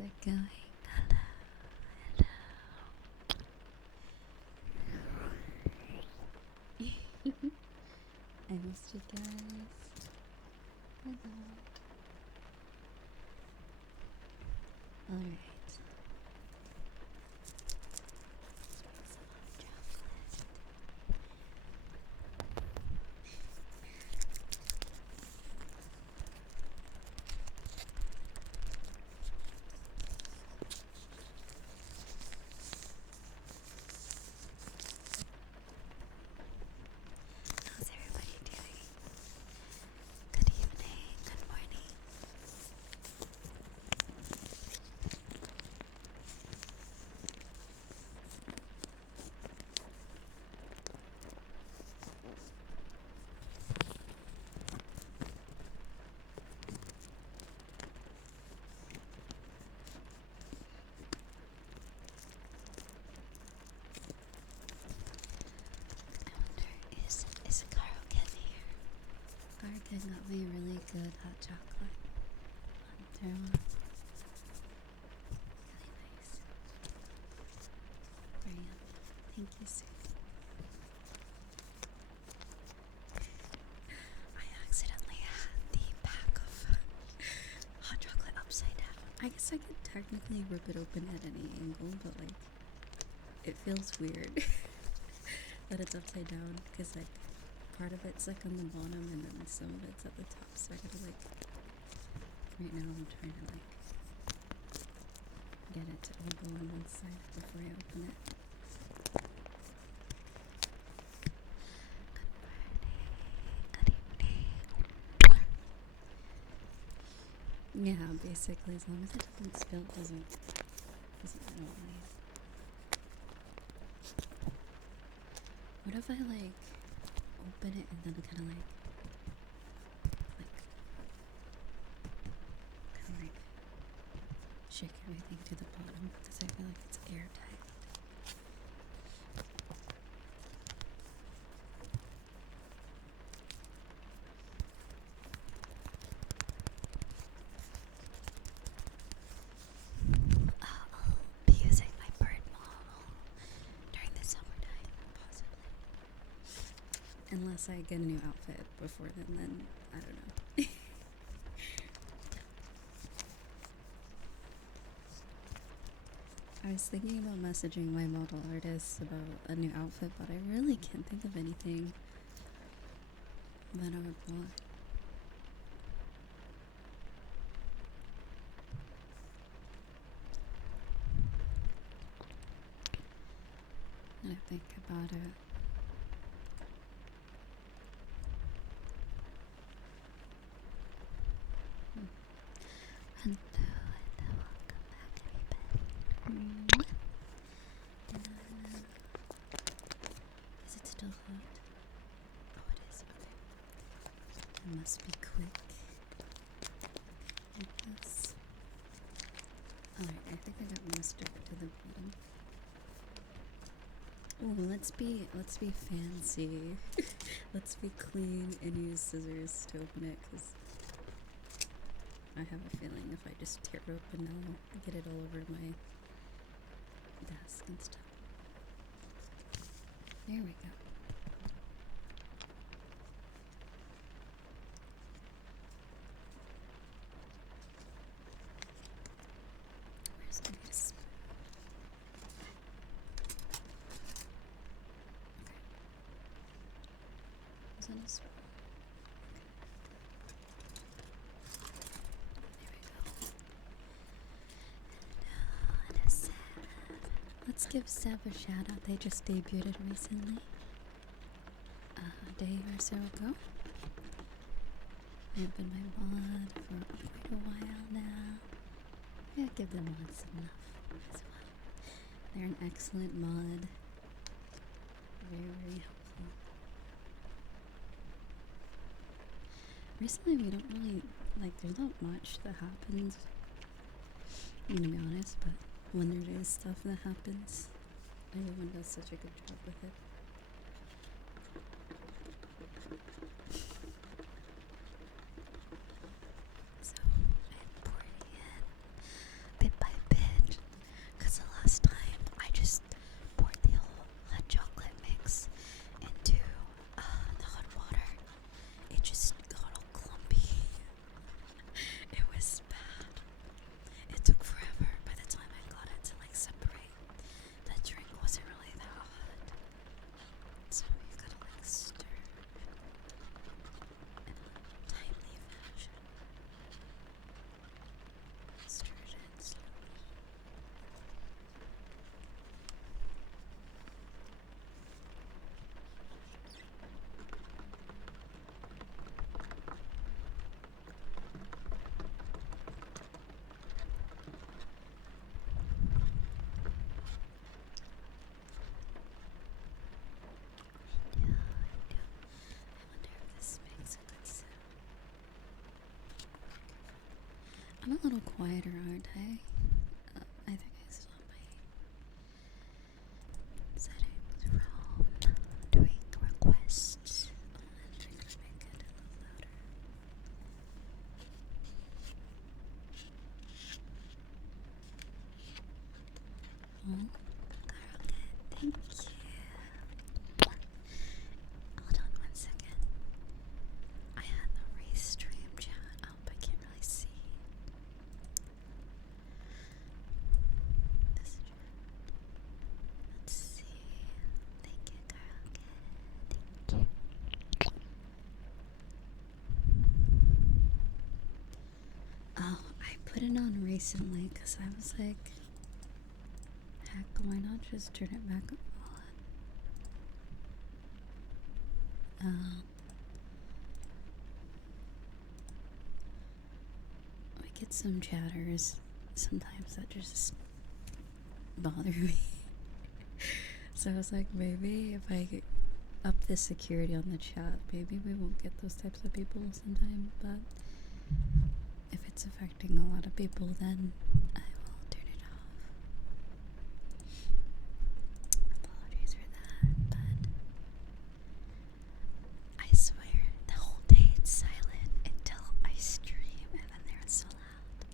it going? Hello, hello. I missed you guys. Hello. Alright. How's everybody doing? Good evening, good morning. I wonder, is Carl Ken here? Carl Ken got me really good hot chocolate on Thurma. Really nice. Very yummy. Thank you, sir. I accidentally had the pack of hot chocolate upside down. I guess I could technically rip it open at any angle, but like, it feels weird that it's upside down because like part of it's like on the bottom and then some of it's at the top. So I gotta like, right now I'm trying to like get it to all go on one side before I open it. Good evening. Yeah, basically, as long as it doesn't spill, it doesn't matter. What if I like open it and then kind of like shake everything to the bottom because I feel like it's airtight. I'll be using my bird model during the summertime, possibly. Unless I get a new outfit before then I don't know. I was thinking about messaging my model artist about a new outfit, but I really can't think of anything that I would want. And I think about it. Hello, welcome back, everybody. Is it still hot? Oh, it is. Okay. I must be quick. Like this. Alright, I think I got most of it to the bottom. Oh, let's be fancy. Let's be clean and use scissors to open it, because I have a feeling if I just tear it open, I'll get it all over my desk and stuff. There we go. Where's my spoon? Okay. Was that a spoon? Let's give Seb a shout out. They just debuted recently. A day or so ago. They've been my mod for quite a while now. Yeah, give them mods enough as well. They're an excellent mod. Very, very helpful. Recently we don't really, like, there's not much that happens, I'm gonna be honest, but when there is stuff that happens, everyone does such a good job with it. So I'm pouring in bit by I'm a little quieter, aren't I? I think I still have my settings from doing requests. I'm trying to make it a little louder. Oh, okay, thank you. Hold on 1 second. I had the restream chat up. I can't really see this chat. Let's see. Thank you, girl. Thank you. Oh, I put it on recently because I was like, heck, why not just turn it back on? I get some chatters sometimes that just bother me. So I was like, maybe if I up the security on the chat, maybe we won't get those types of people sometime. But if it's affecting a lot of people, then I will turn it off. Apologies for that, but I swear the whole day it's silent until I stream, and then they're so loud.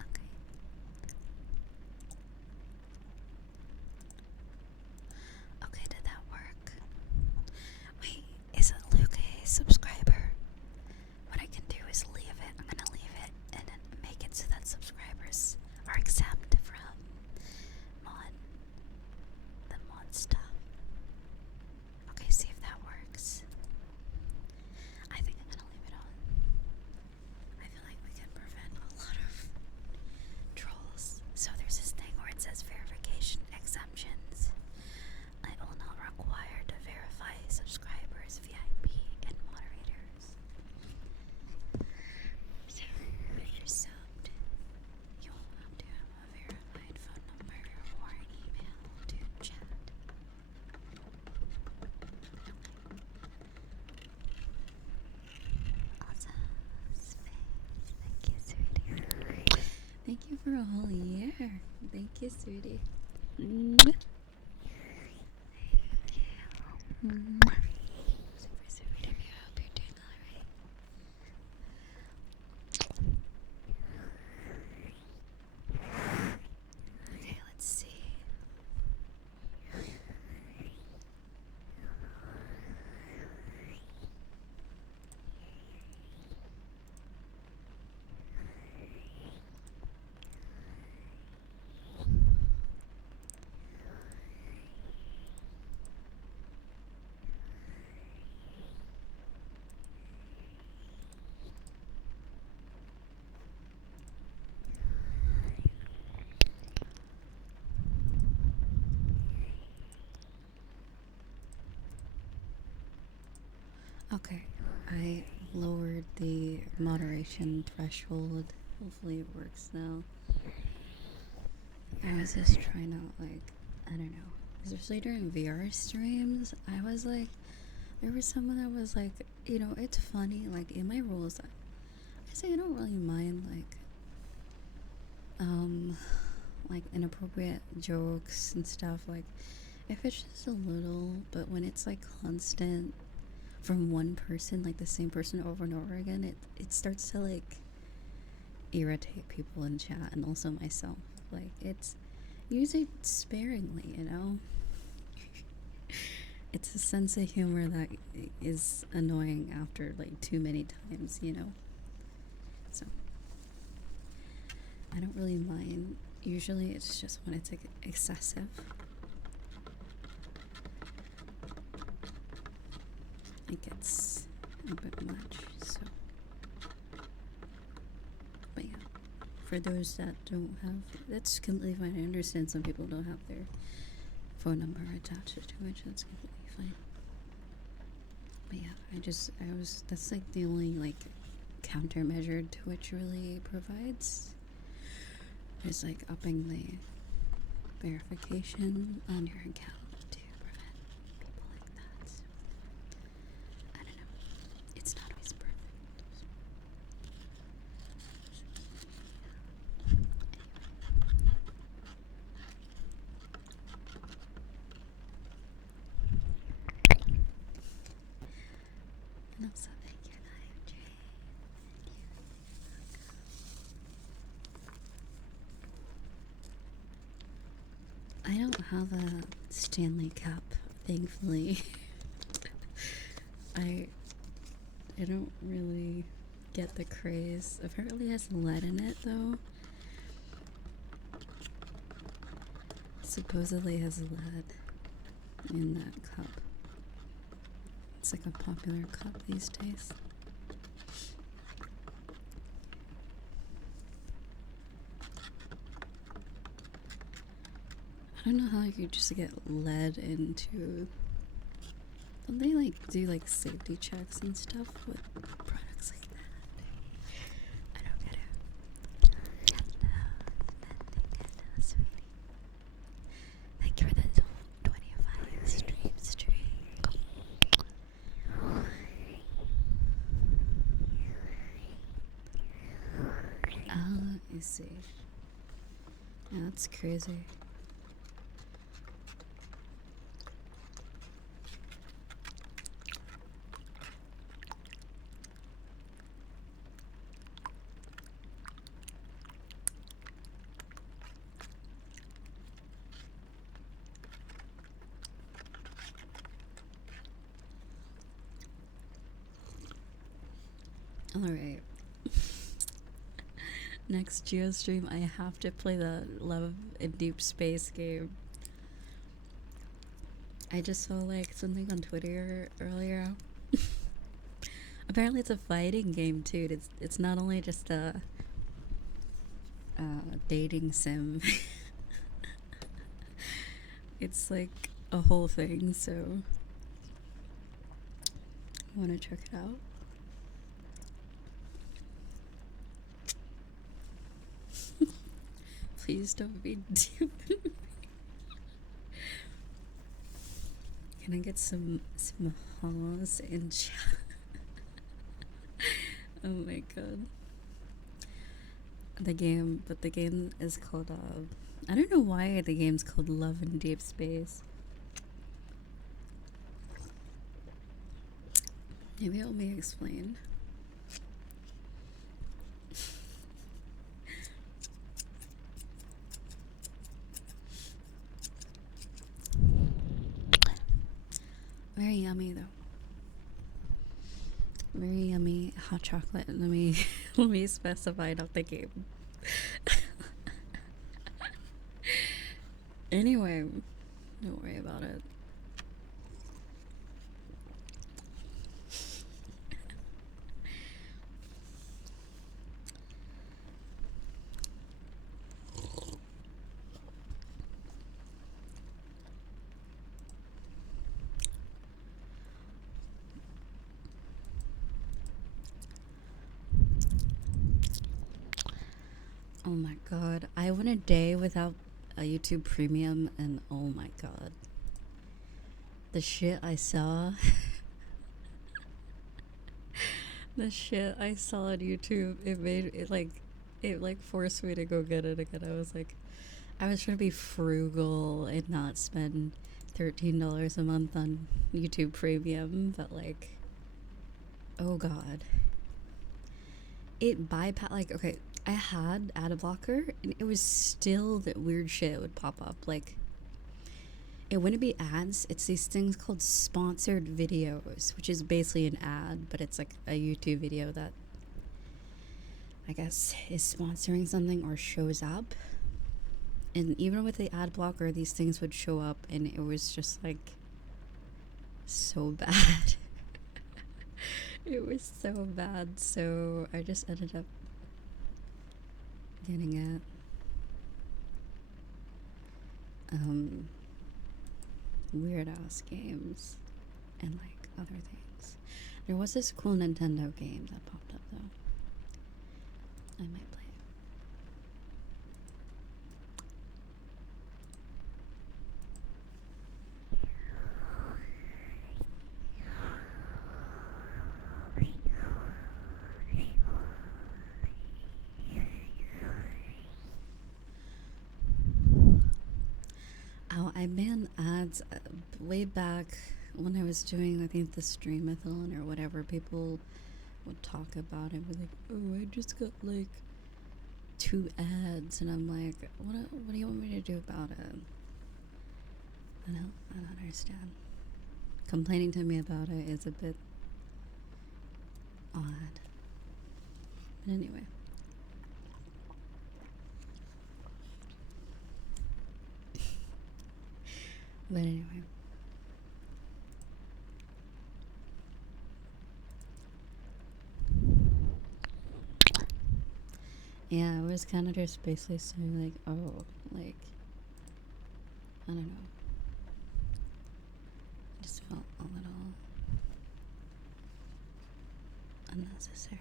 Okay. Okay, did that work? Wait, is Luke a subscriber? What I can do is leave it. I'm gonna leave it and then make it so that subscribers are exempt from the mod stuff. Okay, see if that works. I think I'm gonna leave it on. I feel like we can prevent a lot of trolls. So there's this thing where it says verification exemptions. I will not require to verify subscribers, VIP, and moderators. So if you're subbed, you will have to have a verified phone number or an email to chat. Awesome. Space. Thank you, sweetie. Thank you for a whole year. Thank you, sweetie. Super sweet of you. I hope you're doing alright. Okay, let's see. Okay, I lowered the moderation threshold. Hopefully it works now. I was just trying to, like, I don't know, especially during VR streams, I was like, there was someone that was like, you know, it's funny, like, in my rules, I say I don't really mind, like inappropriate jokes and stuff, like, if it's just a little, but when it's like constant from one person, like the same person over and over again, it starts to like irritate people in chat and also myself. Like, it's usually sparingly, you know. It's a sense of humor that is annoying after like too many times, you know. So I don't really mind. Usually it's just when it's like excessive. It gets a bit much, so. But yeah, for those that don't have, that's completely fine. I understand some people don't have their phone number attached to it. That's completely fine. But yeah, that's like the only like countermeasure Twitch really provides, is like upping the verification on your account to prevent people like that. So, I don't know. It's not always perfect. So And also thank you, live stream. I don't have a Stanley Cup, thankfully. I don't really get the craze. Apparently it has lead in it though. Supposedly has lead in that cup. It's like a popular cup these days. I don't know how you could just get lead into. Don't they like do like safety checks and stuff with products like that? I don't get it. Hello, sweetie. Thank you for the 25 stream. Let me see. Yeah, that's crazy. Alright. Next GeoStream, I have to play the Love in Deep Space game. I just saw like something on Twitter earlier. Apparently it's a fighting game too. It's not only just a dating sim. It's like a whole thing, so I want to check it out. Please don't be duping me. Can I get some halls in chat? Oh my god. The game is called I don't know why the game's called Love in Deep Space. Maybe it'll be explained. Very yummy though. Very yummy hot chocolate. Let me specify, not the game. Anyway, don't worry about it. Oh my god, I went a day without a YouTube Premium and oh my god. The shit I saw. The shit I saw on YouTube, it forced me to go get it again. I was trying to be frugal and not spend $13 a month on YouTube Premium, but like, oh god. It bypassed, okay, I had ad blocker and it was still that weird shit would pop up. Like, it wouldn't be ads, it's these things called sponsored videos, which is basically an ad, but it's like a YouTube video that I guess is sponsoring something or shows up. And even with the ad blocker, these things would show up and it was just like so bad. It was so bad, so I just ended up getting it. Weird ass games and like other things. There was this cool Nintendo game that popped up though. I might play it. Oh, I banned ads way back when I was doing, I think, the streamathon or whatever, people would talk about it. Be like, oh, I just got like 2 ads, and I'm like, what do you want me to do about it? I don't understand. Complaining to me about it is a bit odd. But anyway. But anyway. Yeah, it was kind of just basically saying like, oh, like, I don't know. I just felt a little unnecessary.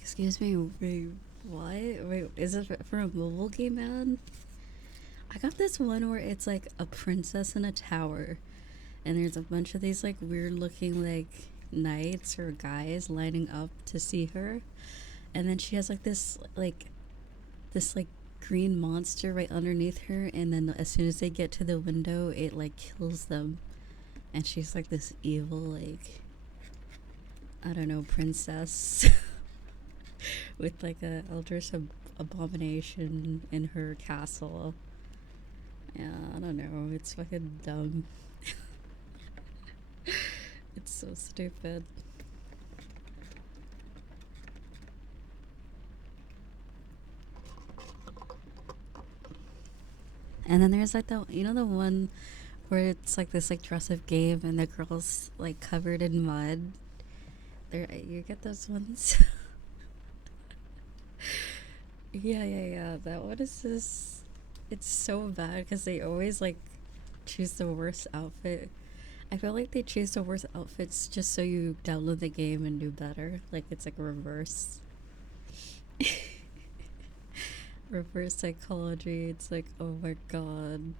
Excuse me, wait, what? Wait, is it for a mobile game, man? I got this one where it's like a princess in a tower, and there's a bunch of these like weird looking like knights or guys lining up to see her, and then she has like this green monster right underneath her, and then as soon as they get to the window, it like kills them, and she's like this evil like, I don't know, princess with like a eldritch abomination in her castle. Yeah, I don't know. It's fucking dumb. It's so stupid. And then there's like the one where it's like this like dress up game and the girl's like covered in mud. There, you get those ones. Yeah. That one is just, it's so bad because they always like choose the worst outfit. I feel like they choose the worst outfits just so you download the game and do better. Like it's like reverse. Reverse psychology. It's like, oh my god.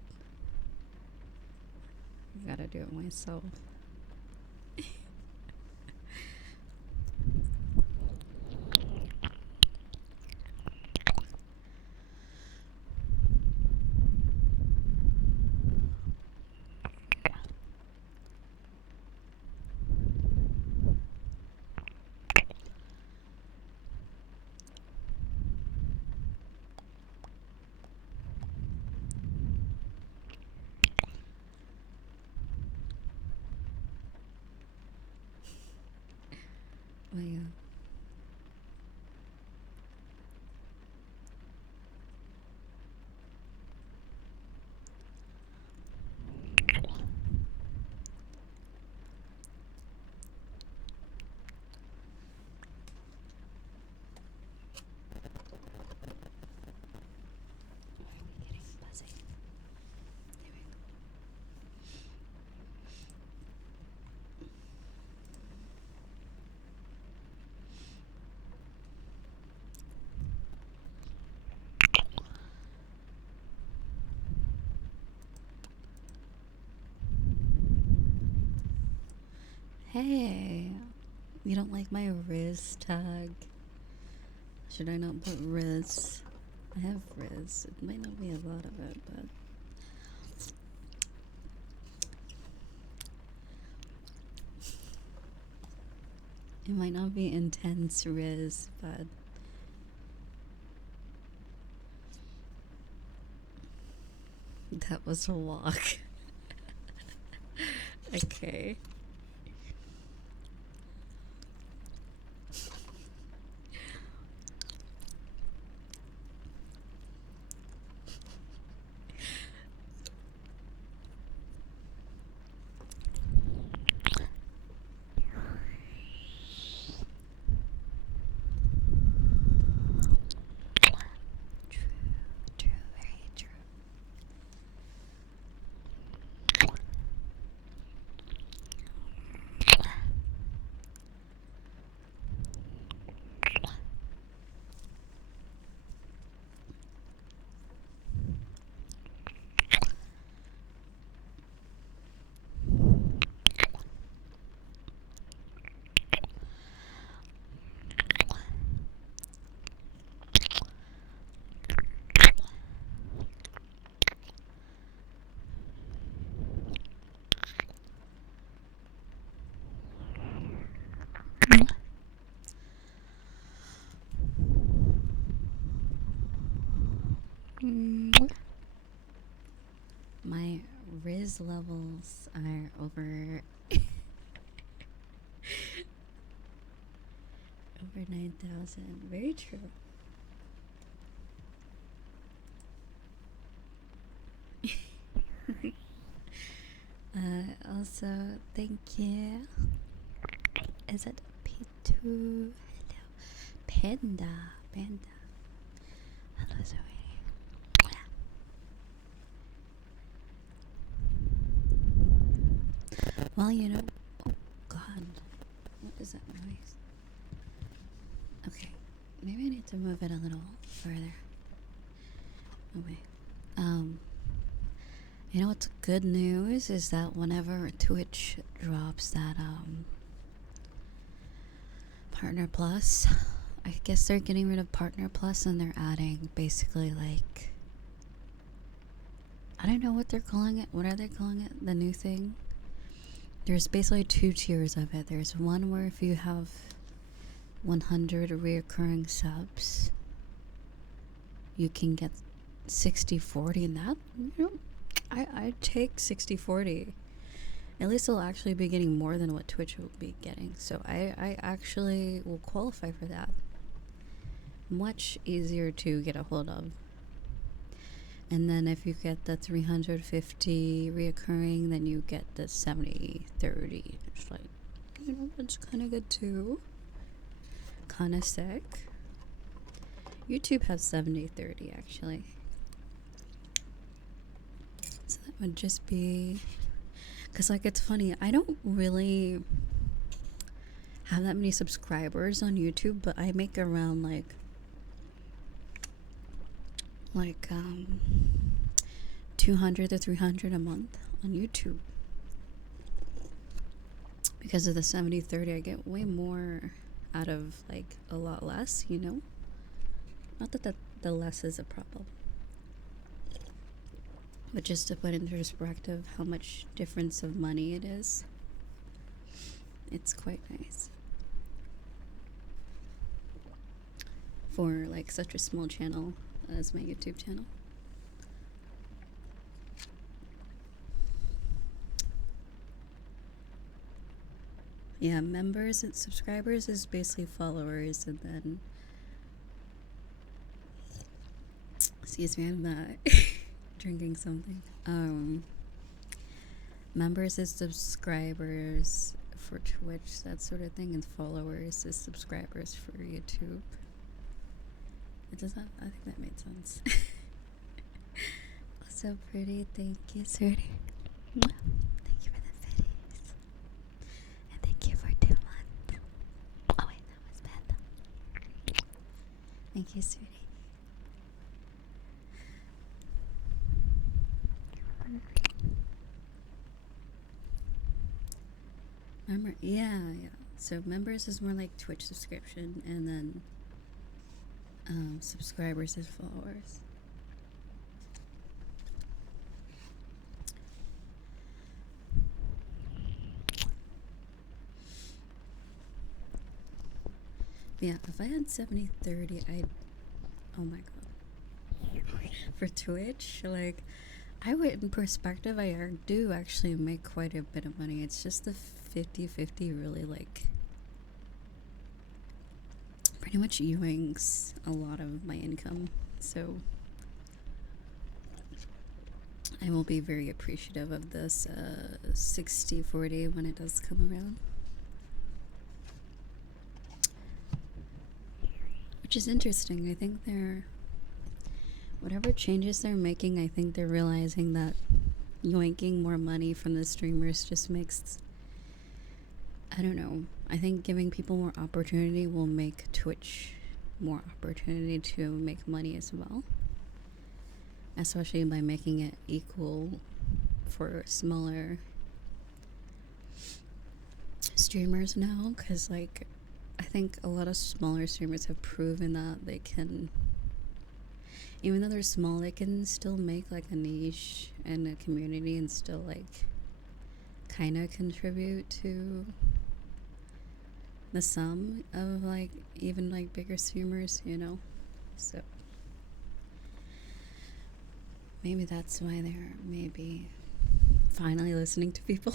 I gotta do it myself. Oh yeah. Getting buzzy. There we go. Hey, you don't like my Riz tag? Should I not put Riz? I have Riz. It might not be a lot of it, but it might not be intense Riz, but that was a walk. Okay. True, very true. those levels are over over 9,000. Very true. Also, thank you. Is it P2? Hello. Panda. Panda. Hello, Zoe. Well, you know. Oh, God. What is that noise? Okay. Maybe I need to move it a little further. Okay. You know what's good news is that whenever Twitch drops that Partner Plus, I guess they're getting rid of Partner Plus and they're adding basically like, I don't know what they're calling it. What are they calling it? The new thing? There's basically 2 tiers of it. There's one where if you have 100 reoccurring subs, you can get 60/40, and that, you know, I'd take 60/40. At least I'll actually be getting more than what Twitch will be getting. So I actually will qualify for that. Much easier to get a hold of. And then if you get the 350 reoccurring, then you get the 70/30. It's like, you know, that's kind of good too. Kind of sick. YouTube has 70/30 actually. So that would just be, because like it's funny, I don't really have that many subscribers on YouTube, but I make around like 200 to 300 a month on YouTube. Because of the 70/30, I get way more out of like a lot less, you know? Not that the less is a problem, but just to put into perspective how much difference of money it is, it's quite nice for like such a small channel as my YouTube channel. Yeah, members and subscribers is basically followers, and then, excuse me, I'm drinking something. Members is subscribers for Twitch, that sort of thing, and followers is subscribers for YouTube. It does not, I think that made sense. So pretty, thank you, sweetie. Thank you for the fitties. And thank you for 2 months. Oh wait, that was bad. Thank you, sweetie. Yeah. So members is more like Twitch subscription, and then subscribers is followers. Yeah, if I had 70/30, I'd, oh my god. For Twitch, like, I would, in perspective, I do actually make quite a bit of money. It's just the 50/50 really, like, pretty much ewings a lot of my income. So I will be very appreciative of this 60/40 when it does come around. Which is interesting. I think whatever changes they're making, I think they're realizing that yoinking more money from the streamers just makes, I don't know, I think giving people more opportunity will make Twitch more opportunity to make money as well, especially by making it equal for smaller streamers now, because like I think a lot of smaller streamers have proven that they can, even though they're small, they can still make like a niche and a community and still like kind of contribute to the sum of like even like bigger streamers, you know? So maybe that's why they're maybe finally listening to people.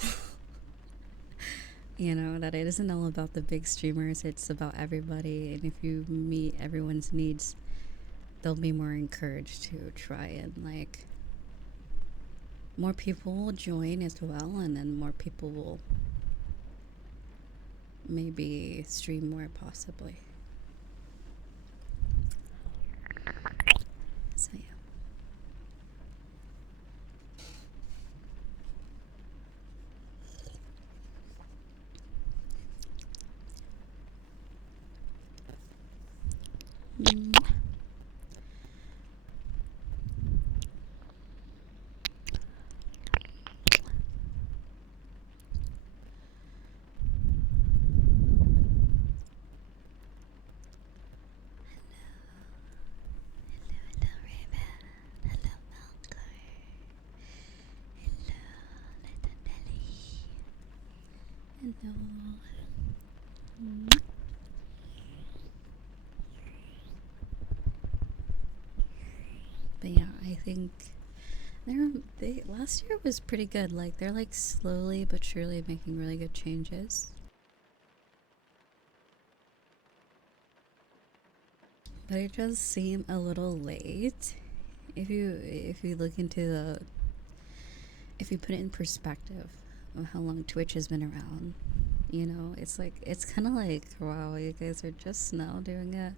You know, that it isn't all about the big streamers, it's about everybody. And if you meet everyone's needs, they'll be more encouraged to try and like more people will join as well, and then more people will maybe stream more possibly. So yeah. Mm. Hello, Raven. Hello, Malcolm. Hello, little Nelly. Hello. Mm. But yeah, I think they last year was pretty good. Like they're like slowly but surely making really good changes. But it does seem a little late if you look into the if you put it in perspective of how long Twitch has been around. You know, it's like it's kind of like wow, you guys are just now doing it.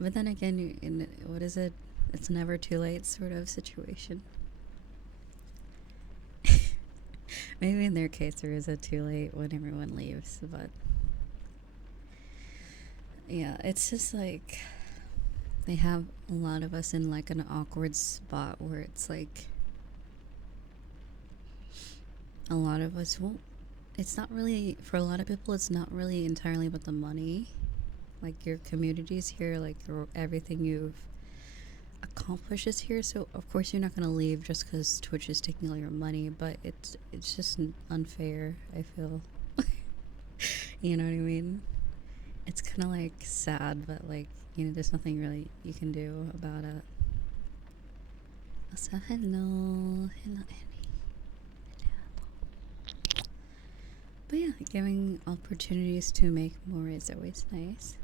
But then again, in what is it? It's never too late sort of situation. Maybe in their case there is a too late when everyone leaves, but yeah, it's just like they have a lot of us in like an awkward spot where it's like a lot of us won't. It's not really for a lot of people. It's not really entirely about the money. Like your community's here, like everything you've accomplished is here. So of course you're not gonna leave just because Twitch is taking all your money. But it's just unfair. I feel. You know what I mean? It's kind of like sad, but like you know, there's nothing really you can do about it. Also, hello, hello, Annie. Hello. But yeah, giving opportunities to make more is always nice.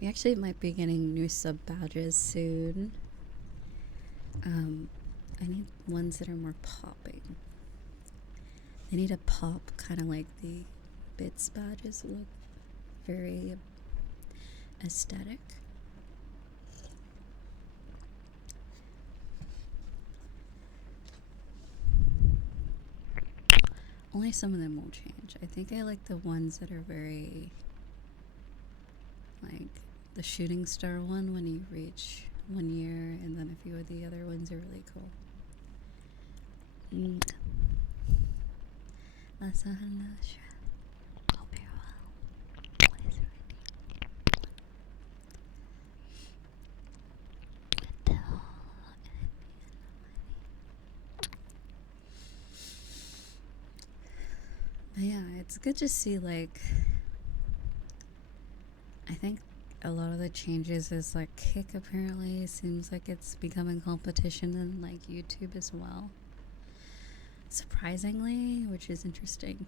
We actually might be getting new sub badges soon. I need ones that are more popping. They need to pop kind of like the bits badges look very aesthetic. Only some of them will change. I think I like the ones that are very like the shooting star one when you reach 1 year, and then a few of the other ones are really cool. That's a hello, sure. Hope you're well. What is it? But yeah, it's good to see like I think a lot of the changes is like Kick apparently seems like it's becoming competition in like YouTube as well. Surprisingly, which is interesting.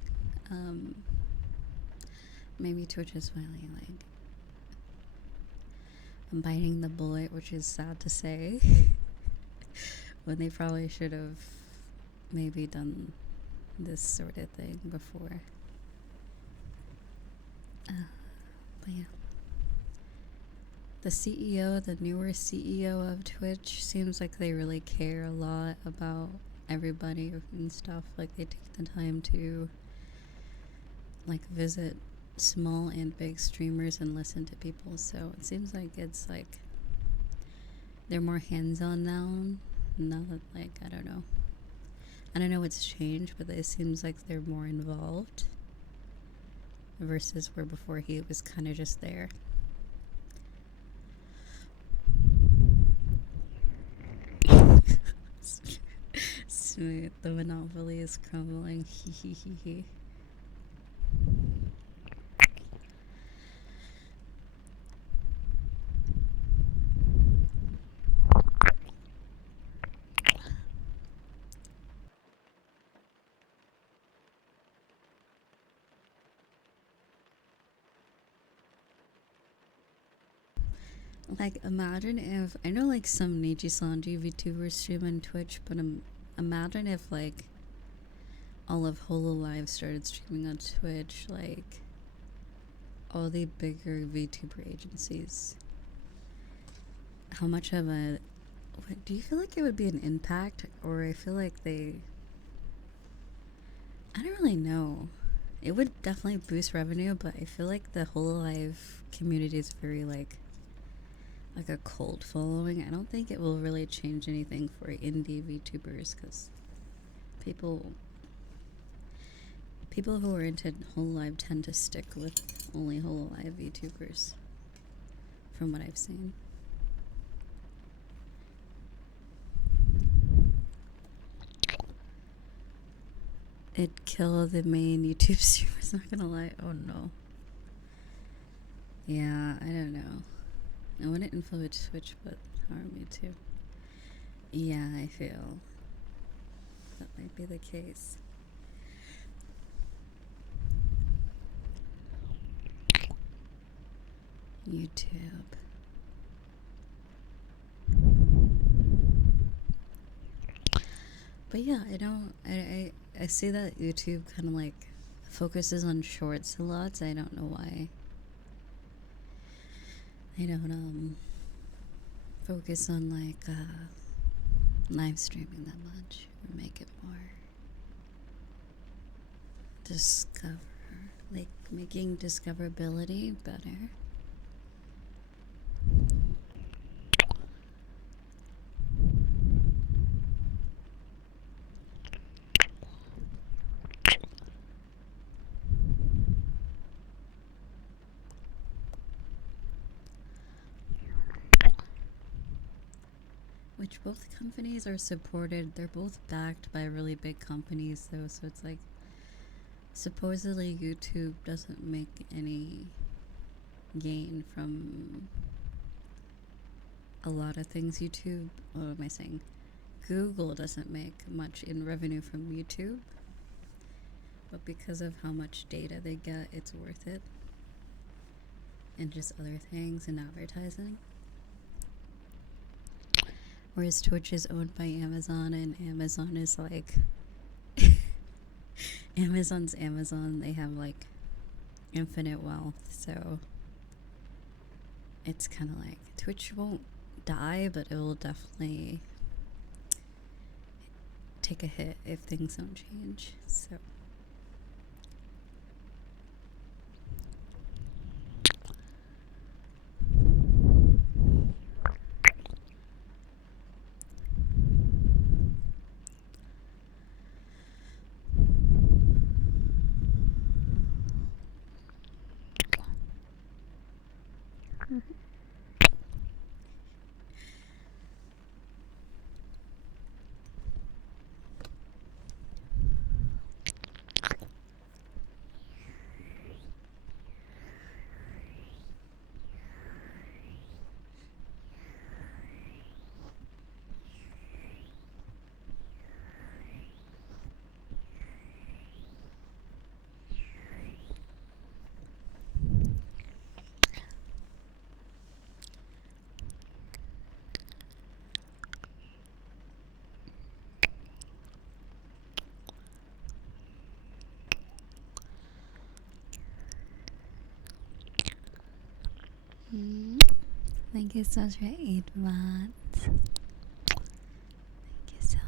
Maybe Twitch is finally like biting the bullet, which is sad to say. When they probably should have maybe done this sort of thing before. But yeah. The CEO, the newer CEO of Twitch, seems like they really care a lot about everybody and stuff. Like they take the time to like visit small and big streamers and listen to people. So it seems like it's like they're more hands-on now that like I don't know what's changed, but it seems like they're more involved versus where before he was kind of just there. Smooth, the monopoly is crumbling. He. Like, imagine if I know like some Niji Sanji VTubers stream on Twitch, but imagine if like all of Hololive started streaming on Twitch, like all the bigger VTuber agencies. How much of a do you feel like it would be an impact, or I feel like I don't really know. It would definitely boost revenue, but I feel like the Hololive community is very like a cult following. I don't think it will really change anything for indie VTubers, because people who are into Hololive tend to stick with only Hololive VTubers, from what I've seen. It killed the main YouTube streamers, not gonna lie. Oh no. Yeah, I don't know. I wouldn't influence Twitch, but harm me too. Yeah, I feel that might be the case. YouTube. But yeah, I see that YouTube kind of like focuses on shorts a lot, so I don't know why they don't focus on like live streaming that much, or make it more like making discoverability better. Which both companies are supported. They're both backed by really big companies, though, so it's like supposedly YouTube doesn't make any gain from a lot of things. What am I saying? Google doesn't make much in revenue from YouTube, but because of how much data they get, it's worth it. And just other things and advertising. Whereas Twitch is owned by Amazon, and Amazon is like Amazon's Amazon. They have like infinite wealth, so it's kind of like Twitch won't die, but it will definitely take a hit if things don't change. So thank you so much for 8 months. Thank you, Silver.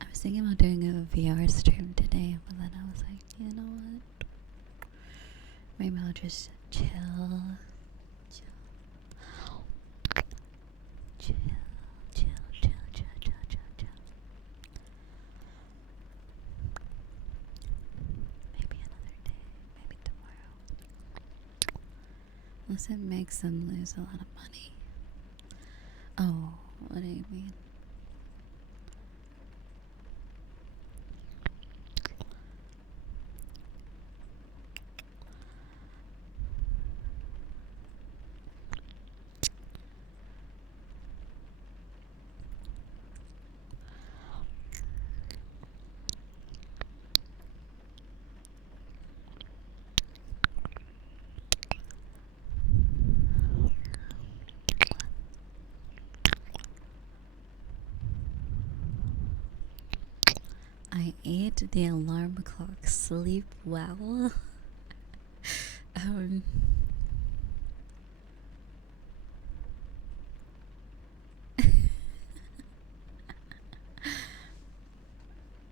I was thinking about doing a VR stream today, but then I was like, you know what? Maybe I'll just chill. Maybe another day, maybe tomorrow. Unless it makes them lose a lot of money. Oh, what do you mean? 8, the alarm clock. Sleep well. um,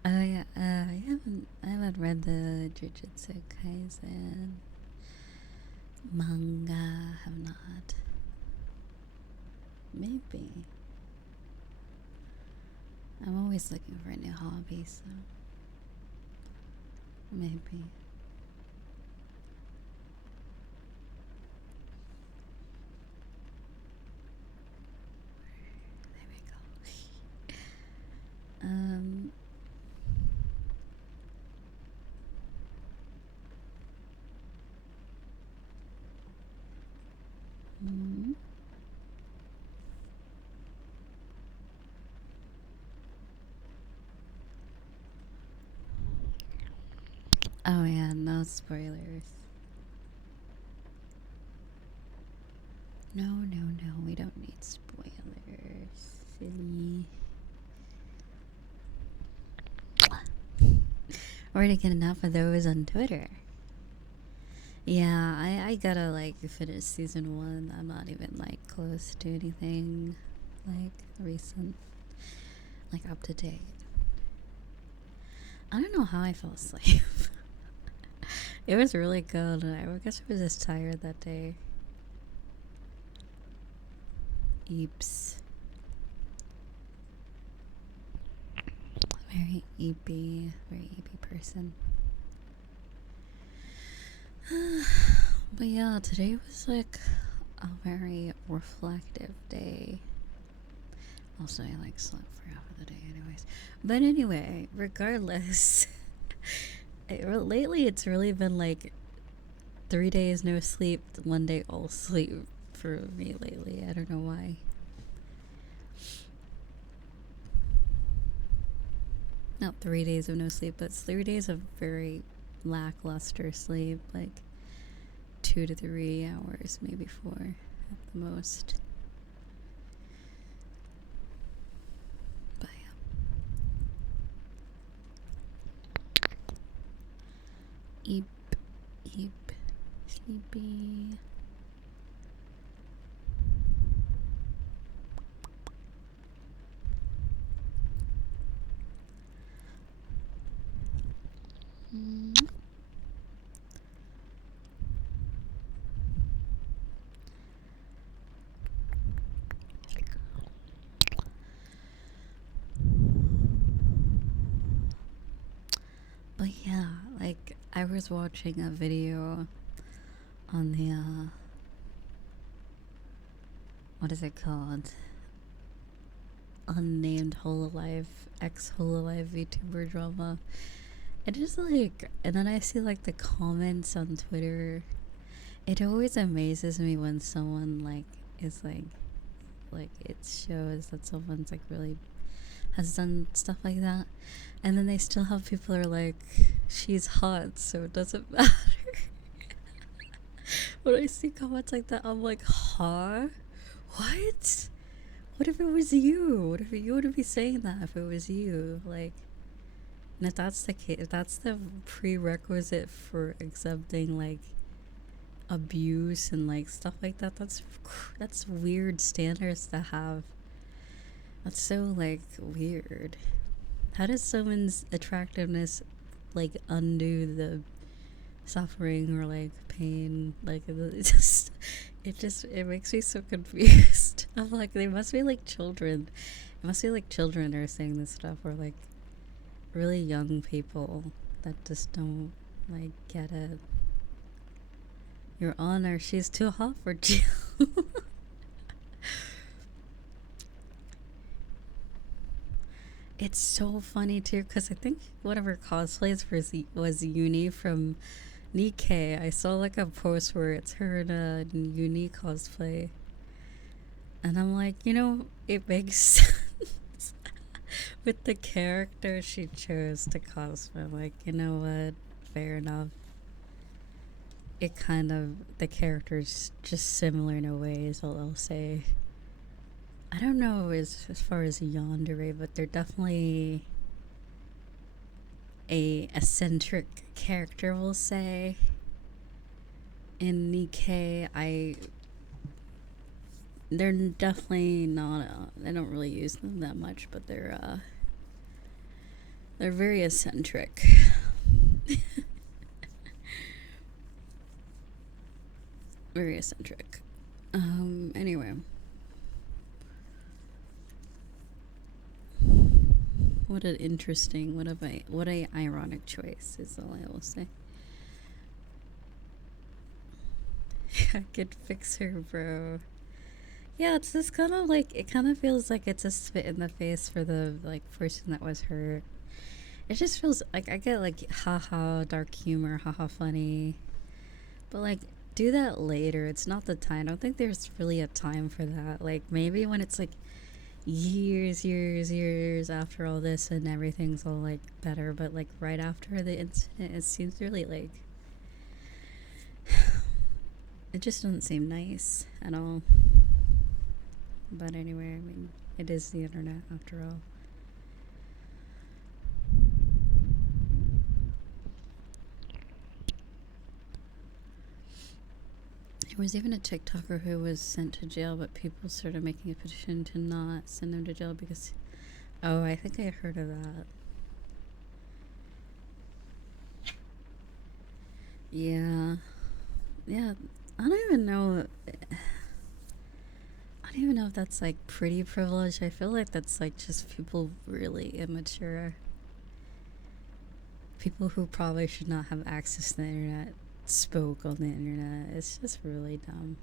oh yeah, I haven't read the Jujutsu Kaisen manga. Have not. Maybe. I'm always looking for a new hobby, so maybe. There we go. Mm. Oh yeah, no spoilers. No, no, no, we don't need spoilers. Silly. We're gonna get enough of those on Twitter. Yeah, I gotta like finish season 1. I'm not even like close to anything like recent, like up to date. I don't know how I fell asleep. It was really good. I guess I was just tired that day. Eeps. Very eepy person. But yeah, today was like a very reflective day. Also, I like slept for half of the day, anyways. But anyway, regardless, lately it's really been like 3 days no sleep, 1 day all sleep for me lately. I don't know why. Not 3 days of no sleep, but 3 days of very lackluster sleep, like 2 to 3 hours, maybe 4 at the most. But yeah. Eep, eep, sleepy. But yeah, like I was watching a video on the what is it called? Unnamed Hololive, ex Hololive VTuber drama. And just like, and then I see like the comments on Twitter. It always amazes me when someone like is like it shows that someone's like really has done stuff like that, and then they still have people who are like, she's hot, so it doesn't matter. When I see comments like that, I'm like, huh? What? What if it was you? What if you would be saying that if it was you? Like, and if that's the case, if that's the prerequisite for accepting like abuse and like stuff like that, that's weird standards to have. That's so like weird. How does someone's attractiveness like undo the suffering or like pain? Like it makes me so confused. I'm like, they must be like children. It must be like children are saying this stuff, or like really young people that just don't like get it. Your Honor, she's too hot for you. It's so funny too, because I think one of her cosplays was Uni from Nikkei. I saw like a post where it's her in a Uni cosplay, and I'm like, it makes sense with the character she chose to cosplay. I'm like, you know what? Fair enough. It kind of, the character's just similar in a way, is all I'll say. I don't know as far as yandere, but they're definitely a eccentric character, we'll say. In Nikkei, they're definitely not. I don't really use them that much, but they're very eccentric. Very eccentric. Anyway. What an interesting, what a ironic choice is all I will say. I could fix her, bro. Yeah, it's this kind of like, it kind of feels like it's a spit in the face for the like person that was hurt. It just feels like I get like haha dark humor, haha funny, but like do that later. It's not the time. I don't think there's really a time for that. Like maybe when it's like years after all this and everything's all like better, but like right after the incident, it seems really like it just doesn't seem nice at all. But anyway, I mean, it is the internet after all. There was even a TikToker who was sent to jail, but people started making a petition to not send him to jail because, oh, I think I heard of that. Yeah. I don't even know if that's like pretty privilege. I feel like that's like just people really immature. People who probably should not have access to the internet spoke on the internet. It's just really dumb.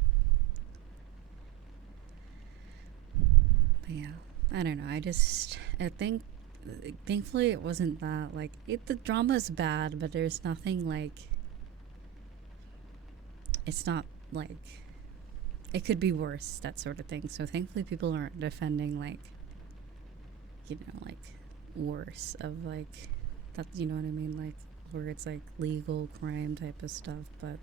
But yeah, I don't know. I think, thankfully, it wasn't that. Like, the drama's bad, but there's nothing like. It's not like. It could be worse, that sort of thing. So thankfully, people aren't defending, like, like, worse of, like, that, you know what I mean? Like, where it's, like, legal crime type of stuff. But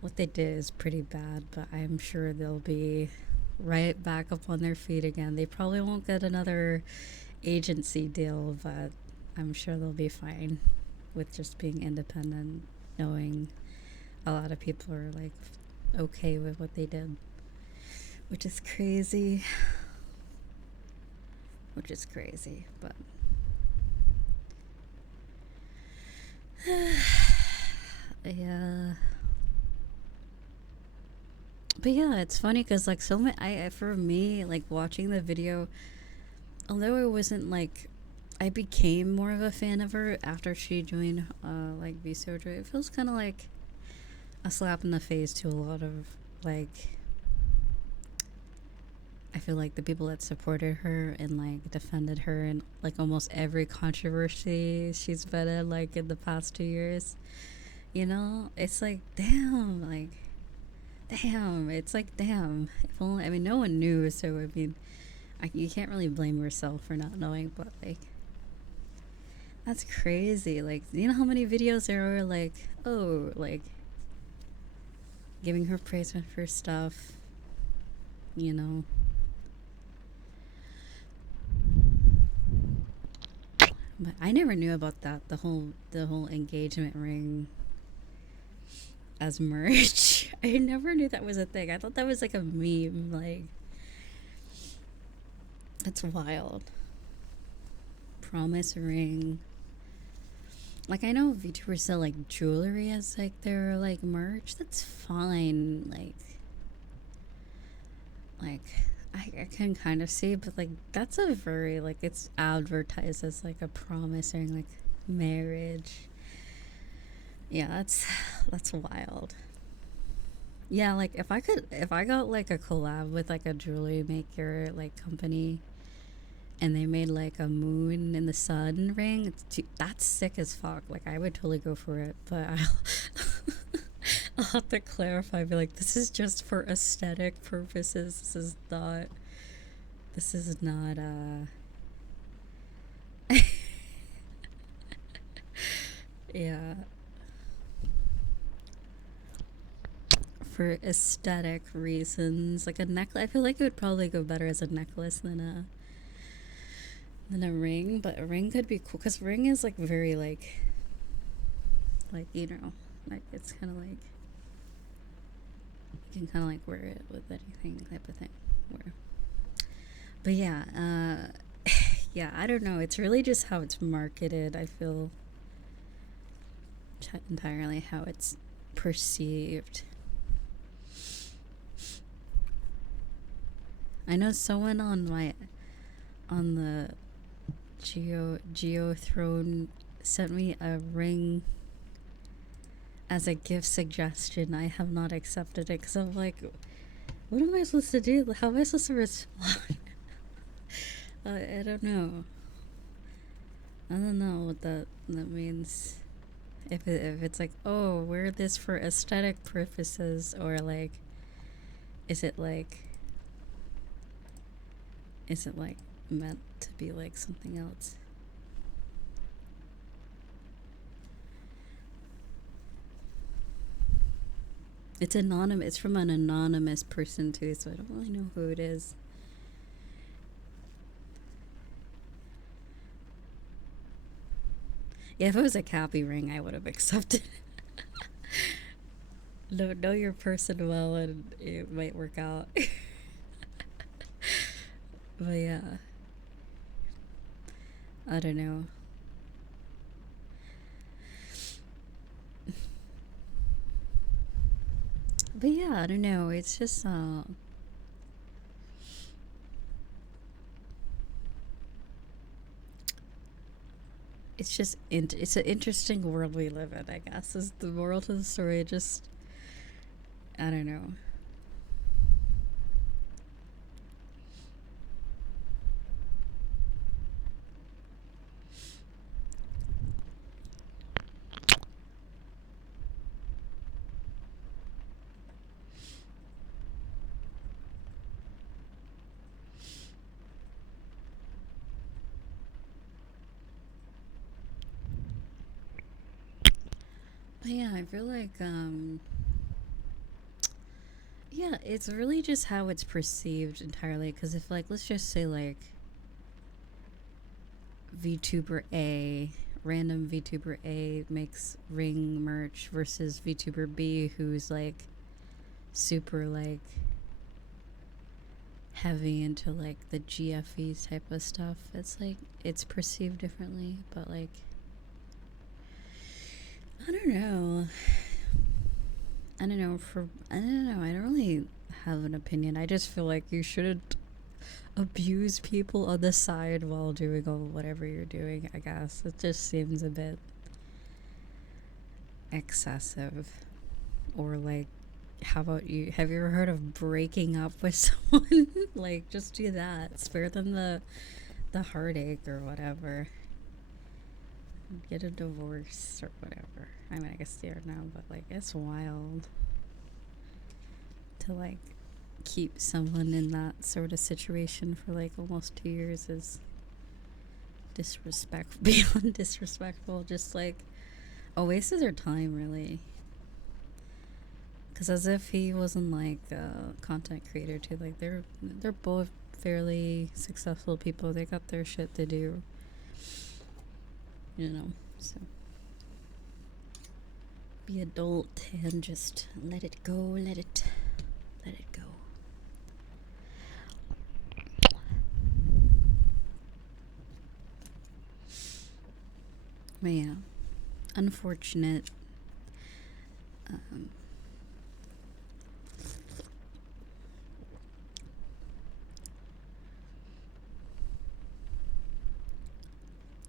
what they did is pretty bad, but I'm sure they'll be right back up on their feet again. They probably won't get another agency deal, but I'm sure they'll be fine with just being independent, knowing a lot of people are, like, okay with what they did, which is crazy. But yeah. But yeah, it's funny because like so many, for me, like watching the video, although it wasn't like, I became more of a fan of her after she joined like VSoja. It feels kind of like a slap in the face to a lot of like, I feel like the people that supported her and like defended her in like almost every controversy she's been in like in the past 2 years. It's like damn, it's like damn. If only, I mean, no one knew, so I mean, you can't really blame yourself for not knowing, but like, that's crazy. Like, you know how many videos there are like, oh, like giving her praise for stuff, you know. But I never knew about that, the whole engagement ring as merch. I never knew that was a thing. I thought that was like a meme. Like, that's wild. Promise ring. Like, I know VTubers sell like jewelry as like their like merch. That's fine. Like I can kind of see, but like that's a very like, it's advertised as like a promise ring, like marriage. Yeah, that's wild. Yeah, like if I got like a collab with like a jewelry maker like company, and they made like a moon in the sun ring, that's sick as fuck. Like, I would totally go for it, but I'll have to clarify. Be like, this is just for aesthetic purposes. This is not yeah, for aesthetic reasons. Like a necklace, I feel like it would probably go better as a necklace than a ring, but a ring could be cool because ring is like very like you know, like it's kind of like you can kind of like wear it with anything type of thing. Where, but yeah, yeah, I don't know. It's really just how it's marketed. I feel entirely how it's perceived. I know someone on the Geo Throne sent me a ring as a gift suggestion. I have not accepted it because I'm like, what am I supposed to do? How am I supposed to respond? I don't know. I don't know what that means. If it's like, oh, wear this for aesthetic purposes, or like, is it like meant to be like something else? It's anonymous. It's from an anonymous person too, so I don't really know who it is. Yeah, if it was a Cappy ring, I would have accepted. Know your person well, and it might work out. But yeah, I don't know. But yeah, I don't know. It's just it's just it's an interesting world we live in. I guess is the moral to the story. Just I don't know. But yeah, I feel like yeah, it's really just how it's perceived entirely. Because if like let's just say like VTuber A, random VTuber A makes ring merch versus VTuber B, who's like super like heavy into like the GFE type of stuff. It's like it's perceived differently, but like I don't know. I don't know. I don't know. I don't really have an opinion. I just feel like you shouldn't abuse people on the side while doing whatever you're doing. I guess it just seems a bit excessive. Or like, how about you? Have you ever heard of breaking up with someone? Like, just do that. Spare them the heartache or whatever. Get a divorce or whatever. I mean, I guess they are now, but like, it's wild to like keep someone in that sort of situation for like almost 2 years is beyond disrespectful. Just like a waste of their time, really. Because as if he wasn't like a content creator too. Like they're both fairly successful people. They got their shit to do. You know, so be adult and just let it go. Let it go. But yeah, unfortunate.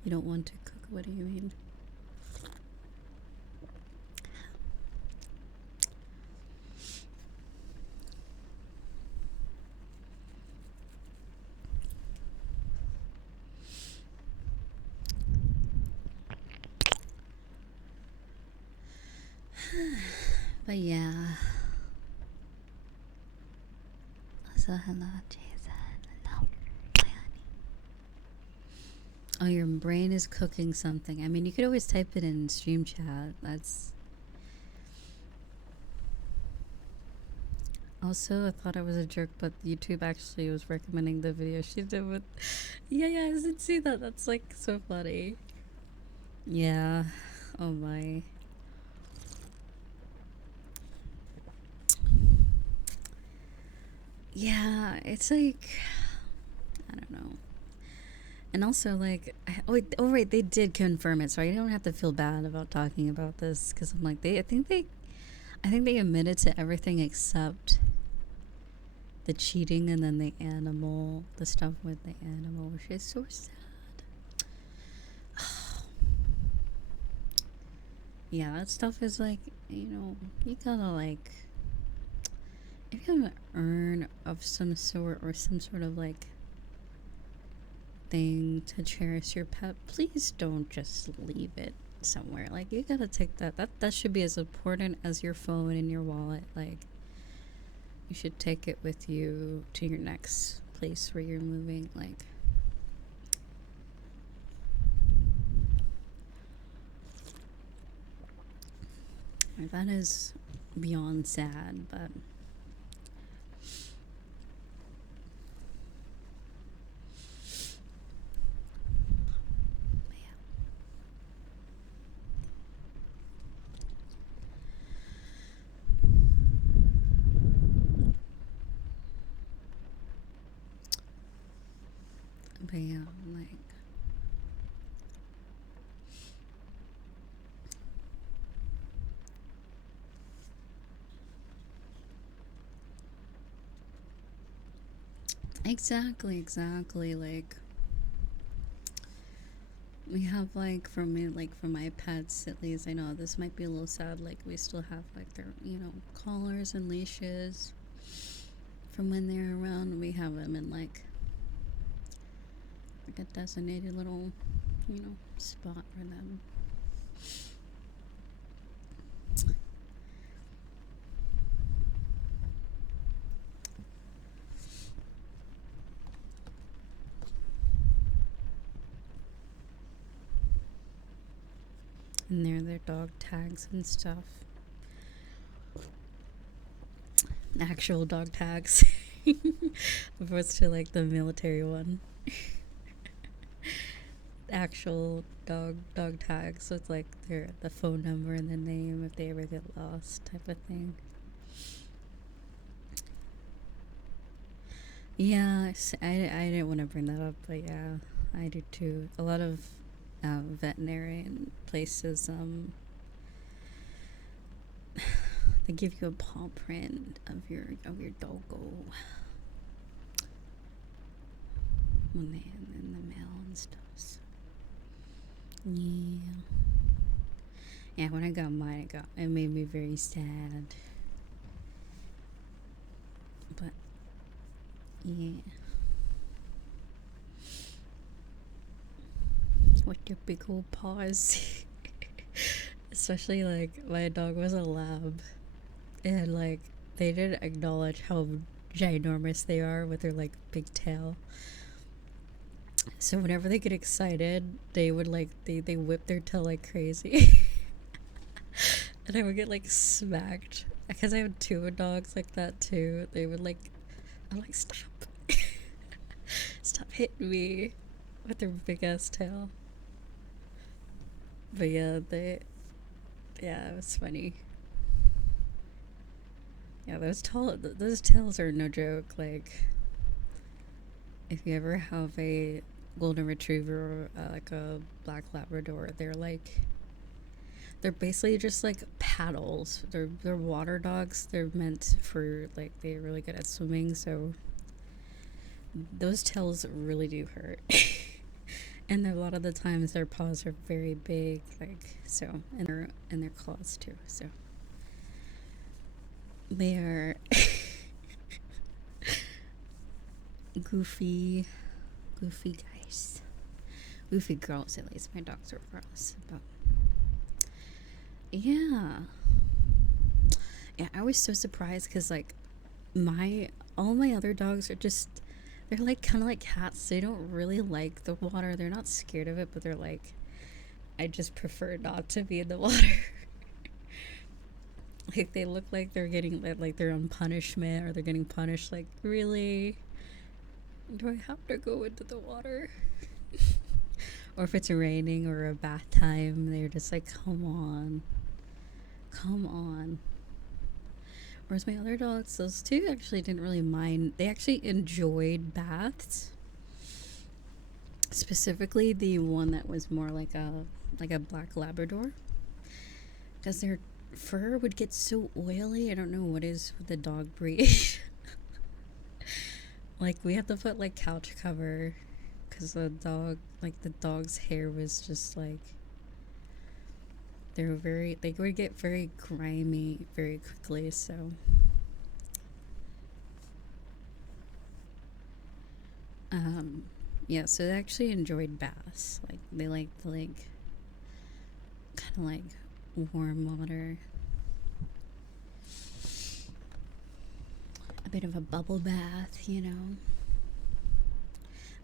You don't want to cook? What do you mean? But yeah. So hello, Jason. Hello, my honey. Oh, your brain is cooking something. I mean, you could always type it in stream chat. That's Also, I thought I was a jerk, but YouTube actually was recommending the video she did with. Yeah, yeah, I didn't see that. That's like so funny. Yeah. Oh my. Yeah, it's like I don't know. And also, like, oh right, they did confirm it, so I don't have to feel bad about talking about this because I'm like, I think they admitted to everything except the cheating and then the stuff with the animal, which is so sad. Yeah, that stuff is like, you gotta like, if you have an urn of some sort or some sort of like thing to cherish your pet, please don't just leave it somewhere. Like, you gotta take that should be as important as your phone and your wallet. Like, you should take it with you to your next place where you're moving. Like, that is beyond sad, but yeah, like, exactly. Like, we have like for me, like for my pets at least, I know this might be a little sad. Like, we still have like their collars and leashes from when they're around. We have them in like a designated little spot for them. And they're their dog tags and stuff. Actual dog tags. Opposed to like the military one. Actual dog tags. So it's like the phone number and the name if they ever get lost, type of thing. Yeah, I didn't want to bring that up, but yeah, I do too. A lot of veterinarian places, they give you a paw print of your doggo when they in the mail and stuff. So, yeah, yeah. When I got mine, it made me very sad. But yeah, with your big old paws. Especially like my dog was a lab, and like they didn't acknowledge how ginormous they are with their like big tail. So whenever they get excited, they would like they whip their tail like crazy. And I would get like smacked because I have two dogs like that too. They would like, I'm like, stop. Stop hitting me with their big ass tail. But yeah, it was funny. Yeah, those tails are no joke. Like, if you ever have a golden retriever, like a black Labrador, they're basically just like paddles. They're water dogs. They're meant for like, they're really good at swimming. So those tails really do hurt. And a lot of the times their paws are very big, like so, and their claws too. So they are goofy guys, goofy girls. At least my dogs are girls, but yeah, I was so surprised because like all my other dogs are just, they're like kind of like cats. They don't really like the water. They're not scared of it, but they're like, I just prefer not to be in the water. Like they look like they're getting like they're on punishment or they're getting punished. Like, really? Do I have to go into the water? Or if it's raining or a bath time, they're just like, come on. Come on. Whereas my other dogs, those two actually didn't really mind. They actually enjoyed baths. Specifically the one that was more like a black Labrador. Because their fur would get so oily. I don't know what is with the dog breed. Like we have to put like couch cover because the dog's hair was just like they would get very grimy very quickly. So yeah, so they actually enjoyed baths. Like they liked like kind of like warm water, a bit of a bubble bath, you know.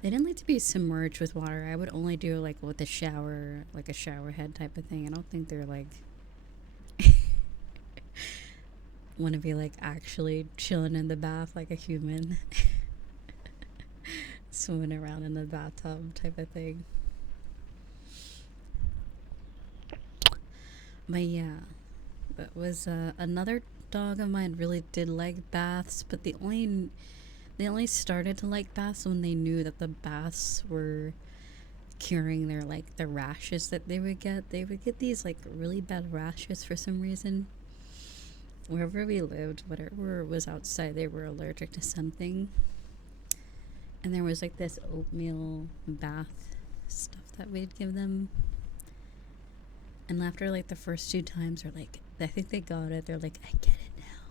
They didn't like to be submerged with water. I would only do like with a shower, like a shower head type of thing. I don't think they're like want to be like actually chilling in the bath like a human, swimming around in the bathtub type of thing. But yeah, that was another dog of mine really did like baths, but they only started to like baths when they knew that the baths were curing their like the rashes that they would get. They would get these like really bad rashes for some reason. Wherever we lived, whatever was outside, they were allergic to something. And there was like this oatmeal bath stuff that we'd give them. And after like the first 2 times, they're like, I think they got it. They're like, I get it now.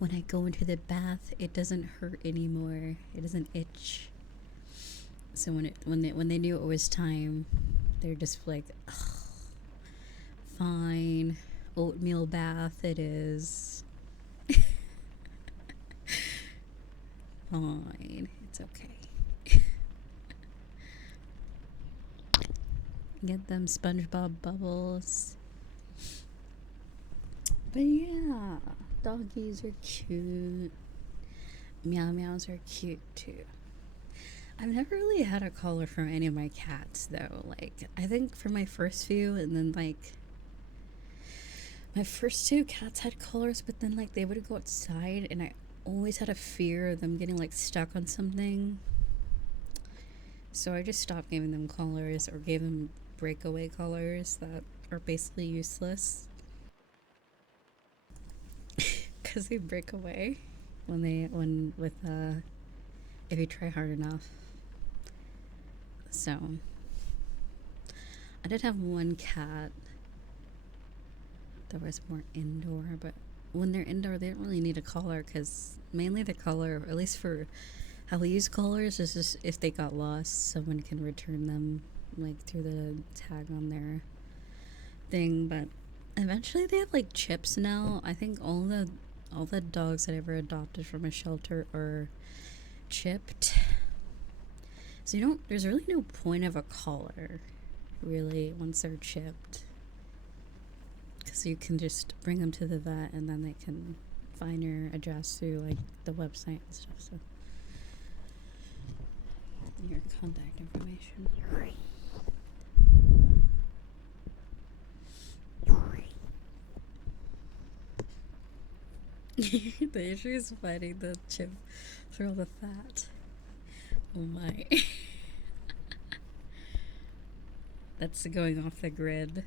When I go into the bath, it doesn't hurt anymore. It doesn't itch. So when they knew it was time, they're just like, oh, fine, oatmeal bath it is. Fine, it's okay. Get them SpongeBob bubbles. But yeah, doggies are cute. Meow meows are cute too. I've never really had a collar from any of my cats though. Like I think for my first few, and then like my first 2 cats had collars, but then like they would go outside and I always had a fear of them getting like stuck on something. So I just stopped giving them collars or gave them breakaway collars that are basically useless because they break away if you try hard enough. So I did have one cat that was more indoor, but when they're indoor they don't really need a collar because mainly the collar, at least for how we use collars, is just if they got lost someone can return them like through the tag on their thing. But eventually they have like chips now. I think all the dogs that I ever adopted from a shelter are chipped, so there's really no point of a collar really once they're chipped, because you can just bring them to the vet and then they can find your address through like the website and stuff. So your contact information. The issue is finding the chip through all the fat. Oh my. That's going off the grid.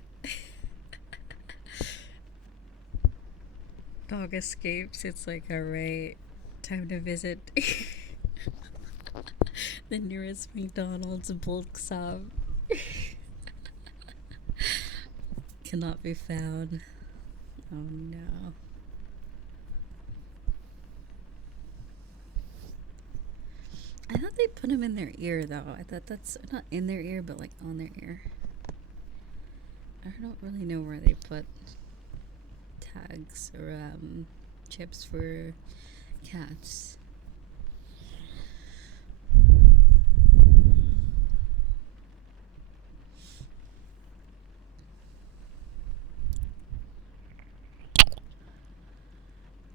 Dog escapes. It's like, alright, time to visit the nearest McDonald's bulk stop. Cannot be found. Oh no. I thought they put them in their ear though. I thought that's not in their ear, but like on their ear. I don't really know where they put tags or chips for cats.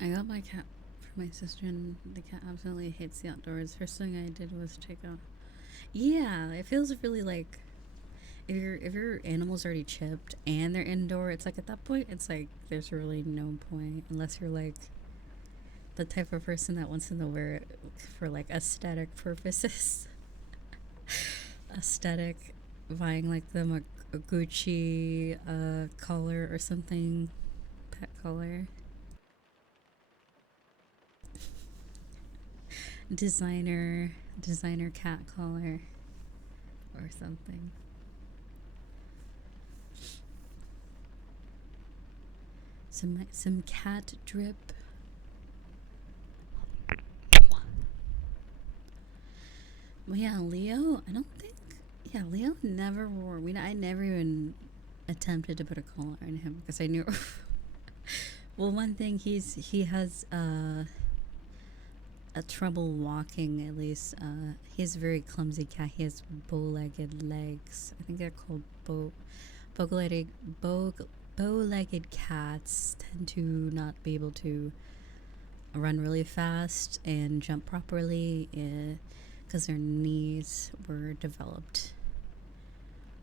I got my cat for my sister, and the cat absolutely hates the outdoors. First thing I did was take out. Yeah, it feels really like if your animal's already chipped and they're indoor, it's like at that point, it's like there's really no point unless you're like the type of person that wants to wear it for like aesthetic purposes. Aesthetic, buying like them a Gucci collar or something, pet collar, designer cat collar or something. Some cat drip. Well, yeah, Leo. I don't think. Yeah, Leo never wore. I never even attempted to put a collar on him because I knew. Well, one thing he has a trouble walking. At least he has a very clumsy cat. He has bow-legged legs. I think they're called bow-legged bow bow-legged cats tend to not be able to run really fast and jump properly because their knees were developed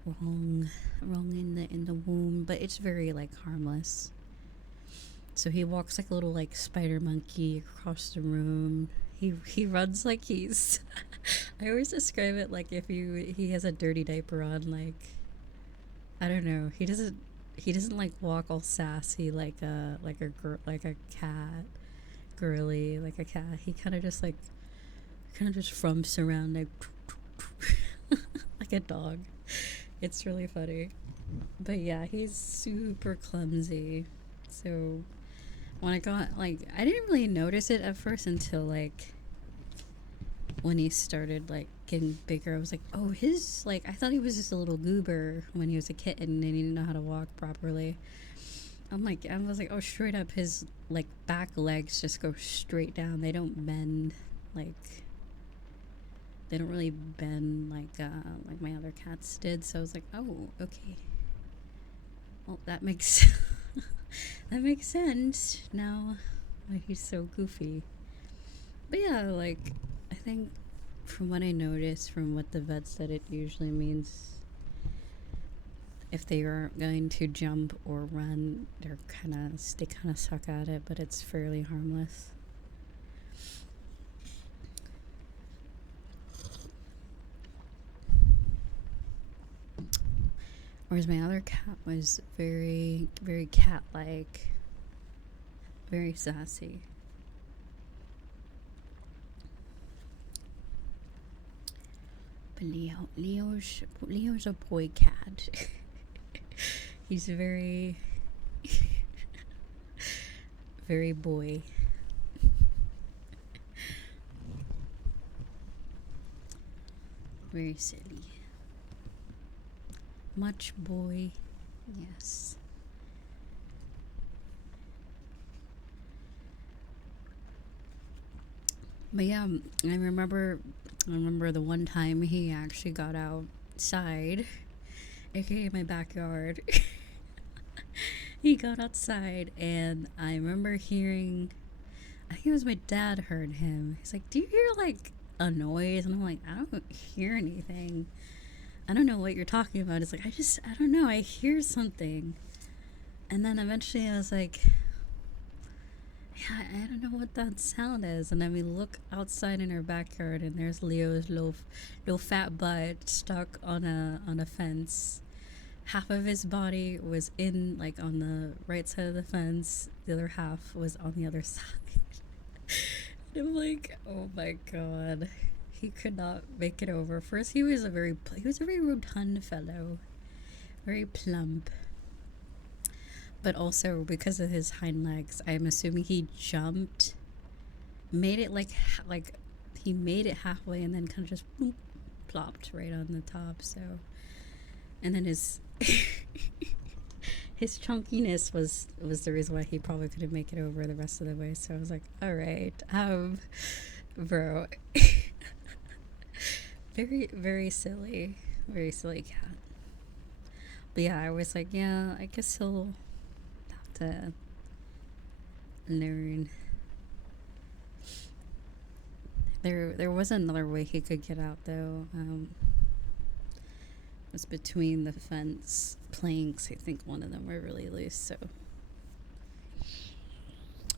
wrong in the womb, but it's very like harmless. So he walks like a little like spider monkey across the room. He runs like he's I always describe it like if he has a dirty diaper on, like I don't know. He doesn't like walk all sassy like a cat, girly like a cat. He kind of just frumps around like like a dog. It's really funny. But yeah, he's super clumsy. So when I got like I didn't really notice it at first until like when he started like getting bigger. I was like, oh, his like I thought he was just a little goober when he was a kitten and he didn't know how to walk properly. I was like, oh, straight up his like back legs just go straight down. They don't bend like they don't really bend like my other cats did. So I was like, oh, okay. Well, that makes that makes sense now. Why he's so goofy. But yeah, like I think from what I noticed from what the vet said, it usually means if they are going to jump or run, they kind of suck at it, but it's fairly harmless. Whereas my other cat was very, very cat like, very sassy. But Leo's a boy cat. He's very, very boy. Very silly. Much boy. Yes. But yeah, I remember the one time he actually got outside, aka my backyard. He got outside and I remember hearing I think it was my dad heard him. He's like, do you hear like a noise? And I'm like, I don't hear anything. I don't know what you're talking about. It's like I don't know, I hear something. And then eventually I was like, yeah, I don't know what that sound is. And then we look outside in our backyard, and there's Leo's little fat butt stuck on a fence. Half of his body was in like on the right side of the fence. The other half was on the other side. And I'm like, oh my god, he could not make it over. First, he was a very rotund fellow, very plump. But also because of his hind legs, I'm assuming he jumped, made it like he made it halfway, and then kind of just boop, plopped right on the top. So, and then his his chunkiness was the reason why he probably couldn't make it over the rest of the way. So I was like, all right, bro, very silly cat. But yeah, I was like, yeah, I guess he'll have to learn. There was another way he could get out though. It was between the fence planks. I think one of them were really loose. So.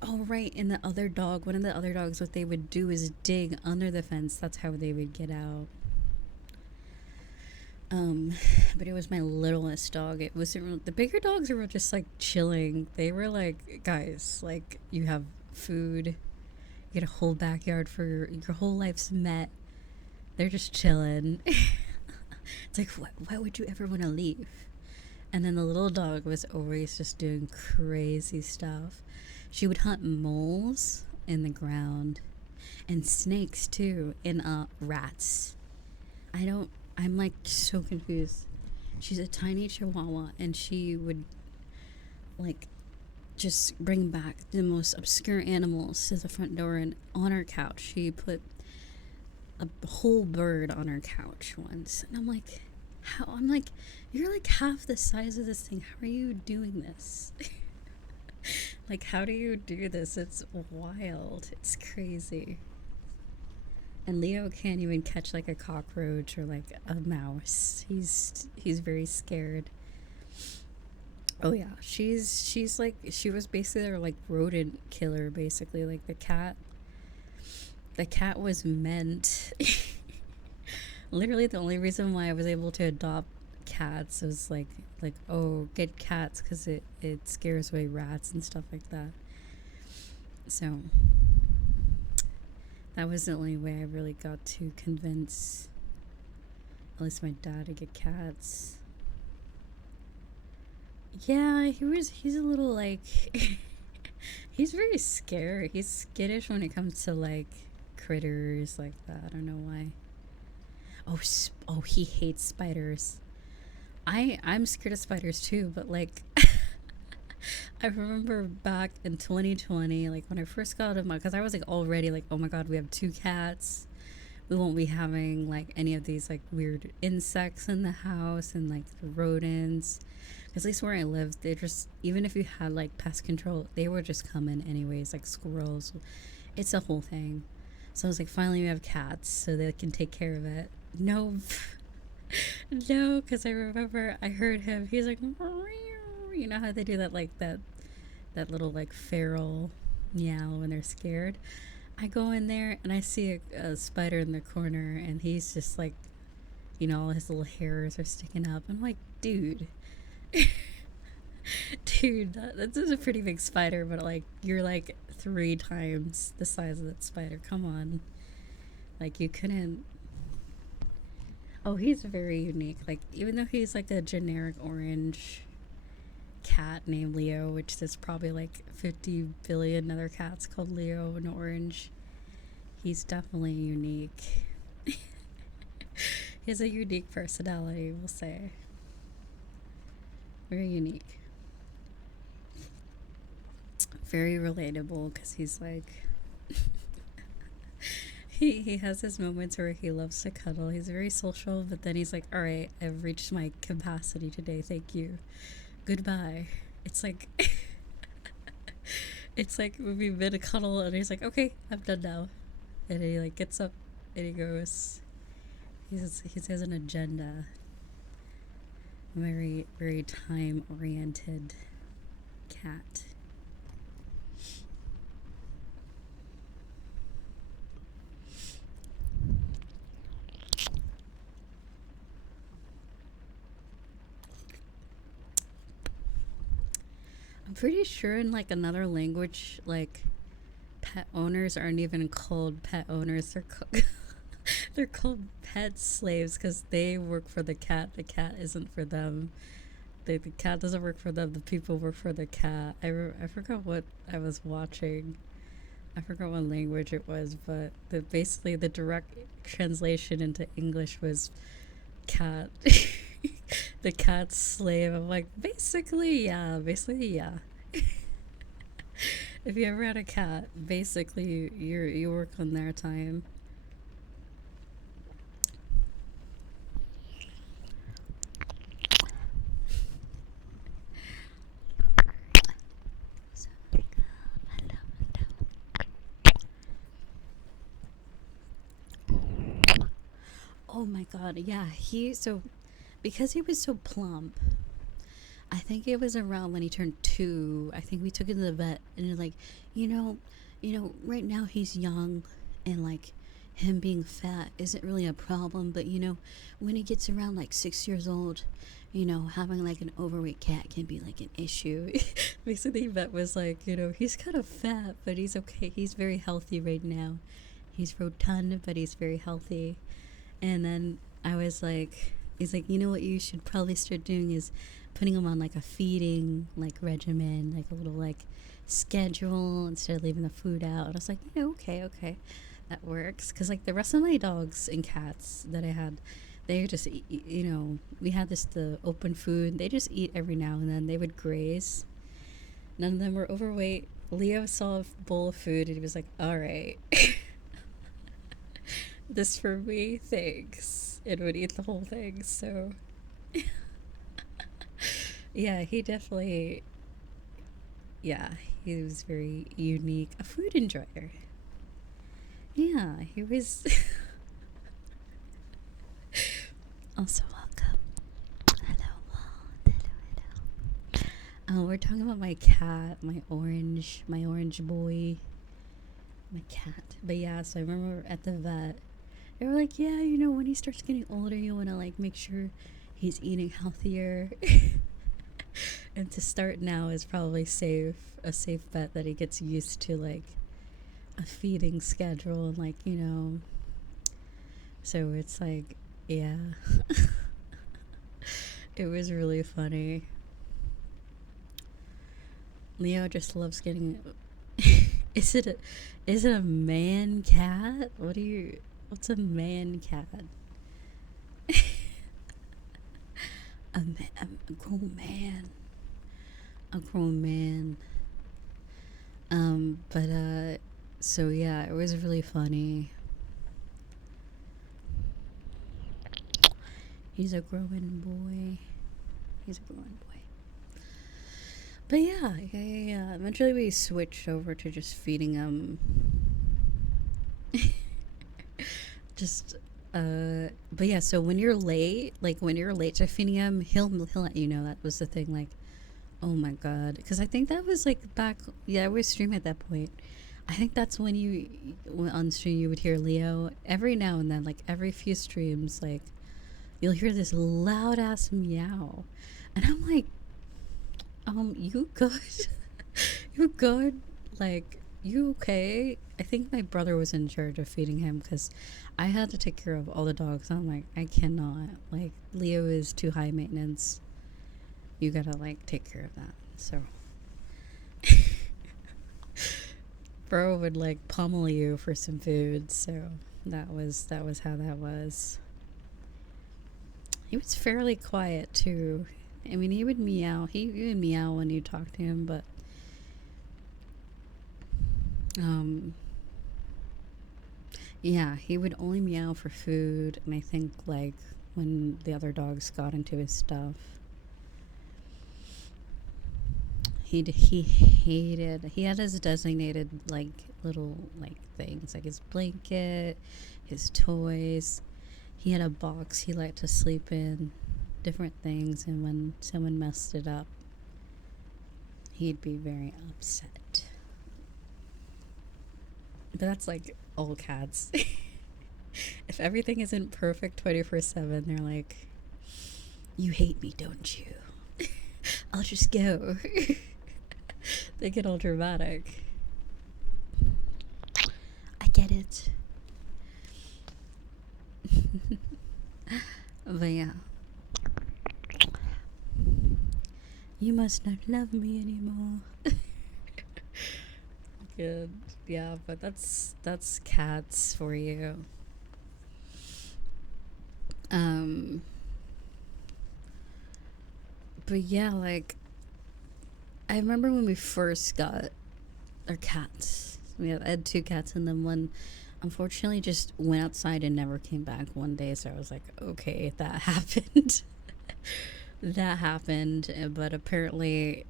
Oh right, and the other dog. One of the other dogs. What they would do is dig under the fence. That's how they would get out. But it was my littlest dog. It wasn't real, the bigger dogs were just like chilling. They were like, guys, like you have food, you get a whole backyard for your whole life's met. They're just chilling. It's like, why would you ever want to leave? And then the little dog was always just doing crazy stuff. She would hunt moles in the ground and snakes too, and rats. I'm like so confused. She's a tiny chihuahua and she would like just bring back the most obscure animals to the front door, and on our couch she put a whole bird on our couch once. And I'm like, how? I'm like, you're like half the size of this thing. How are you doing this? Like, how do you do this? It's wild. It's crazy. And Leo can't even catch like a cockroach or like a mouse. He's very scared. Oh yeah, she's like, she was basically their like rodent killer basically. Like the cat was meant literally the only reason why I was able to adopt cats was like oh, get cats because it scares away rats and stuff like that. So that was the only way I really got to convince at least my dad to get cats. Yeah, he's a little like he's very scary. He's skittish when it comes to like critters like that. I don't know why. Oh, he hates spiders. I'm scared of spiders too, but like I remember back in 2020, like when I first got him, because I was like already like, oh my god, we have 2 cats. We won't be having like any of these like weird insects in the house and like the rodents. Because at least where I lived, they just, even if you had like pest control, they would just come in anyways, like squirrels. It's a whole thing. So I was like, finally we have cats so they can take care of it. No, no, because I remember I heard him. He's like, you know how they do that, like that little like feral meow when they're scared. I go in there and I see a spider in the corner, and he's just like, you know, all his little hairs are sticking up. I'm like, dude, dude, that's a pretty big spider, but like you're like 3 times the size of that spider. Come on, like you couldn't. Oh, he's very unique. Like even though he's like a generic orange cat named Leo, which there's probably like 50 billion other cats called Leo and orange, he's definitely unique. He has a unique personality, we'll say. Very unique. Very relatable because he's like he has his moments where he loves to cuddle. He's very social, but then he's like, all right, I've reached my capacity today, thank you, goodbye. It's like it's like we've been a cuddle and he's like, okay, I'm done now. And he like gets up and he goes, he has an agenda. Very, very time oriented cat. I'm pretty sure in like another language, like pet owners aren't even called pet owners. They're called pet slaves because they work for the cat. The cat isn't for them. The cat doesn't work for them. The people work for the cat. I forgot what I was watching. I forgot what language it was, but basically the direct translation into English was cat. The cat's slave. I'm like, basically yeah. If you ever had a cat, basically you work on their time. So, hello. Oh my god, yeah, because he was so plump, I think it was around when he turned 2. I think we took him to the vet, and they're like, you know, right now he's young, and like him being fat isn't really a problem, but when he gets around like 6 years old, having like an overweight cat can be like an issue. Basically, the vet was like, he's kind of fat, but he's okay. He's very healthy right now. He's rotund, but he's very healthy. And then I was like, he's like, what you should probably start doing is putting him on like a feeding like regimen, like a little like schedule instead of leaving the food out. And I was like, okay, that works. Because like the rest of my dogs and cats that I had, they just eat, we had the open food. They just eat every now and then. They would graze. None of them were overweight. Leo saw a bowl of food and he was like, all right. This for me, thanks. And would eat the whole thing. So yeah, he definitely, yeah, he was very unique, a food enjoyer. Yeah, he was. Also welcome. Hello. We're talking about my cat, my orange boy, my cat. But yeah, so I remember at the vet, they were like, yeah, when he starts getting older, you want to like make sure he's eating healthier. And to start now is probably a safe bet that he gets used to like a feeding schedule and like, so it's like, yeah. It was really funny. Leo just loves getting. Is it a man cat? What's a man cat? a grown man. A grown man. But so yeah, it was really funny. He's a growing boy. But yeah. Eventually we switched over to just feeding him. But yeah, so when you're late to feeding him, he'll let you know. That was the thing, like, oh my god, because I think that was like back, yeah, we were streaming at that point. I think that's when on stream you would hear Leo every now and then, like every few streams, like you'll hear this loud ass meow, and I'm like, you good? You good? Like, you okay? I think my brother was in charge of feeding him because I had to take care of all the dogs. I'm like, I cannot. Like, Leo is too high maintenance. You gotta, like, take care of that. So, bro would, like, pummel you for some food. So, that was how that was. He was fairly quiet, too. I mean, he would meow. He would meow when you talk to him, but yeah, he would only meow for food, and I think like when the other dogs got into his stuff, he hated. He had his designated like little like things, like his blanket, his toys. He had a box he liked to sleep in, different things, and when someone messed it up, he'd be very upset. But that's like all cats. If everything isn't perfect 24/7, they're like, you hate me, don't you? I'll just go. They get all dramatic. I get it. But yeah. You must not love me anymore. Good. Yeah, but that's cats for you. But yeah, like I remember when we first got our cats. I had 2 cats, and then one unfortunately just went outside and never came back one day. So I was like, okay, that happened. That happened. But apparently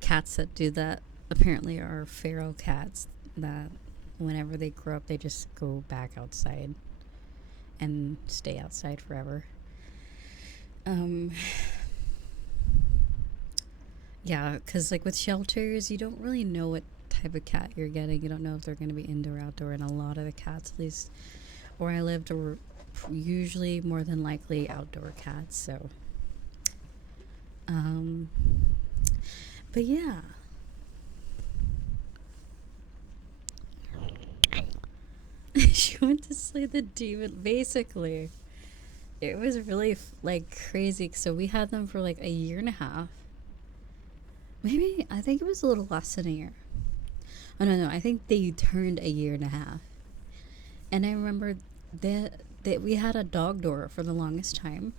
cats that do that apparently are feral cats that whenever they grow up they just go back outside. and stay outside forever. Yeah, because like with shelters, you don't really know what type of cat you're getting. You don't know if they're going to be indoor, outdoor, and a lot of the cats, at least where I lived, were usually more than likely outdoor cats. So, but yeah. She went to slay the demon, basically. It was really like crazy. So we had them for like a year and a half. Maybe, I think it was a little less than a year. Oh, no, I think they turned a year and a half. And I remember that we had a dog door for the longest time.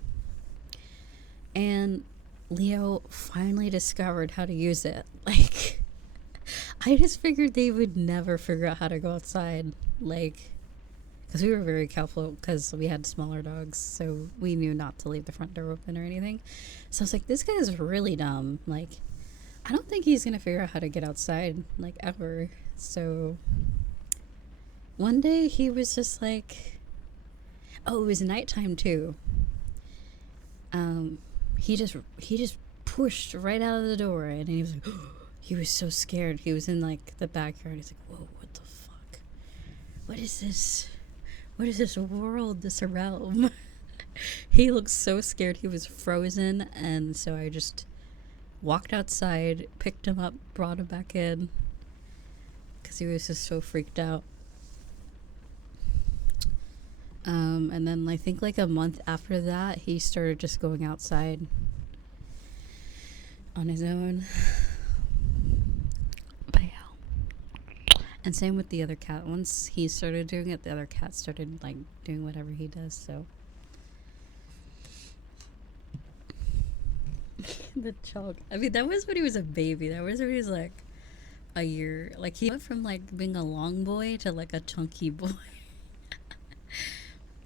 And Leo finally discovered how to use it. Like, I just figured they would never figure out how to go outside. Like, because we were very careful because we had smaller dogs, so we knew not to leave the front door open or anything. So I was like, this guy is really dumb. Like, I don't think he's going to figure out how to get outside, like, ever. So one day he was just like, oh, it was nighttime too. He just pushed right out of the door, and he was like, he was so scared. He was in like the backyard. He's like, whoa, what the fuck? What is this? What is this world? This realm? He looked so scared. He was frozen, and so I just walked outside, picked him up, brought him back in, because he was just so freaked out. And then I think like a month after that, he started just going outside on his own. But yeah. And same with the other cat. Once he started doing it, the other cat started like doing whatever he does. So the chug. I mean, that was when he was a baby. That was when he was like a year. Like he went from like being a long boy to like a chunky boy.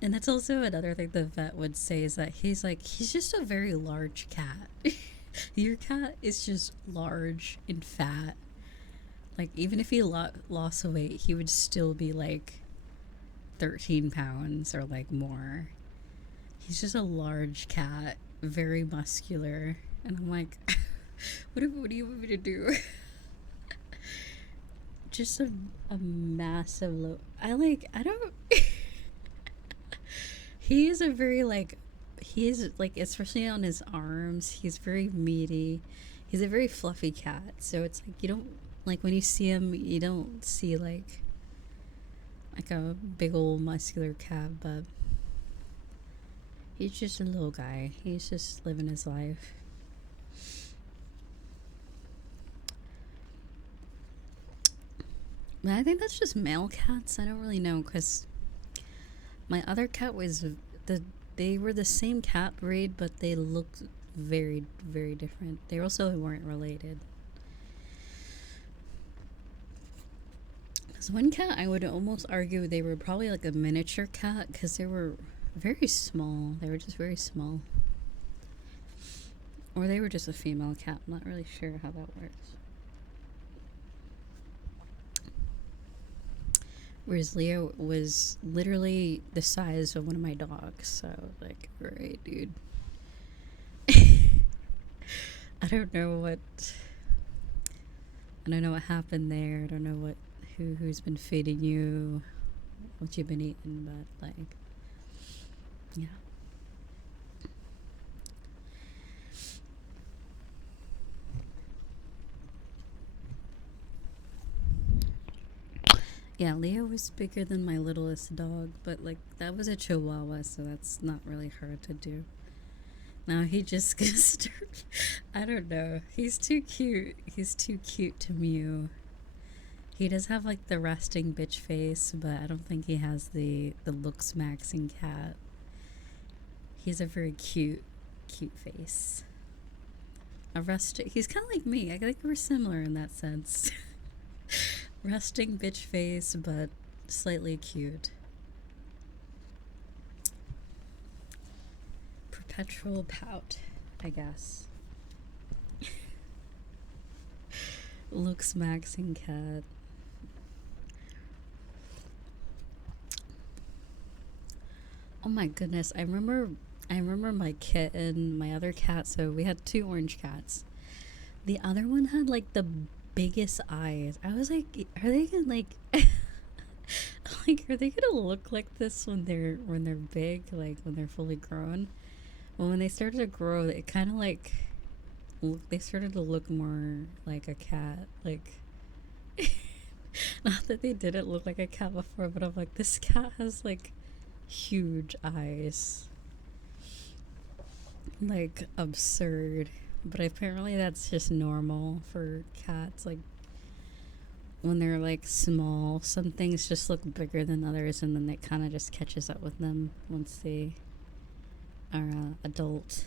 And that's also another thing the vet would say is that he's just a very large cat. Your cat is just large and fat. Like, even if he lost weight, he would still be like 13 pounds or like more. He's just a large cat, very muscular. And I'm like, what do you want me to do? Just a massive I don't. He is a very like, he is like, especially on his arms, he's very meaty. He's a very fluffy cat. So it's like, you don't, like when you see him, you don't see like a big old muscular cat, but he's just a little guy. He's just living his life. But I think that's just male cats. I don't really know, because my other cat was they were the same cat breed, but they looked very, very different. They also weren't related. So one cat, I would almost argue they were probably like a miniature cat, because they were very small. They were just very small. Or they were just a female cat. I'm not really sure how that works. Whereas Leo was literally the size of one of my dogs. So, like, right, dude. I don't know what happened there. I don't know who's been feeding you, what you've been eating, but like, yeah. Yeah, Leo was bigger than my littlest dog, but like that was a Chihuahua, so that's not really hard to do. Now he just gonna start. I don't know. He's too cute. He's too cute to mew. He does have like the resting bitch face, but I don't think he has the looks maxing cat. He's a very cute face. He's kind of like me. I think we're similar in that sense. Resting bitch face, but slightly cute. Perpetual pout, I guess. Looks maxing cat. Oh my goodness, I remember my kitten, my other cat. So we had two orange cats. The other one had like the biggest eyes. I was like, are they gonna like like are they gonna look like this when they're big, like when they're fully grown? Well, when they started to grow, it kind of like they started to look more like a cat. Like, not that they didn't look like a cat before, but I'm like, this cat has like huge eyes, like absurd. But apparently that's just normal for cats. Like when they're like small, some things just look bigger than others, and then it kind of just catches up with them once they are adult.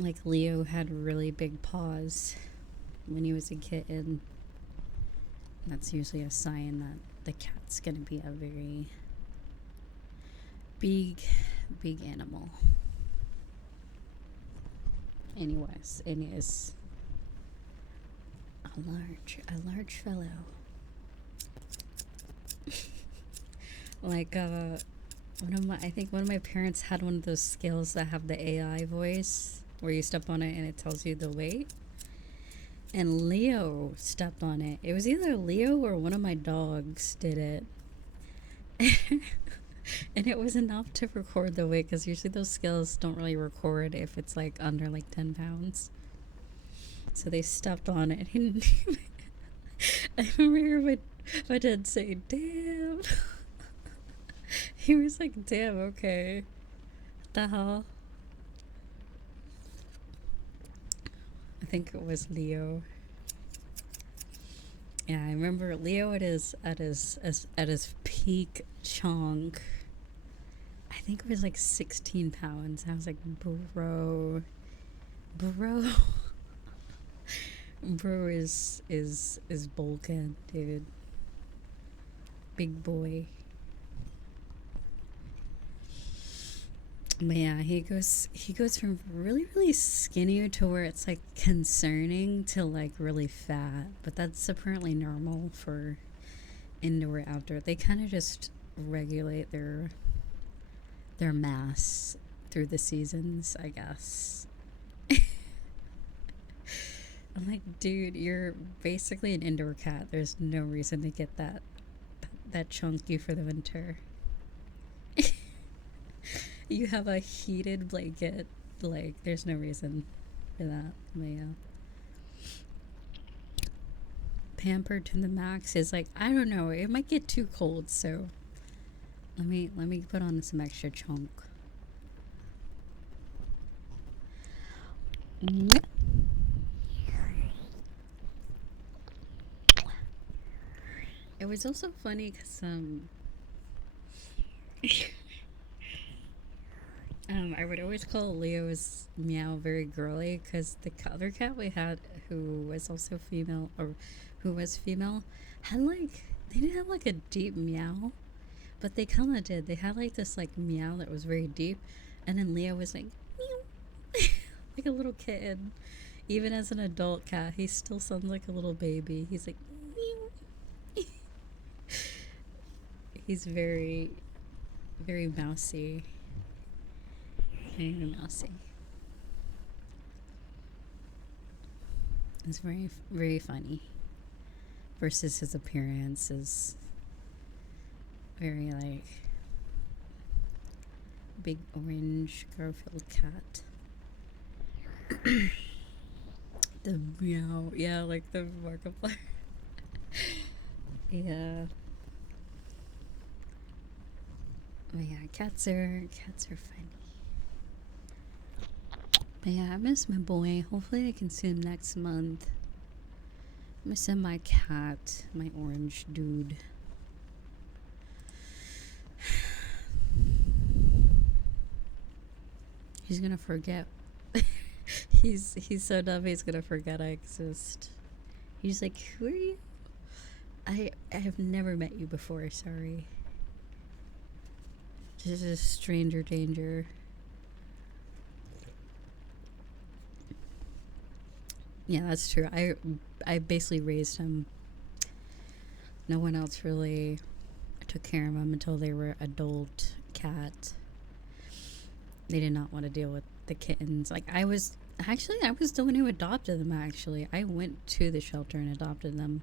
Like Leo had really big paws when he was a kitten. That's usually a sign that the cat's gonna be a very big animal. Anyways, it is a large fellow. Like I think one of my parents had one of those scales that have the AI voice where you step on it and it tells you the weight. And Leo stepped on it. It was either Leo or one of my dogs did it. And it was enough to record the weight, because usually those scales don't really record if it's like under like 10 pounds. So they stepped on it. And I remember my dad saying, damn. He was like, damn, okay. What the hell? I think it was Leo. Yeah, I remember Leo at his peak chunk. I think it was like 16 pounds. I was like, bro, bro is bulking, dude. Big boy. But yeah, he goes from really skinny to where it's like concerning to like really fat. But that's apparently normal for indoor outdoor. They kind of just regulate their mass through the seasons, I guess. I'm like, dude, you're basically an indoor cat. There's no reason to get that chunky for the winter. You have a heated blanket. Like, there's no reason for that. But yeah. Pampered to the max is like, I don't know. It might get too cold, so let me put on some extra chunk. It was also funny because I would always call Leo's meow very girly, because the other cat we had, who was also female, or who was female, had like, they didn't have like a deep meow, but they kind of did. They had like this like meow that was very deep, and then Leo was like meow, like a little kitten. Even as an adult cat, he still sounds like a little baby. He's like meow. He's very mousy. Very mousy. It's very funny. Versus his appearance is very like big orange Garfield cat. The meow, yeah, like the Markiplier. Yeah. But yeah, cats are funny. But yeah, I miss my boy. Hopefully I can see him next month. I'm missing my cat, my orange dude. He's gonna forget. he's so dumb. He's gonna forget I exist. He's like, who are you? I have never met you before. Sorry. Just a stranger danger. Yeah, that's true. I basically raised him. No one else really took care of them until they were adult cat. They did not want to deal with the kittens. Like, I was the one who adopted them, actually. I went to the shelter and adopted them.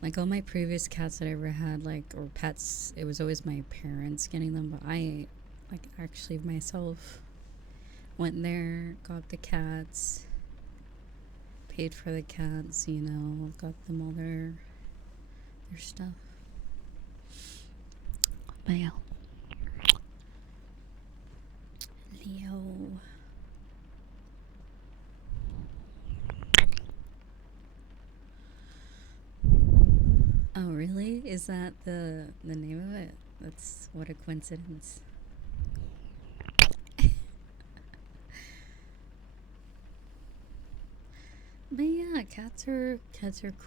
Like, all my previous cats that I ever had, like, or pets, it was always my parents getting them, but I, like, actually myself went there, got the cats, paid for the cats, you know, got them all their stuff. But yeah. Leo. Oh, really? Is that the name of it? That's what a coincidence. But yeah, cats are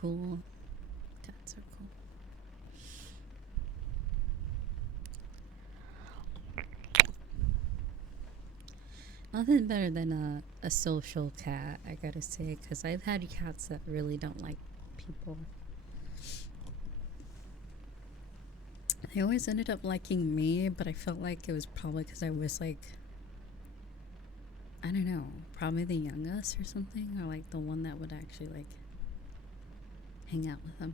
cool. Cats are cool. Nothing better than a social cat, I gotta say, because I've had cats that really don't like people. They always ended up liking me, but I felt like it was probably because I was like, I don't know, probably the youngest or something, or like the one that would actually like hang out with them.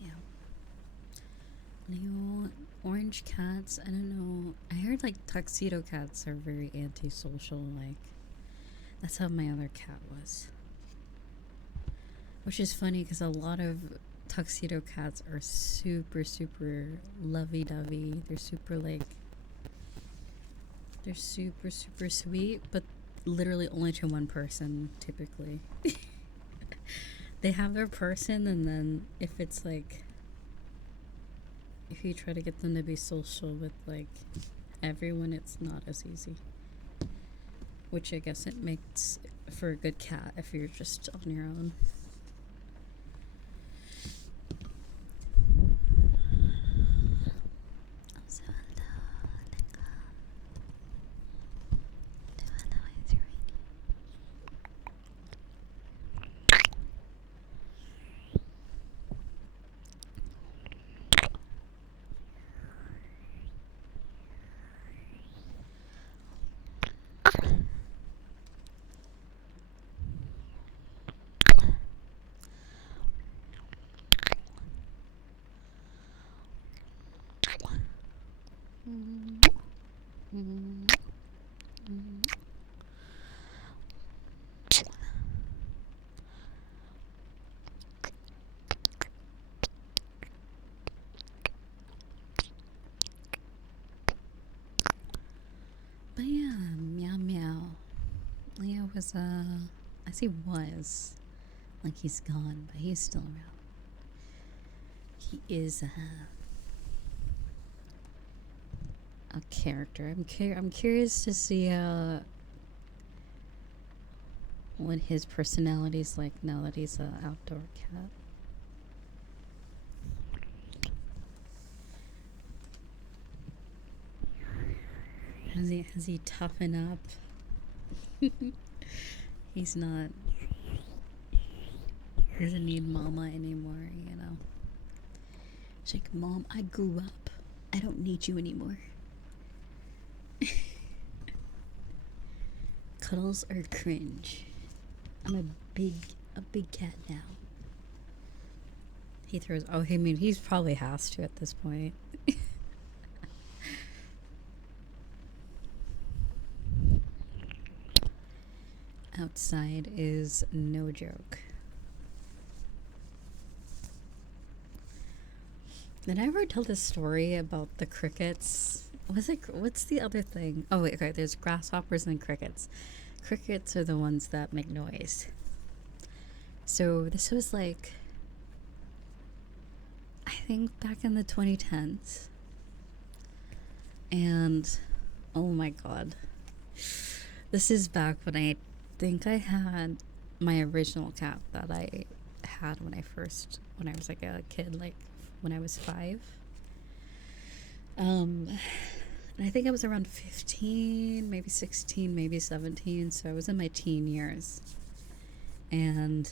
Yeah. Leo, orange cats, I don't know. I heard like tuxedo cats are very antisocial, like that's how my other cat was. Which is funny because a lot of tuxedo cats are super, super lovey-dovey. They're super, like, they're super, super sweet, but literally only to one person, typically. They have their person, and then if it's, like, if you try to get them to be social with, like, everyone, it's not as easy. Which I guess it makes for a good cat if you're just on your own. But yeah, meow meow. Leo was I say was, like he's gone, but he's still around. He is a character. I'm curious to see what his personality's like now that he's an outdoor cat. Has he toughened up? He's not. He doesn't need mama anymore, you know. She's like, Mom, I grew up. I don't need you anymore. Cuddles are cringe. I'm a big cat now. He throws. Oh, I mean, he's probably has to at this point. Outside is no joke. Did I ever tell this story about the crickets? What's the other thing? Oh, wait, okay, there's grasshoppers and crickets. Crickets are the ones that make noise. So this was like, I think back in the 2010s. And, oh my god. This is back when I think I had my original cat that I had when I was like a kid, like when I was 5. And I think I was around 15, maybe 16, maybe 17, so I was in my teen years. And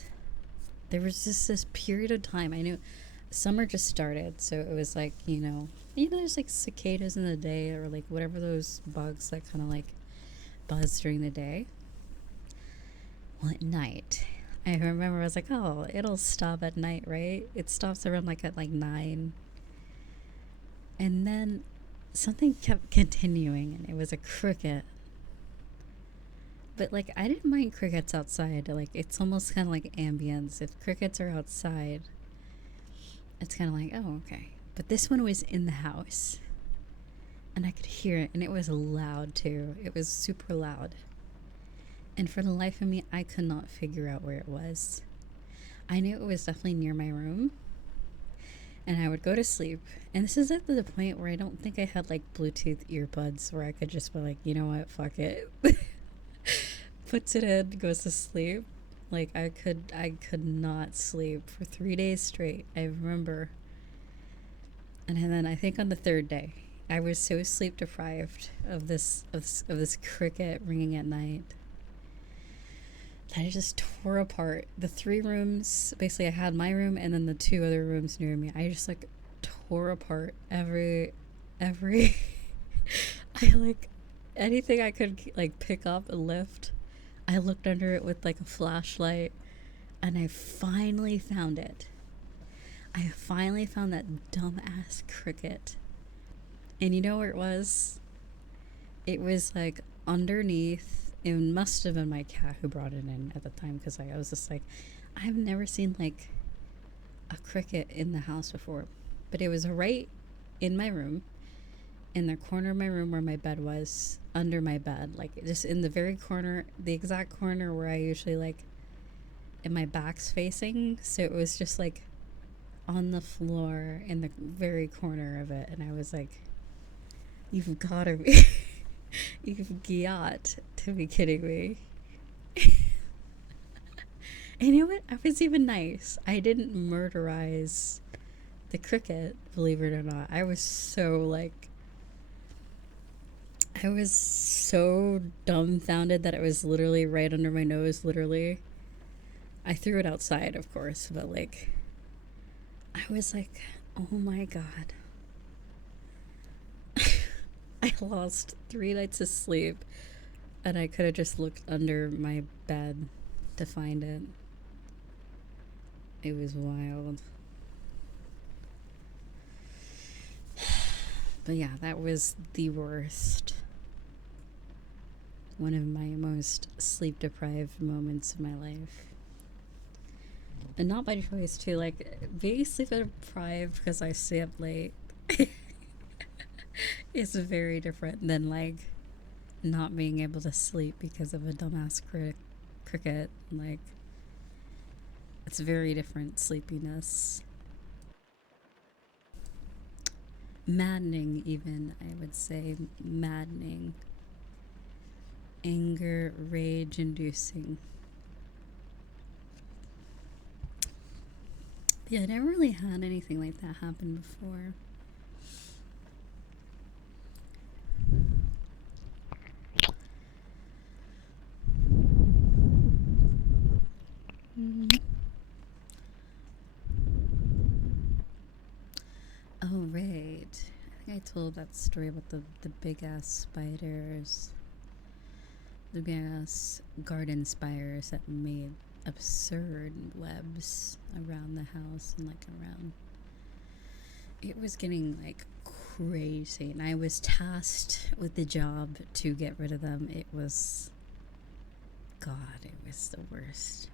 There was just this period of time. I knew summer just started, so it was like, there's like cicadas in the day, or like whatever those bugs that kind of like buzz during the day. Well, at night, I remember I was like, oh, it'll stop at night, right? It stops around like at like 9. And then something kept continuing, and it was a cricket. But like, I didn't mind crickets outside. Like, it's almost kind of like ambience. If crickets are outside, it's kind of like, oh, okay. But this one was in the house, and I could hear it, and it was loud too. It was super loud. And for the life of me, I could not figure out where it was. I knew it was definitely near my room, and I would go to sleep. And this is at the point where I don't think I had like Bluetooth earbuds where I could just be like, you know what, fuck it. Puts it in, goes to sleep. Like, I could not sleep for 3 days straight, I remember. And then I think on the third day, I was so sleep deprived of this cricket ringing at night that I just tore apart the 3 rooms. Basically, I had my room and then the 2 other rooms near me. I just like tore apart every I like anything I could like pick up and lift. I looked under it with like a flashlight, and I finally found it. I finally found that dumbass cricket. And you know where it was? It was like underneath. It must have been my cat who brought it in at the time, because I was just like, I've never seen like a cricket in the house before. But it was right in my room, in the corner of my room where my bed was, under my bed, like just in the very corner, the exact corner where I usually like, and my back's facing. So it was just like on the floor in the very corner of it. And I was like, you've gotta be you've got to be kidding me. And you know what, I was even nice. I didn't murderize the cricket, believe it or not. I was so dumbfounded that it was literally right under my nose, literally. I threw it outside, of course, but like, I was like, oh my god. I lost 3 nights of sleep, and I could have just looked under my bed to find it. It was wild. But yeah, that was the worst. One of my most sleep deprived moments of my life. And not by choice too, like being sleep deprived because I stay up late is very different than like not being able to sleep because of a dumbass cricket. Like, it's very different sleepiness. Maddening, even, I would say. Maddening. Anger, rage inducing. Yeah, I never really had anything like that happen before. Oh, right. I think I told that story about the big ass spiders. The big ass garden spiders that made absurd webs around the house and like around. It was getting like crazy, and I was tasked with the job to get rid of them. It was, God, it was the worst.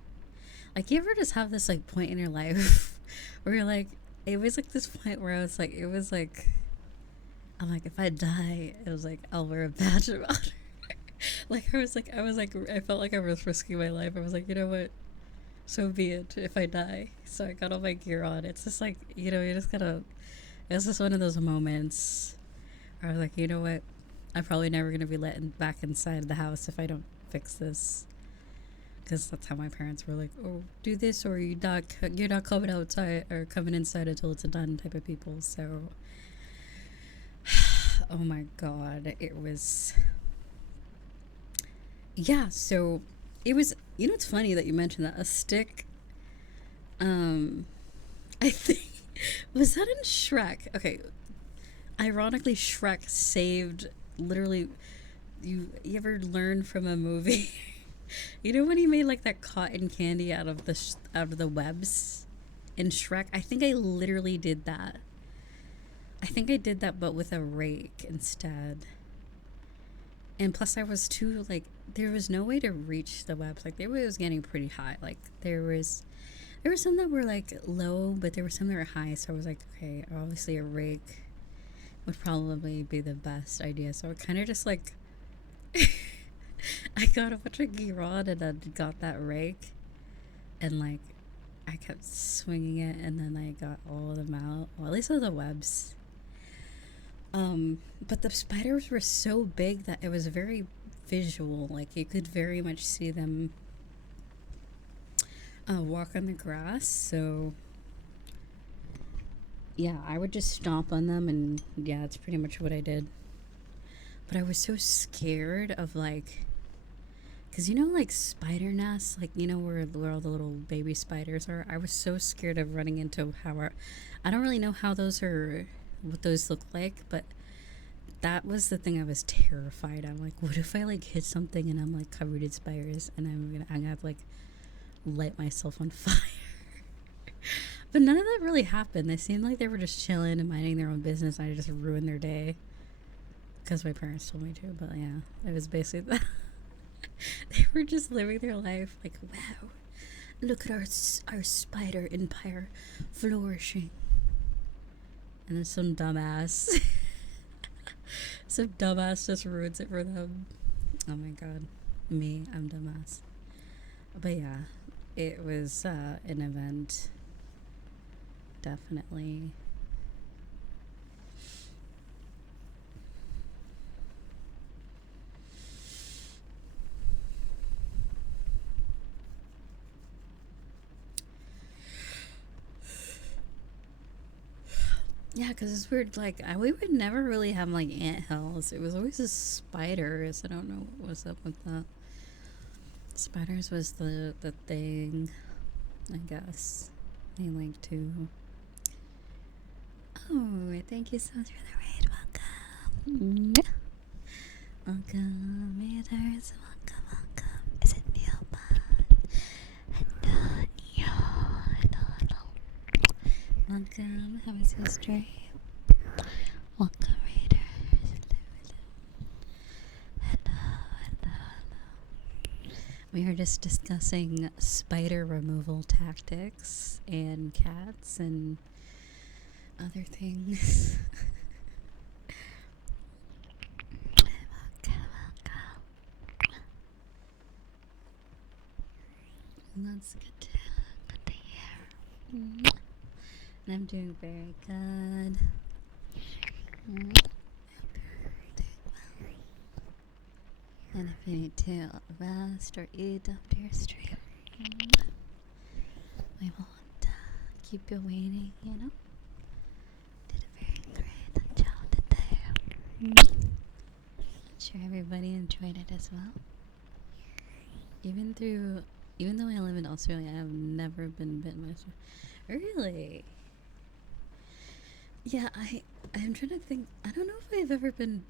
Like, you ever just have this like point in your life where you're like, it was like this point where I was like, it was like, I'm like, if I die, it was like, I'll wear a badge of honor. Like, I felt like I was risking my life. I was like, you know what? So be it if I die. So I got all my gear on. It's just like, you just gotta, it's just one of those moments where I was like, you know what? I'm probably never gonna be let back inside the house if I don't fix this. Because that's how my parents were like, oh, do this or you're not coming outside or coming inside until it's done type of people. So, oh my God, it was, yeah, so it was, it's funny that you mentioned that. A stick Um, I think was that in Shrek? Okay, ironically, Shrek saved literally. You ever learn from a movie? You know when he made like that cotton candy out of the webs in Shrek? I think I literally did that. I think I did that, but with a rake instead. And plus, I was too like there was no way to reach the webs. Like they was getting pretty high. Like there were some that were like low, but there were some that were high. So I was like, okay, obviously a rake would probably be the best idea. So I kind of just like I got a bunch of gear rod and then got that rake and like I kept swinging it and then I got all of them out. Well, at least all the webs. But the spiders were so big that it was very visual. Like you could very much see them walk on the grass. So yeah, I would just stomp on them, and yeah, that's pretty much what I did. But I was so scared of like, cause you know like spider nests, like you know where all the little baby spiders are. I was so scared of running into I don't really know how those are, what those look like, but that was the thing I was terrified. I'm like, what if I like hit something and I'm like covered in spiders and I'm gonna have to like light myself on fire. But none of that really happened. They seemed like they were just chilling and minding their own business. I just ruined their day because my parents told me to. But yeah, it was basically that. They were just living their life like, wow, look at our spider empire flourishing. And then some dumbass just ruins it for them. Oh my god, me, I'm dumbass. But yeah, it was an event, definitely. Yeah, because it's weird. Like, we would never really have like ant hills. It was always just spiders. I don't know what was up with that. Spiders was the thing, I guess. They like to. Oh, thank you so much for the raid. Welcome. Welcome, readers. Welcome, welcome. Is it Neopod? Hello. Welcome. How was your stream? Welcome, readers. Hello. We were just discussing spider removal tactics and cats and other things. That's good to hear. And I'm doing very good. And if you need to rest or eat after your stream, we won't keep you waiting, you know? Did a very great job today. I'm sure everybody enjoyed it as well. Even though I live in Australia, I have never been bitten by a spider. Really? Yeah, I'm trying to think. I don't know if I've ever been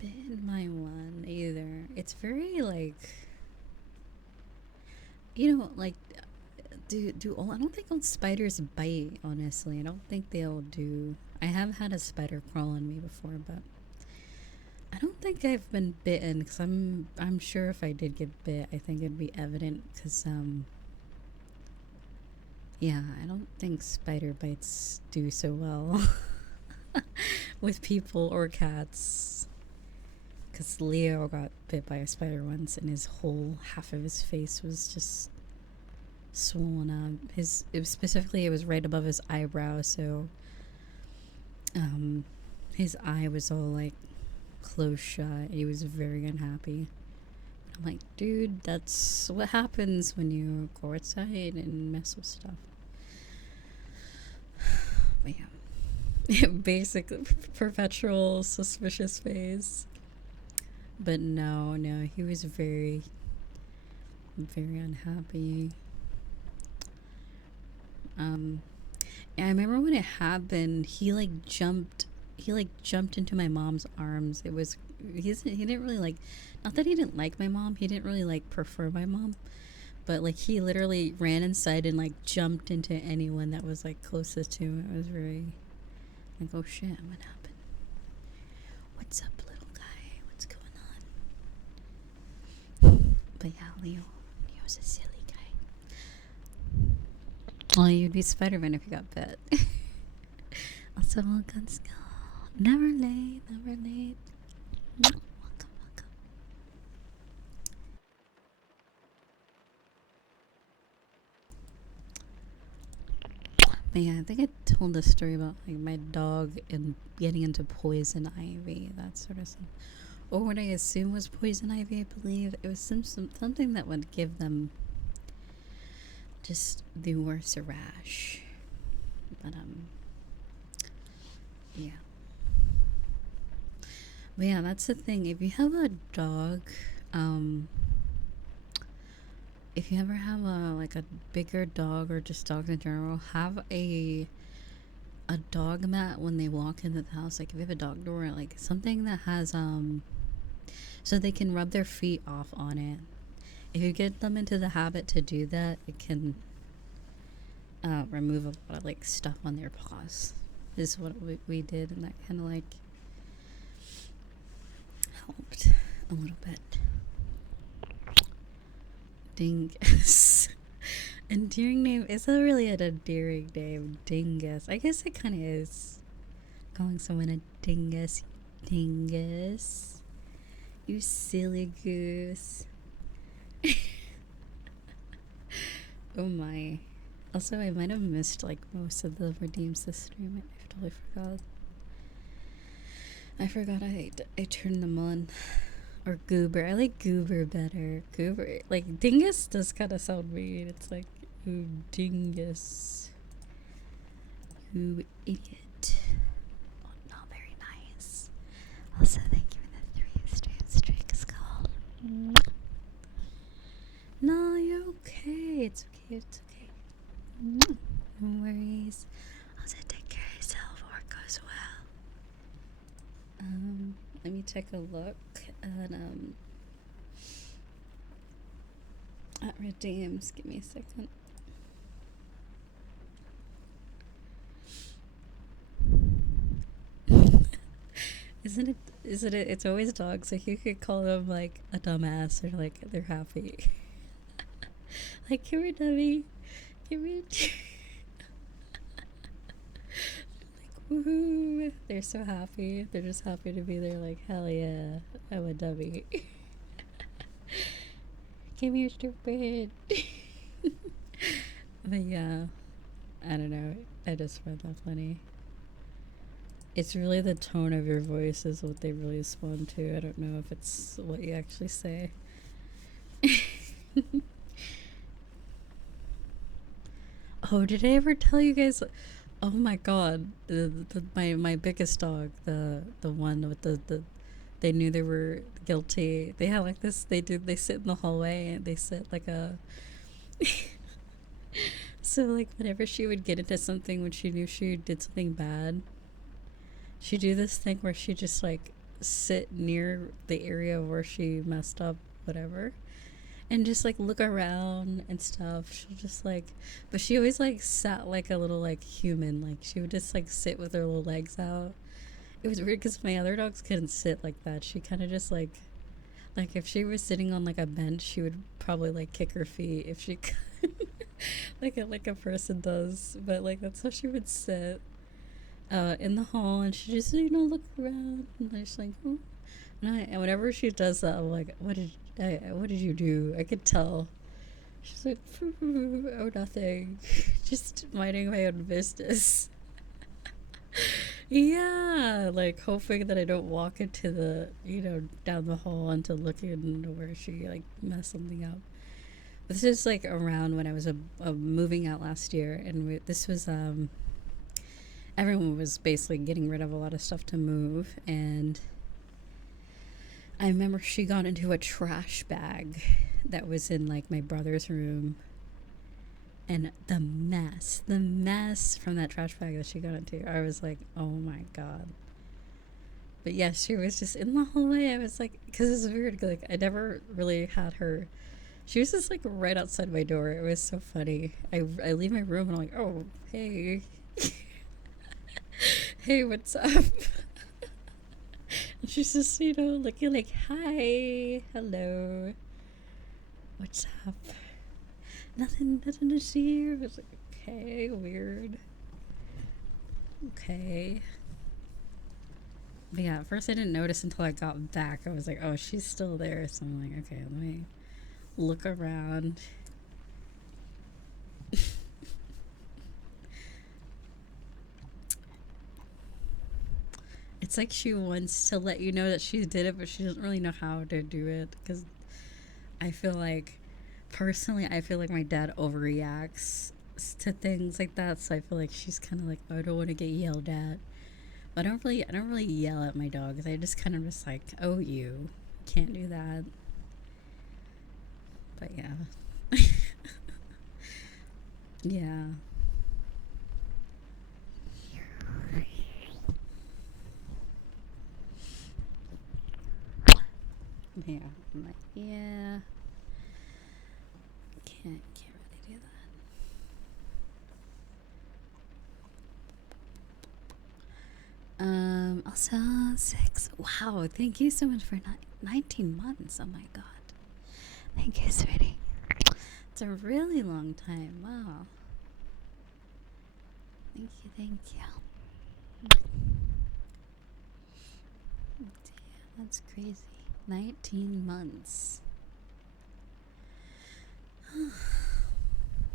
bitten by one either. It's very like, like do all. I don't think all spiders bite. Honestly, I don't think they'll do. I have had a spider crawl on me before, but I don't think I've been bitten because I'm sure if I did get bit, I think it'd be evident because yeah, I don't think spider bites do so well with people or cats. Because Leo got bit by a spider once, and his whole half of his face was just swollen up. It was right above his eyebrow, so his eye was all like closed shut. He was very unhappy. I'm like, dude, that's what happens when you go outside and mess with stuff. But yeah, basically perpetual suspicious face. But no, he was very, very unhappy. And I remember when it happened, he like jumped into my mom's arms. He didn't really like, not that he didn't like my mom, he didn't really like prefer my mom, but like he literally ran inside and like jumped into anyone that was like closest to him. It was very like, oh shit, what happened? What's up, little guy? What's going on? But yeah, Leo's a silly guy. Well, you'd be Spider-Man if you got bit. Also, welcome, Skull. Never late, never late. Welcome, welcome. But yeah, I think I told a story about like my dog and getting into poison ivy, that sort of stuff. Or what I assume was poison ivy, I believe. It was something that would give them just the worst rash. But yeah. But yeah, that's the thing. If you have a dog, if you ever have a bigger dog or just dogs in general, have a dog mat when they walk into the house. Like if you have a dog door, like something that has so they can rub their feet off on it. If you get them into the habit to do that, it can remove a lot of like stuff on their paws. Is what we did, and that kind of like helped a little bit. Dingus. Endearing name. Is that really an endearing name? Dingus. I guess it kind of is. Calling someone a dingus. Dingus. You silly goose. Oh my. Also, I might have missed like most of the redeems this stream. I totally forgot. I forgot I turned them on. Or goober. I like goober better. Goober. Like dingus does kind of sound mean. It's like, ooh, dingus. You idiot. Oh, not very nice. Also, thank you for the 3 streaks called. No, you're okay. It's okay. It's okay. No worries. Also, take care of yourself. Work goes well. Let me take a look at redeems. Give me a second. Isn't it? It's always dogs. Like you could call them like a dumbass or like they're happy. Like, come here, dummy. Come here. Like, woohoo. They're so happy. They're just happy to be there. Like, hell yeah, I'm a dummy. Come here, stupid. But yeah, I don't know. I just find that funny. It's really the tone of your voice is what they really respond to. I don't know if it's what you actually say. Oh, did I ever tell you guys? Oh my god, my biggest dog, the one with the they knew they were guilty. They had like this. They sit in the hallway and they sit like a. So like whenever she would get into something when she knew she did something bad, she'd do this thing where she just like sit near the area where she messed up, whatever, and just like look around and stuff. She'll just like, but she always like sat like a little like human. Like she would just like sit with her little legs out. It was weird because my other dogs couldn't sit like that. She kind of just like if she was sitting on like a bench, she would probably like kick her feet if she could. like a person does, but like that's how she would sit in the hall, and she just look around and just like, oh. And whenever she does that, I'm like, what did you do? I could tell. She's like, oh, nothing, just minding my own business. Yeah, like hoping that I don't walk into the down the hall into looking where she like messed something up. This is like around when I was moving out last year, and this was everyone was basically getting rid of a lot of stuff to move, and I remember she got into a trash bag that was in like my brother's room, And the mess from that trash bag that she got into, I was like, oh my god. But yeah, she was just in the hallway. I was like, because it's weird. Like, I never really had her. She was just like right outside my door. It was so funny. I leave my room and I'm like, oh, hey. Hey, what's up? And she's just, looking like, hi, hello. What's up? Nothing to see. I was like, okay, weird. Okay. But yeah, at first I didn't notice until I got back. I was like, oh, she's still there. So I'm like, okay, let me look around. It's like she wants to let you know that she did it, but she doesn't really know how to do it. Because I feel like, personally, I feel like my dad overreacts to things like that. So I feel like she's kind of like, oh, I don't want to get yelled at. But I don't really yell at my dogs. I just kind of just like, oh, you can't do that. But yeah. Yeah. Yeah. I'm like, yeah. Can't really do that. Also 6. Wow, thank you so much for 19 months. Oh my god. Thank you, sweetie. It's a really long time. Wow. Thank you, thank you. Damn, that's crazy. 19 months.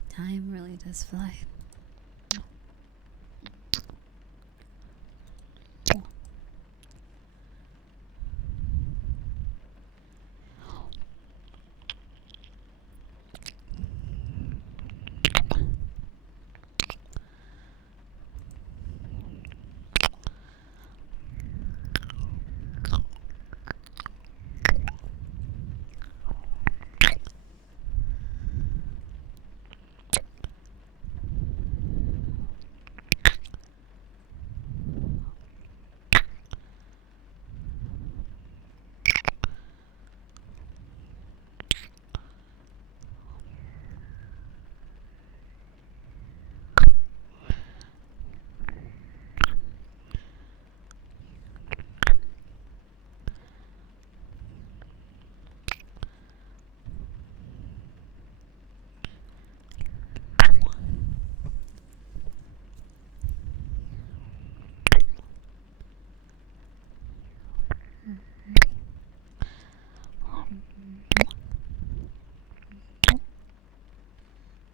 Time really does fly.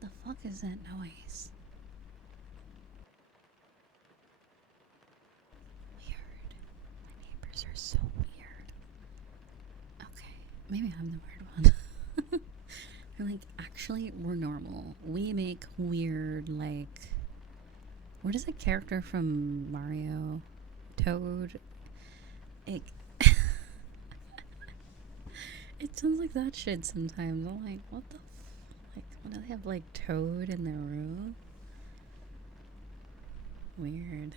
The fuck is that noise? Weird. My neighbors are so weird. Okay, maybe I'm the weird one. They're like, actually, we're normal. We make weird, like, what is a character from Mario? Toad? It, it sounds like that shit sometimes. I'm like, what the like, what do they have, like, Toad in their room? Weird.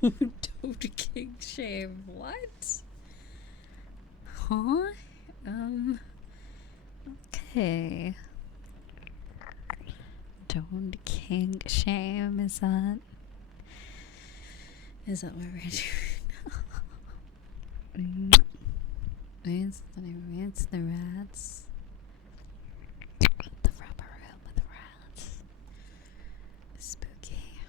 Toad King Shame. What? Huh? Okay. Toad King Shame, is that what we're doing now? It's the rats. The rubber room with rats. Spooky.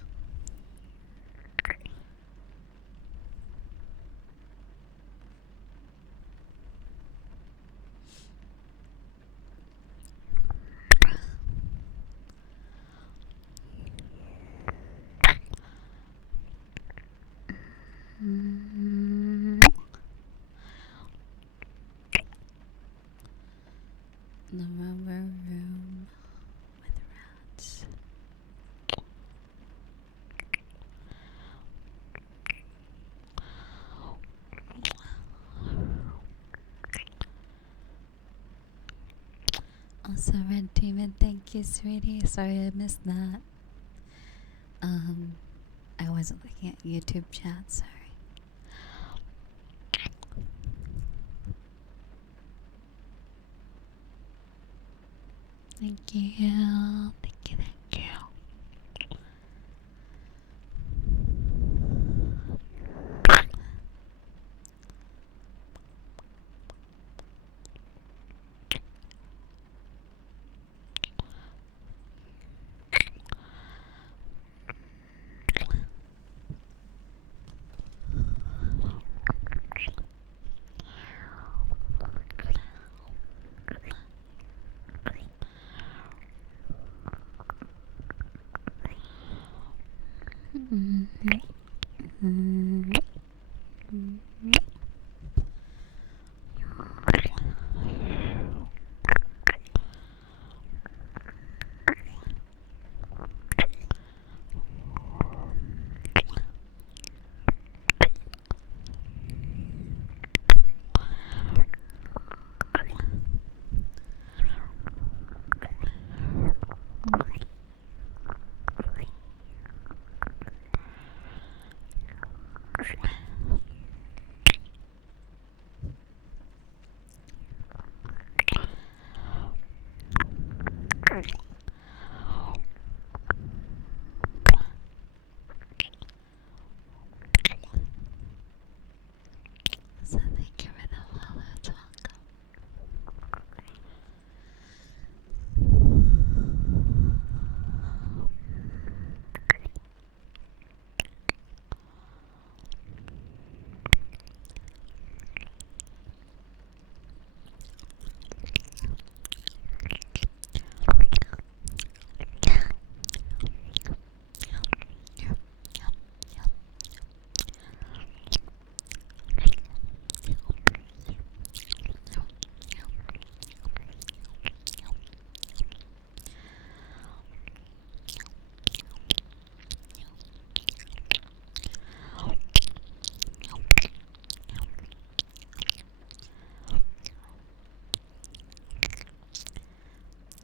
The rubber room with rats. so Red Demon, thank you, sweetie. Sorry I missed that. I wasn't looking at YouTube chat, sorry. Thank you. Thank you, thank you. So thank you for the follow, it's welcome.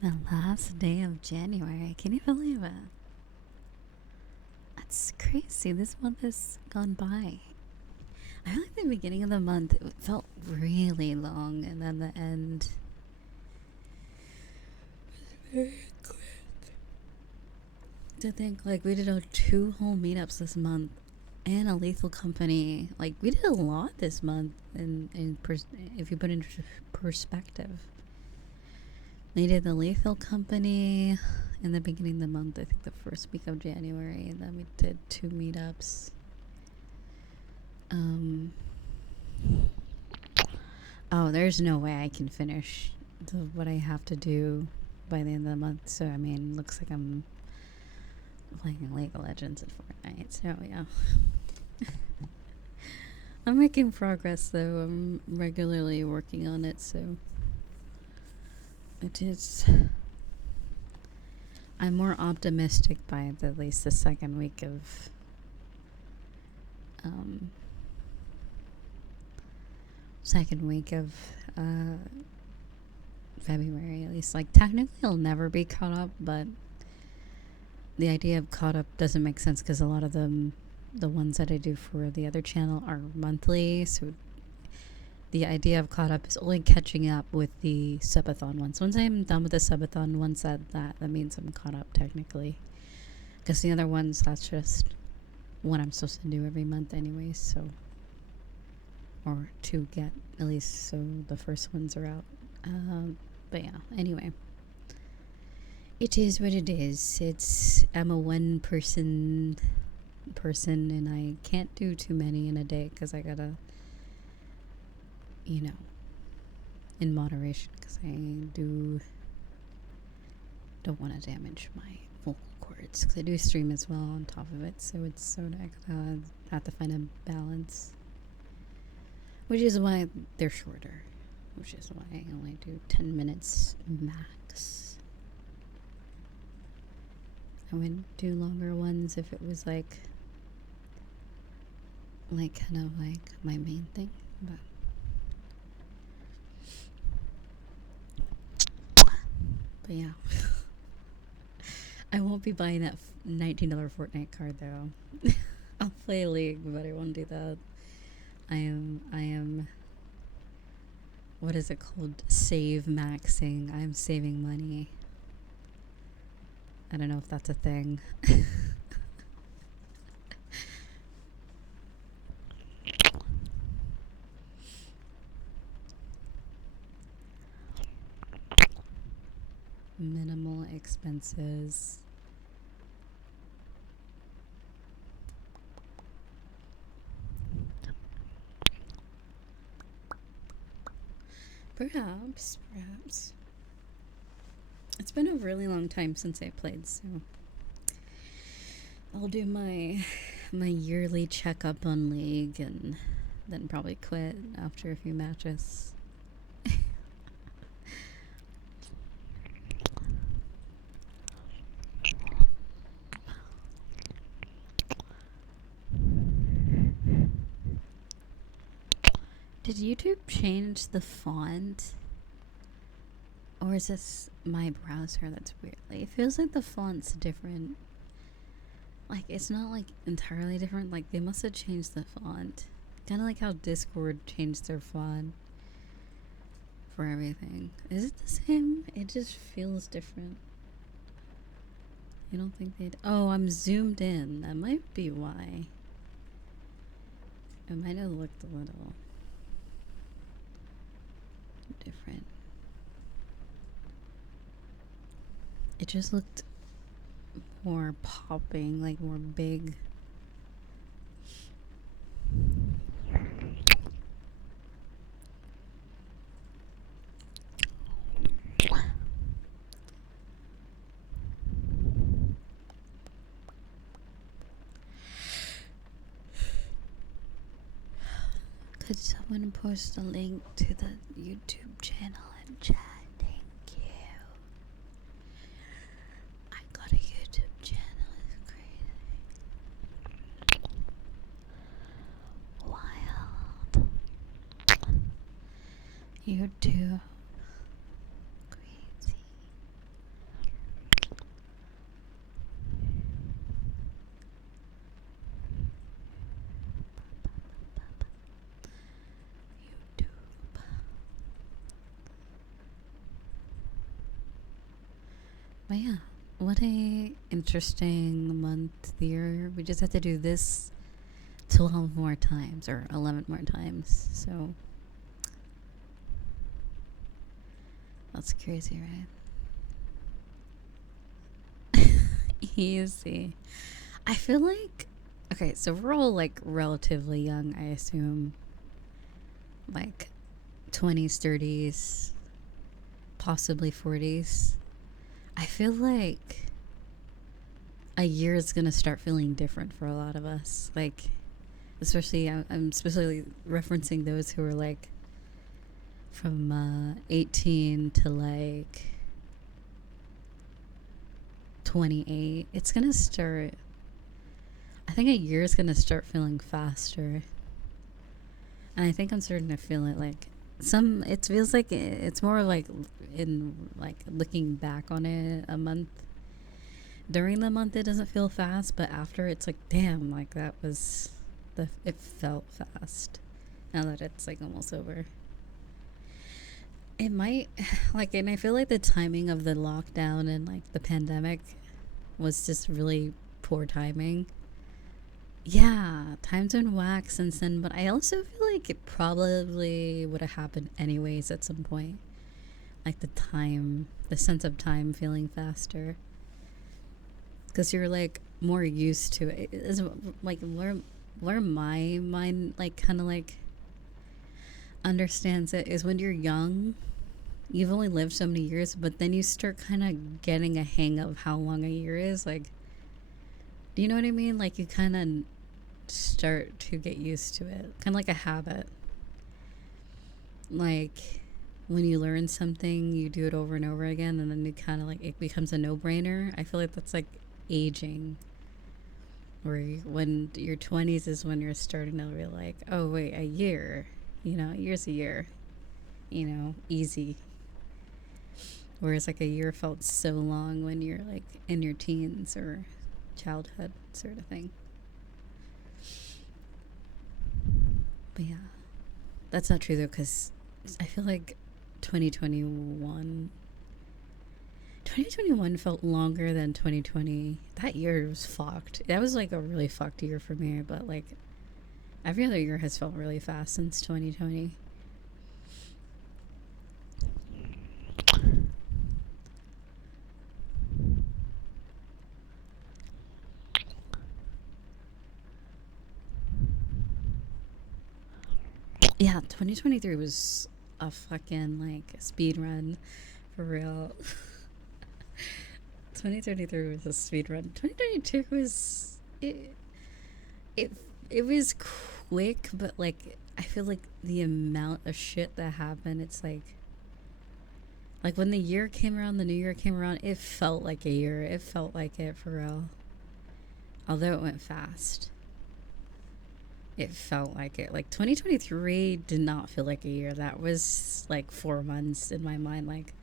The last day of January. Can you believe it? That's crazy. This month has gone by. I feel like the beginning of the month it felt really long, and then the end was very quick. To think like we did 2 whole meetups this month, and a Lethal Company. Like we did a lot this month, if you put it into perspective. We did the Lethal Company in the beginning of the month, I think the first week of January, and then we did 2 meetups. Oh, there's no way I can finish what I have to do by the end of the month, so I mean, looks like I'm playing League of Legends and Fortnite, so yeah. I'm making progress though, I'm regularly working on it, so it is. I'm more optimistic by at least the second week of February, at least. Like technically I'll never be caught up, but the idea of caught up doesn't make sense because a lot of them, the ones that I do for the other channel, are monthly, so the idea of caught up is only catching up with the subathon ones. Once I'm done with the subathon ones, that means I'm caught up technically, because the other ones, that's just what I'm supposed to do every month anyways, so, or to get at least so the first ones are out. But yeah, anyway, it is what it is. I'm a one person and I can't do too many in a day because I gotta, you know, in moderation, because I don't want to damage my vocal cords, because I do stream as well on top of it, so it's sort of have to find a balance, which is why they're shorter, which is why I only do 10 minutes max. I would do longer ones if it was like kind of like my main thing, but But yeah. I won't be buying that $19 Fortnite card though. I'll play League, but I won't do that. I am, what is it called? Save maxing. I'm saving money. I don't know if that's a thing. Minimal expenses. Perhaps. It's been a really long time since I played, so I'll do my yearly checkup on League and then probably quit after a few matches. Did YouTube change the font? Or is this my browser that's weird? Like, it feels like the font's different. Like, it's not like entirely different. Like, they must have changed the font. Kind of like how Discord changed their font for everything. Is it the same? It just feels different. You don't think they'd... Oh, I'm zoomed in. That might be why. It might have looked a little different. It just looked more popping, like more big. Could someone post a link to the YouTube channel in chat? Thank you. I got a YouTube channel. It's crazy. Wild. YouTube. Crazy. But yeah, what a interesting month here. We just have to do this 12 more times or 11 more times. So that's crazy, right? Easy. I feel like, okay, so we're all like relatively young, I assume. Like 20s, 30s, possibly 40s. I feel like a year is gonna start feeling different for a lot of us. Like, especially, I'm especially referencing those who are like from 18 to like 28. It's gonna start, I think a year is gonna start feeling faster. And I think I'm starting to feel it like it feels like it's more like in like looking back on it a month. During the month it doesn't feel fast, but after it's like, damn, like that was it felt fast. Now that it's like almost over. It might like, and I feel like the timing of the lockdown and like the pandemic was just really poor timing. Yeah, time's been whack since then, but I also feel like it probably would have happened anyways at some point. Like the sense of time feeling faster. Because you're like more used to it. It's like where my mind like kind of like understands it is when you're young, you've only lived so many years, but then you start kind of getting a hang of how long a year is. Like, do you know what I mean? Like, you kind of start to get used to it, kind of like a habit. Like, when you learn something, you do it over and over again, and then you kind of like, it becomes a no-brainer. I feel like that's like aging, where when your 20s is when you're starting to be like, oh wait, a year, a year's a year, easy. Whereas like a year felt so long when you're like in your teens or childhood sort of thing. But yeah, that's not true though, because I feel like 2021 2021 felt longer than 2020. That year was fucked. That was like a really fucked year for me, but like every other year has felt really fast since 2020. Yeah, 2023 was a fucking like speed run for real. 2023 was a speed run. 2022 was it it was quick, but like I feel like the amount of shit that happened, it's like when the year came around, the new year came around, it felt like a year. It felt like it for real. Although it went fast. It felt like it. Like 2023 did not feel like a year. That was like 4 months in my mind. Like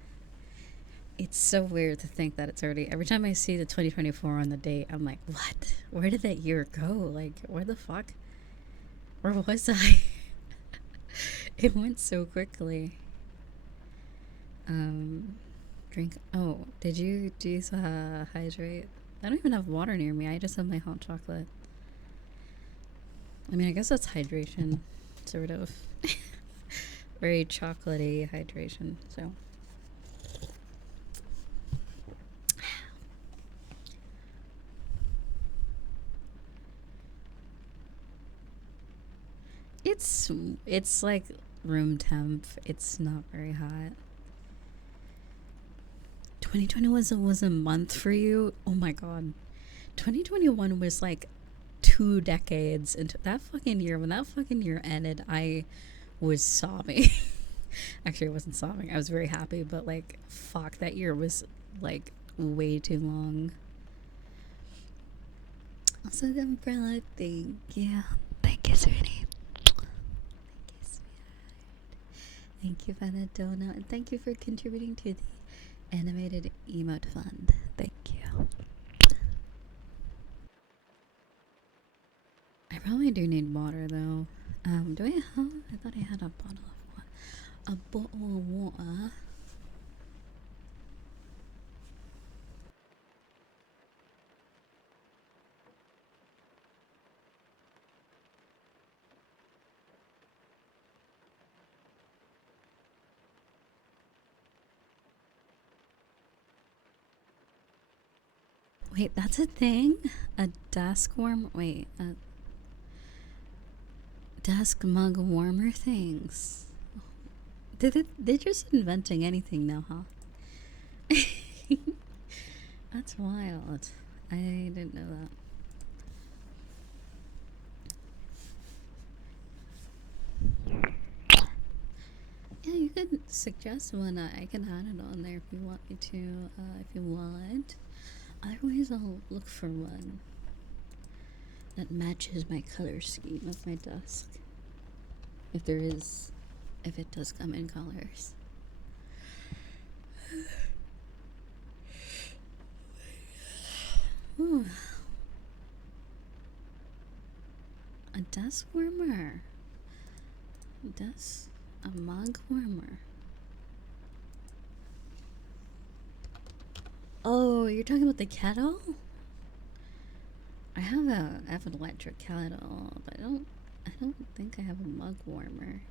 it's so weird to think that it's already. Every time I see the 2024 on the date, I'm like, what? Where did that year go? Like, where the fuck? Where was I? It went so quickly. Drink. Oh, did you hydrate? I don't even have water near me. I just have my hot chocolate. I mean, I guess that's hydration, sort of. Very chocolatey hydration, so. It's like room temp. It's not very hot. 2020 was a month for you? Oh my god. 2021 was like 2 decades into that fucking year. When that fucking year ended, I was sobbing. Actually, I wasn't sobbing. I was very happy, but like, fuck, that year was like way too long. Also, the umbrella, thank you. Thank you, sweetie. Thank you, sweetheart. Thank you for the donut, and thank you for contributing to the animated emote fund. Thank you. I probably do need water though. Do I have? I thought I had a bottle of water. A bottle of water. Wait, that's a thing? A desk warmer? Wait, a desk mug warmer things. They're just inventing anything now, huh? That's wild. I didn't know that. Yeah, you could suggest one. I can add it on there if you want me to. If you want. Otherwise, I'll look for one that matches my color scheme of my desk. If there is, if it does come in colors. Ooh. A desk warmer. A mug warmer. Oh, you're talking about the kettle? I have an electric kettle, but I don't think I have a mug warmer.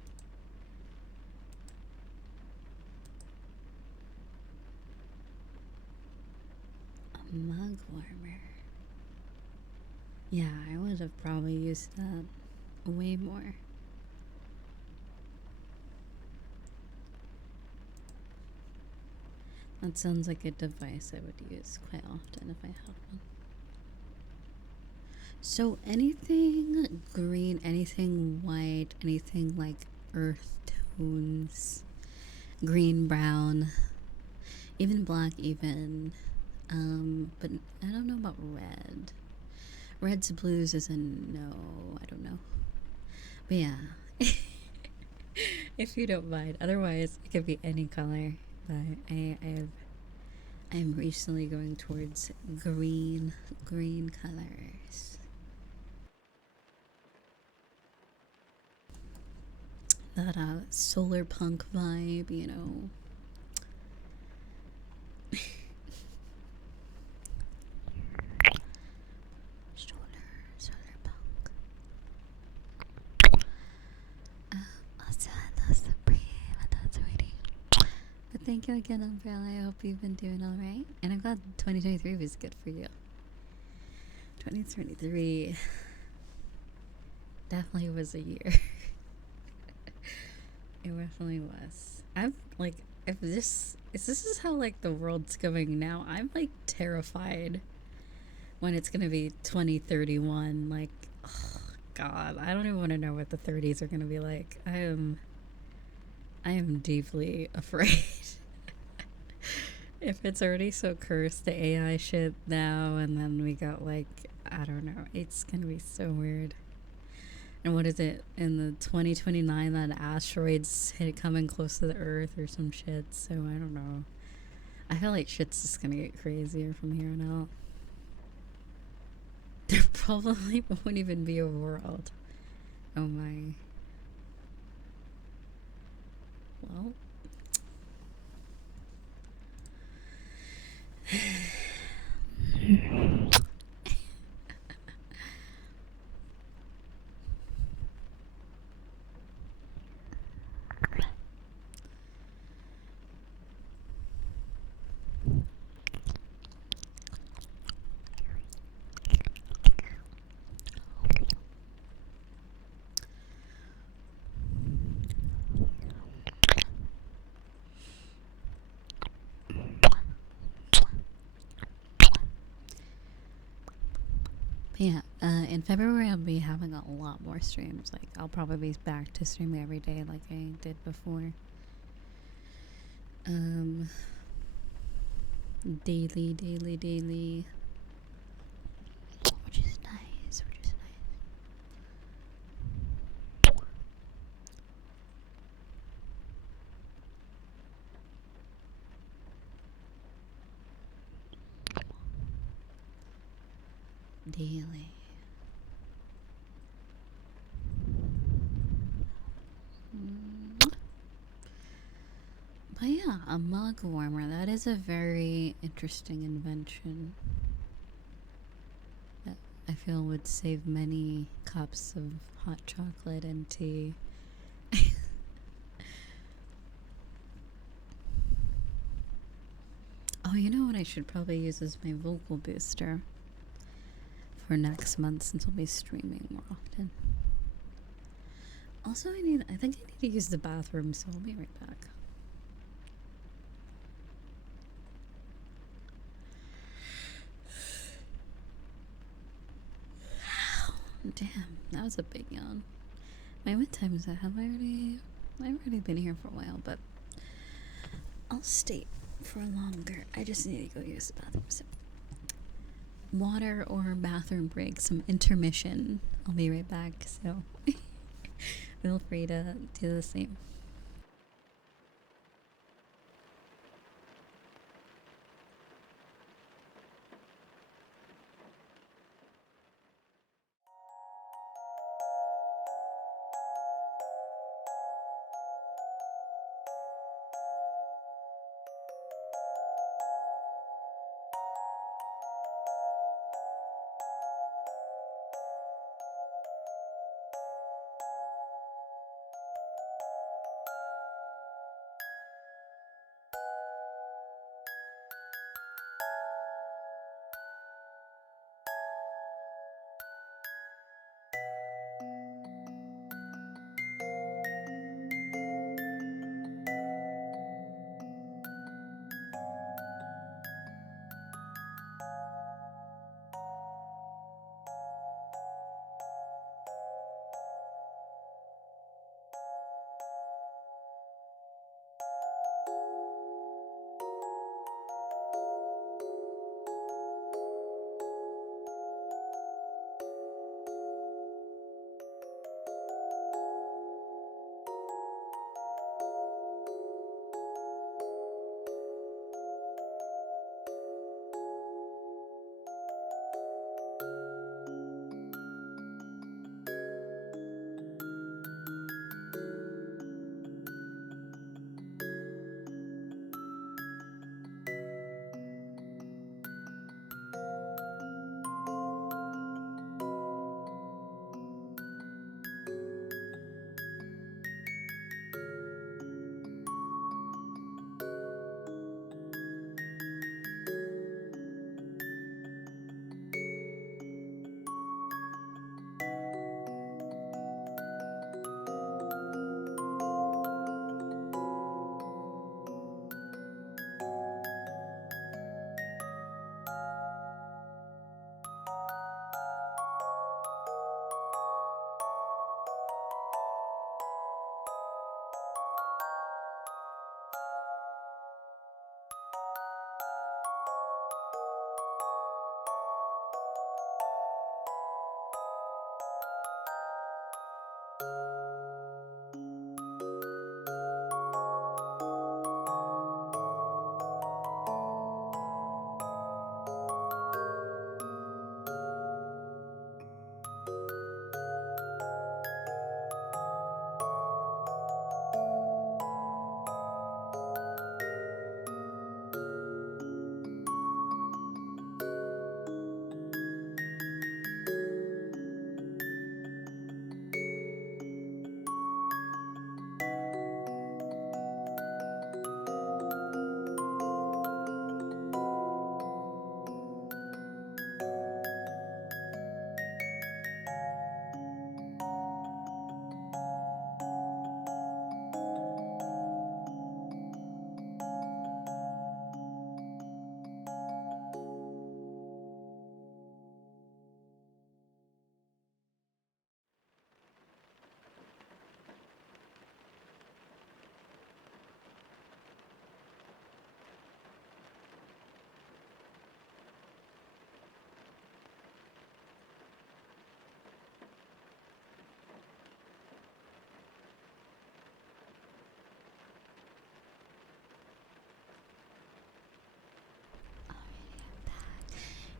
A mug warmer. Yeah, I would have probably used that way more. That sounds like a device I would use quite often if I had one. So anything green, anything white, anything like earth tones, green, brown, even black, even. But I don't know about red. Reds, blues is a no. I don't know. But yeah, if you don't mind. Otherwise, it could be any color. I'm recently going towards green colors. That solar punk vibe, you know. solar punk. Also, hello Supreme, that's waiting. But thank you again, Umbrella. I hope you've been doing alright. And I'm glad 2023 was good for you. 2023 definitely was a year. It definitely was. I'm like, if this is how like the world's going now, I'm like terrified when it's gonna be 2031. Like, oh, God, I don't even want to know what the 30s are gonna be like. I am deeply afraid. If it's already so cursed, the AI shit now, and then we got like, I don't know, it's gonna be so weird. And what is it in the 2029 that asteroids hit coming close to the Earth or some shit? So I don't know. I feel like shit's just gonna get crazier from here on out. There probably won't even be a world. Oh my. Well. Yeah, in February I'll be having a lot more streams. Like, I'll probably be back to streaming every day like I did before. Daily. Which is nice. Daily. But yeah, a mug warmer. That is a very interesting invention that I feel would save many cups of hot chocolate and tea. Oh, you know what I should probably use as my vocal booster for next month, since I'll be streaming more often. Also, I think I need to use the bathroom, so I'll be right back. Damn, that was a big yawn. Wait, what time is it? I've already been here for a while, but I'll stay for longer. I just need to go use the bathroom. So, water or bathroom break, some intermission. I'll be right back, so feel free to do the same.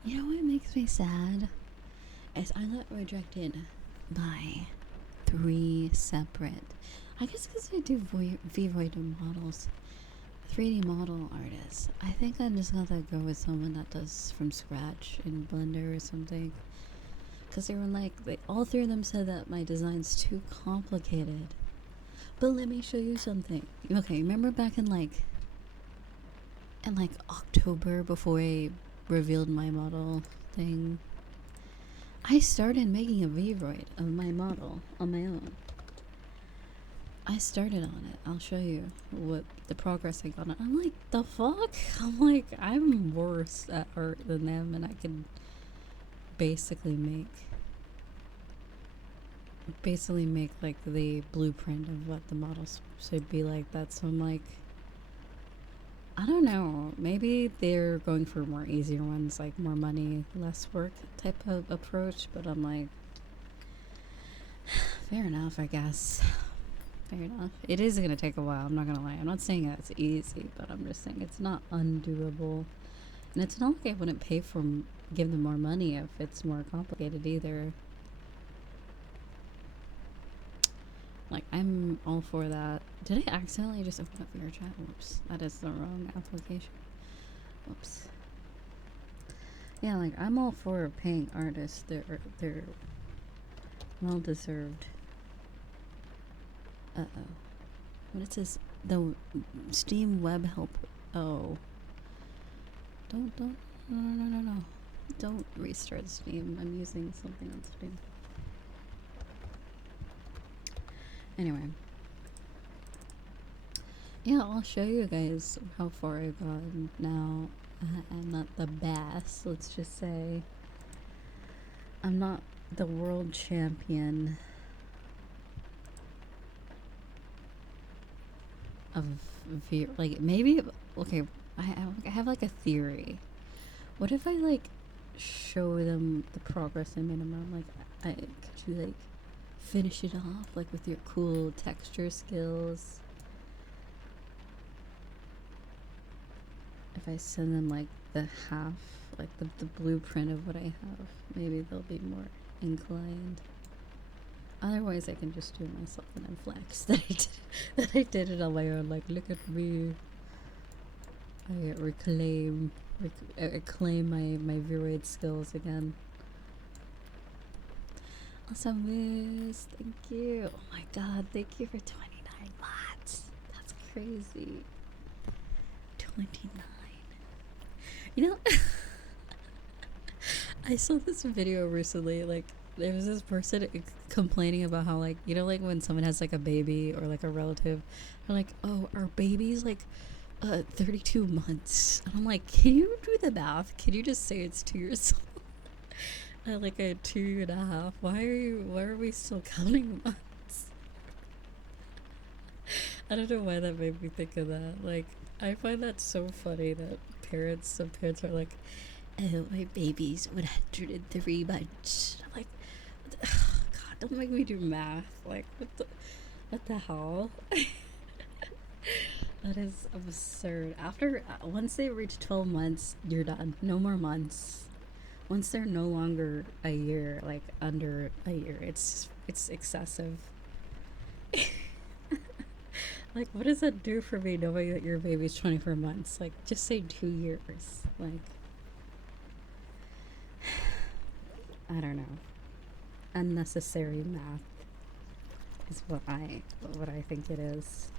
You know what makes me sad? Is I got rejected by 3 separate, I guess because I do Void models, 3D model artists. I think I just got to go with someone that does from scratch in Blender or something. Because they were like, all 3 of them said that my design's too complicated. But let me show you something. Okay, remember back in October, before I revealed my model thing, I started making a Vroid of my model on my own. I started on it. I'll show you what the progress I got on. I'm like, the fuck? I'm like, I'm worse at art than them, and I can basically make like the blueprint of what the models should be like. That, so I'm like, I don't know, maybe they're going for more easier ones, like more money, less work type of approach, but I'm like, fair enough, I guess. Fair enough. It is gonna take a while, I'm not gonna lie. I'm not saying that it's easy, but I'm just saying it's not undoable. And it's not like I wouldn't give them more money if it's more complicated either. Like, I'm all for that. Did I accidentally just open up your chat? Whoops. That is the wrong application. Whoops. Yeah, like, I'm all for paying artists they're well deserved. Uh-oh. What it says? The Steam web help. Oh. No. Don't restart Steam. I'm using something on Steam. Anyway, yeah, I'll show you guys how far I've gotten now. I'm not the best, let's just say. I'm not the world champion of like, maybe, okay, I have like a theory. What if I like show them the progress I made in them? Like, could you like finish it off like with your cool texture skills? If I send them like the half, like the blueprint of what I have, maybe they'll be more inclined. Otherwise I can just do it myself and then flex that I did it on my own. Like, look at me, I reclaim my Vroid skills again. Awesome, Miss. Thank you. Oh my god, thank you for 29 mods. That's crazy. 29. You know, I saw this video recently. Like, there was this person complaining about how, like, you know, like when someone has like a baby or like a relative, they're like, oh, our baby's like 32 months. And I'm like, can you do the math? Can you just say it's 2 years old? Like a 2.5. Why are we still counting months? I don't know why that made me think of that. Like, I find that so funny that some parents are like, oh, my baby's 103 months. I'm like, oh, god Don't make me do math. Like, what the hell? That is absurd. After once they reach 12 months, you're done. No more months. Once they're no longer a year, like under a year, it's excessive. Like, what does that do for me knowing that your baby's 24 months? Like, just say 2 years. Like, I don't know. Unnecessary math is what I think it is.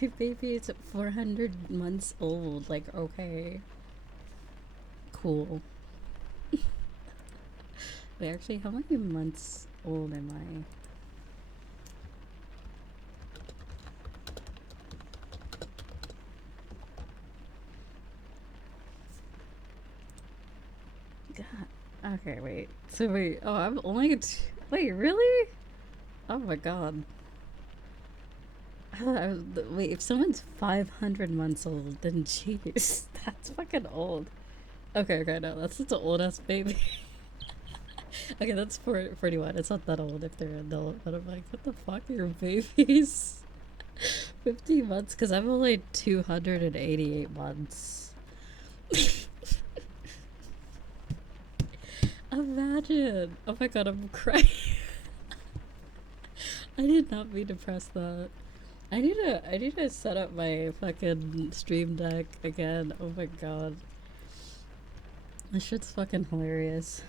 My baby is 400 months old. Like, okay, cool. Wait, actually, how many months old am I? God. Okay, wait. So wait. Oh, I'm only. Wait, really? Oh my god. Wait, if someone's 500 months old, then jeez, that's fucking old. Okay, no, that's such an old ass baby. Okay, that's 41. It's not that old if they're an adult, but I'm like, what the fuck, your babies? 50 months? Because I'm only 288 months. Imagine. Oh my god, I'm crying. I did not mean to press that. I need to set up my fucking stream deck again. Oh my god. This shit's fucking hilarious.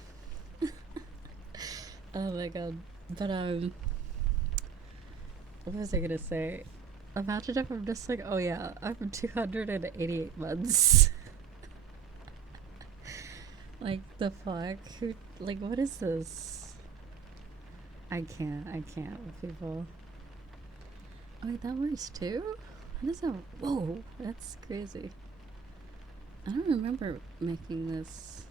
Oh my god. But what was I gonna say? Imagine if I'm just like, oh yeah, I'm 288 months. Like, the fuck? Who, like, what is this? I can't with people. Oh wait, that works too? How does that? Whoa, that's crazy. I don't remember making this.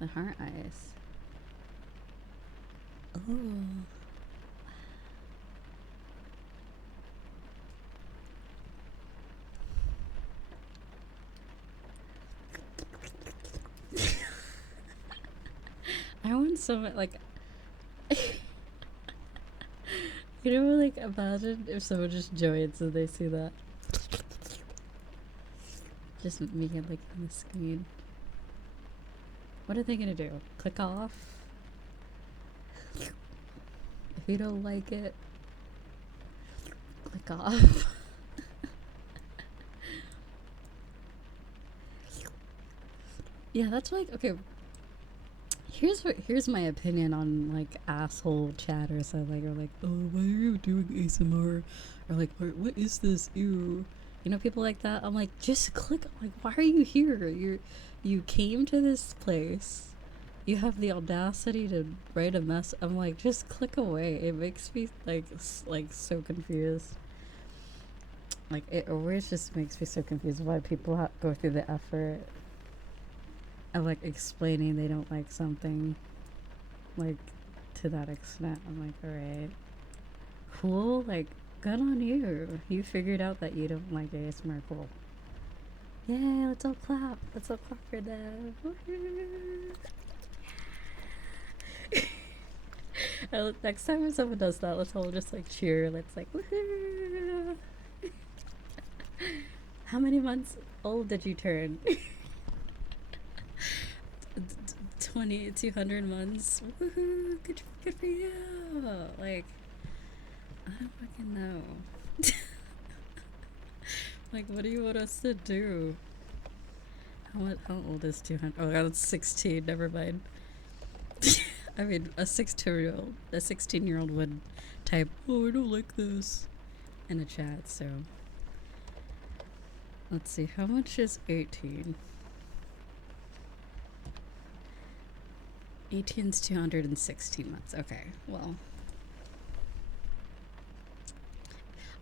The heart eyes. Oh. I want someone like. You know, like, imagine if someone just joins and they see that. Just me, like, on the screen. What are they gonna do? Click off? If you don't like it, click off. Yeah, that's like, okay. Here's my opinion on like asshole chat or something, or like, oh, why are you doing ASMR, or like, what is this? Ew, you know, people like that. I'm like, just click. Like, why are you here? You came to this place. You have the audacity to write a mess. I'm like, just click away. It makes me like so confused. Like, it always just makes me so confused why people go through the effort of like explaining they don't like something, like, to that extent. I'm like, alright, cool, like, good on you. You figured out that you don't like ASMR. Cool. Yay, let's all clap for them. Next time when someone does that, let's all just like cheer. Let's like, woohoo. How many months old did you turn? 200 months. Woohoo! Good for you. Like, I don't fucking know. Like, what do you want us to do? How old is 200? Oh, that's 16. Never mind. I mean, a 16-year-old would type, "Oh, I don't like this," in a chat. So, let's see. How much is 18? 18's 216 months. Okay, well,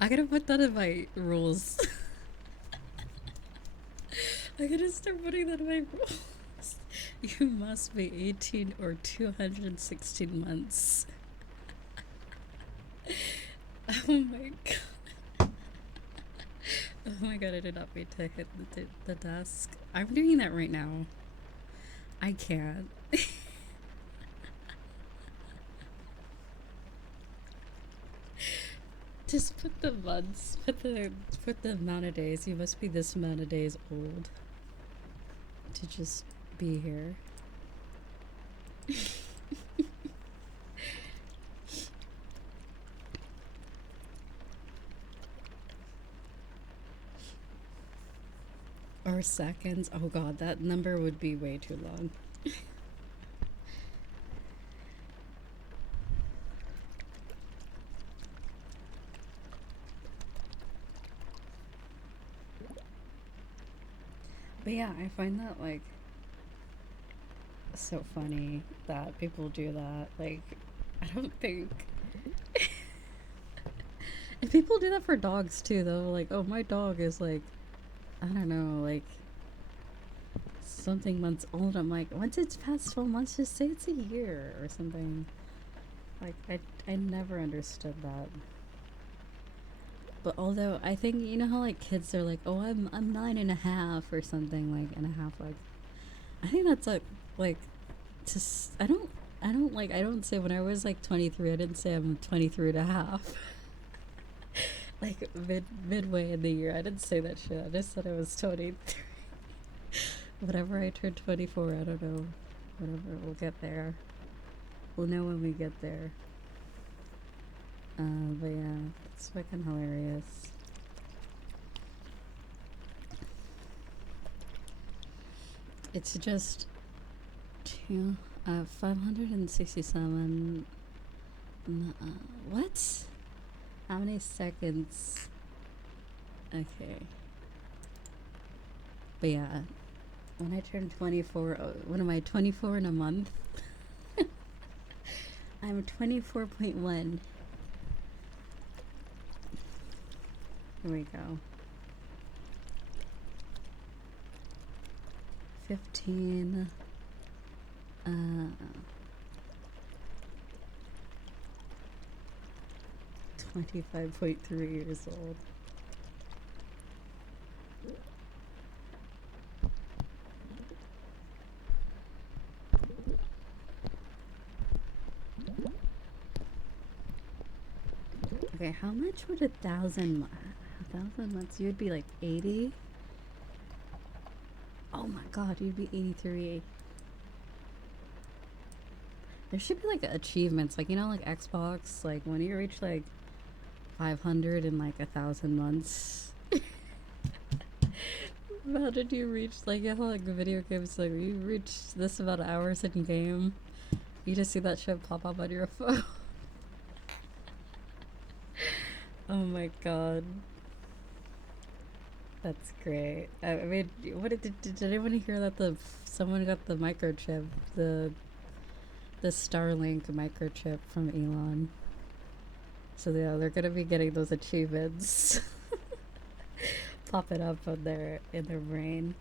I gotta put that in my rules. I gotta start putting that in my rules. You must be 18 or 216 months. Oh my god. Oh my god, I did not mean to hit the desk. I'm doing that right now. I can't. Just put the months, put the amount of days. You must be this amount of days old to just be here. Or seconds. Oh god, that number would be way too long. But yeah, I find that like so funny that people do that. Like, I don't think. And people do that for dogs too, though. Like, oh, my dog is like, I don't know, like something months old. I'm like, once it's past 12 months, just say it's a year or something. Like, I never understood that. But although I think, you know how like kids are like, oh, I'm 9.5 or something, like, and a half. Like, I think that's like just I don't say when I was like 23, I didn't say I'm 23 and a half. Like midway in the year, I didn't say that shit. I just said I was 23. Whenever I turn 24, I don't know. Whatever, we'll get there. We'll know when we get there. But yeah, it's fucking hilarious. It's just 567. What? How many seconds? Okay. But yeah, when I turn 24, when am I 24 in a month? I'm 24.1. Here we go. 15. 25.3 years old. Okay, how much would 1,000 months? You'd be like 80. Oh my god, you'd be 83. There should be like achievements, like, you know, like Xbox, like when you reach like 500 in like 1,000 months. How did you reach, like, how like video games, like you reach this amount of hours in game, you just see that shit pop up on your phone. Oh my god, that's great. I mean, what did anyone hear that someone got the microchip, the Starlink microchip from Elon? So yeah, they're gonna be getting those achievements pop it up on in their brain.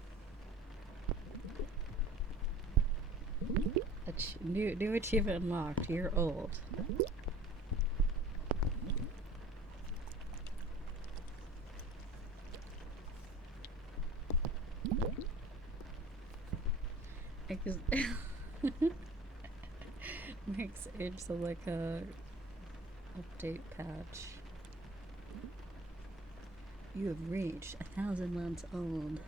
New achievement unlocked. You're old. Makes age so like a update patch. You have reached 1,000 months old.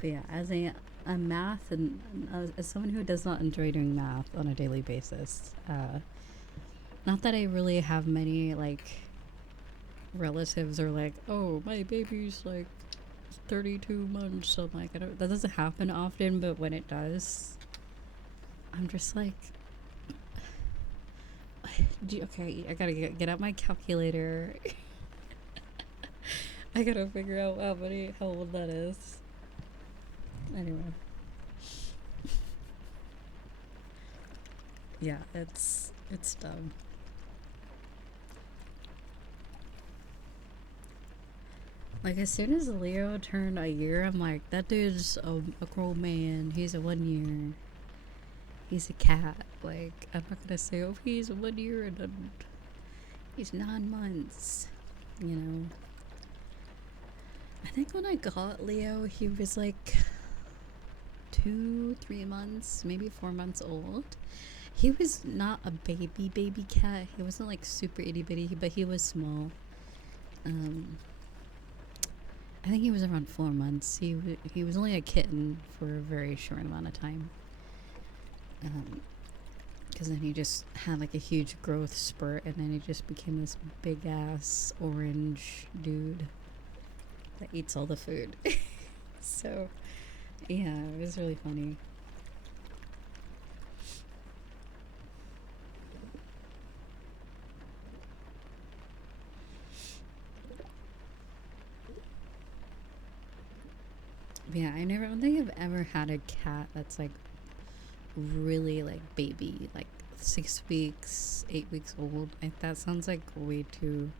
But yeah, as a math and as someone who does not enjoy doing math on a daily basis, not that I really have many like relatives or like, oh, my baby's like 32 months, so I'm like, that doesn't happen often, but when it does, I'm just like, okay, I gotta get out my calculator. I gotta figure out how old that is. Anyway. Yeah, it's dumb. Like, as soon as Leo turned a year, I'm like, that dude's a grown man. He's a 1 year. He's a cat. Like, I'm not gonna say, oh, he's a 1 year and he's 9 months. You know? I think when I got Leo, he was like 2, 3 months, maybe 4 months old. He was not a baby cat. He wasn't like super itty bitty, but he was small. I think he was around 4 months. He was only a kitten for a very short amount of time. Because then he just had like a huge growth spurt, and then he just became this big ass orange dude that eats all the food. So, yeah, it was really funny. Yeah, I don't think I've ever had a cat that's like really like baby, like 6 weeks, 8 weeks old. That sounds like way too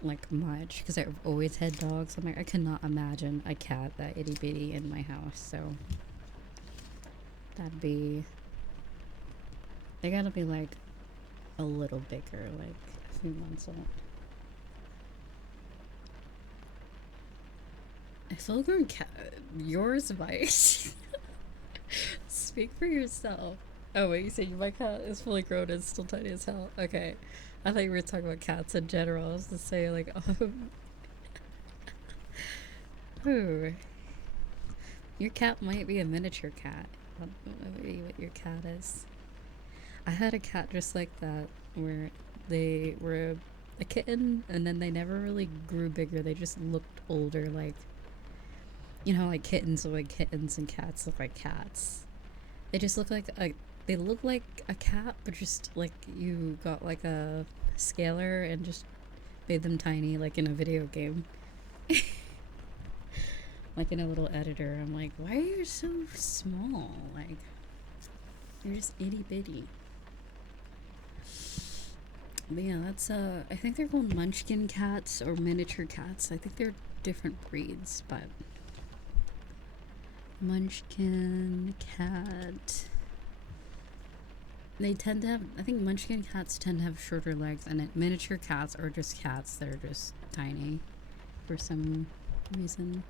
like much, because I've always had dogs. I'm like, I cannot imagine a cat that itty bitty in my house. So they gotta be like a little bigger, like a few months old. A full grown cat, yours, Vice. Speak for yourself. Oh wait, you said my cat is fully grown and still tiny as hell. Okay, I thought you were talking about cats in general. I was to say like, ooh, your cat might be a miniature cat. I don't know what your cat is. I had a cat just like that, where they were a kitten and then they never really grew bigger. They just looked older, like, you know, like kittens look like kittens and cats look like cats. They just look like they look like a cat, but just like you got like a scaler and just made them tiny, like in a video game. Like in a little editor. I'm like, why are you so small? Like, you're just itty bitty. But yeah, that's I think they're called munchkin cats or miniature cats. I think they're different breeds, but munchkin cat, they tend to have, I think munchkin cats tend to have shorter legs, and miniature cats are just cats that are just tiny for some reason.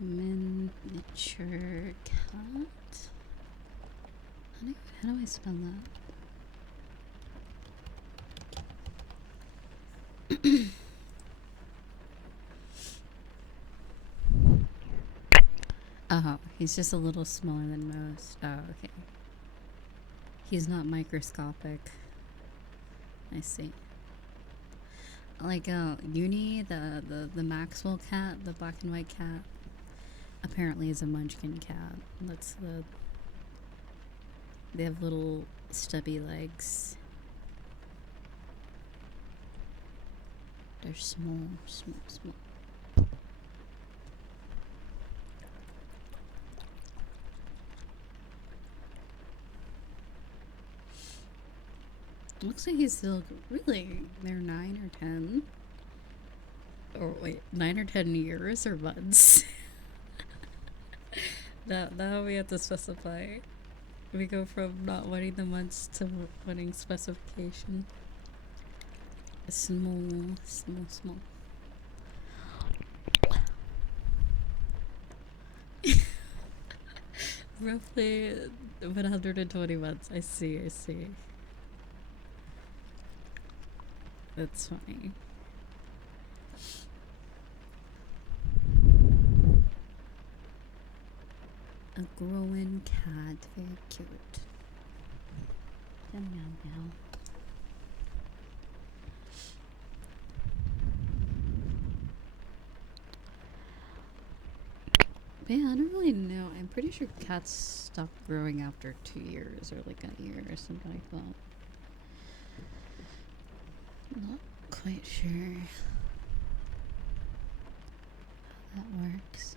Miniature cat. How do I spell that? Oh, he's just a little smaller than most. Oh, okay. He's not microscopic. I see. Like Uni, the Maxwell cat, the black and white cat, apparently is a munchkin cat. They have little stubby legs. They're small. Looks like he's still really. They're 9 or 10. Or wait, 9 or 10 years or months. Now we have to specify. We go from not wanting the months to wanting specification. Small. Roughly 120 months. I see. That's funny. A growing cat. Very cute. Meow. But yeah, I don't really know. I'm pretty sure cats stop growing after 2 years or like a year or something like that. Not quite sure how that works.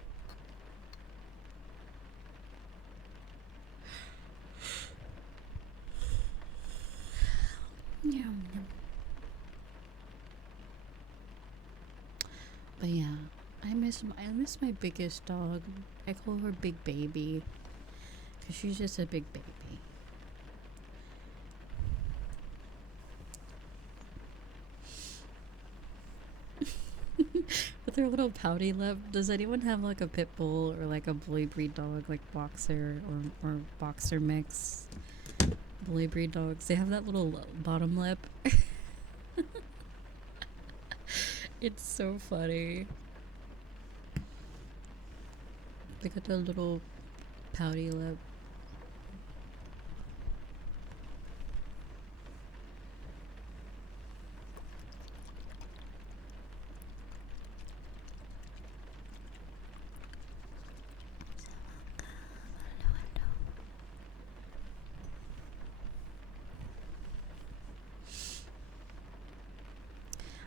Yum. But yeah, I miss my biggest dog. I call her Big Baby because she's just a big baby. With their little pouty lip. Does anyone have like a pit bull or like a bully breed dog, like boxer or boxer mix? Bully breed dogs. They have that little bottom lip. It's so funny. They got their little pouty lip.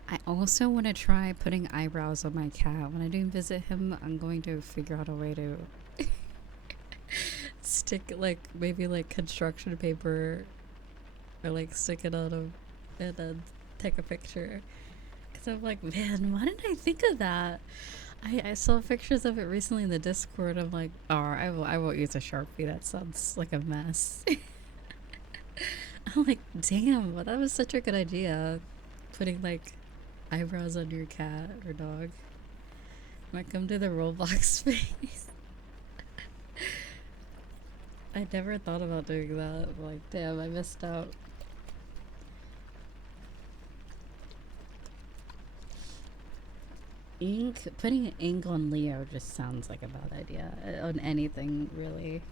I also want to try putting eyebrows on my cat. When I do visit him, I'm going to figure out a way to stick like maybe like construction paper or like stick it on him and then take a picture. Because I'm like, man, why didn't I think of that? I saw pictures of it recently in the Discord. I'm like, oh, I won't use a Sharpie. That sounds like a mess. I'm like, damn, well, that was such a good idea. Putting like eyebrows on your cat or dog. Might come to the Roblox space. I never thought about doing that. I'm like, damn, I missed out. Putting ink on Leo just sounds like a bad idea. On anything, really.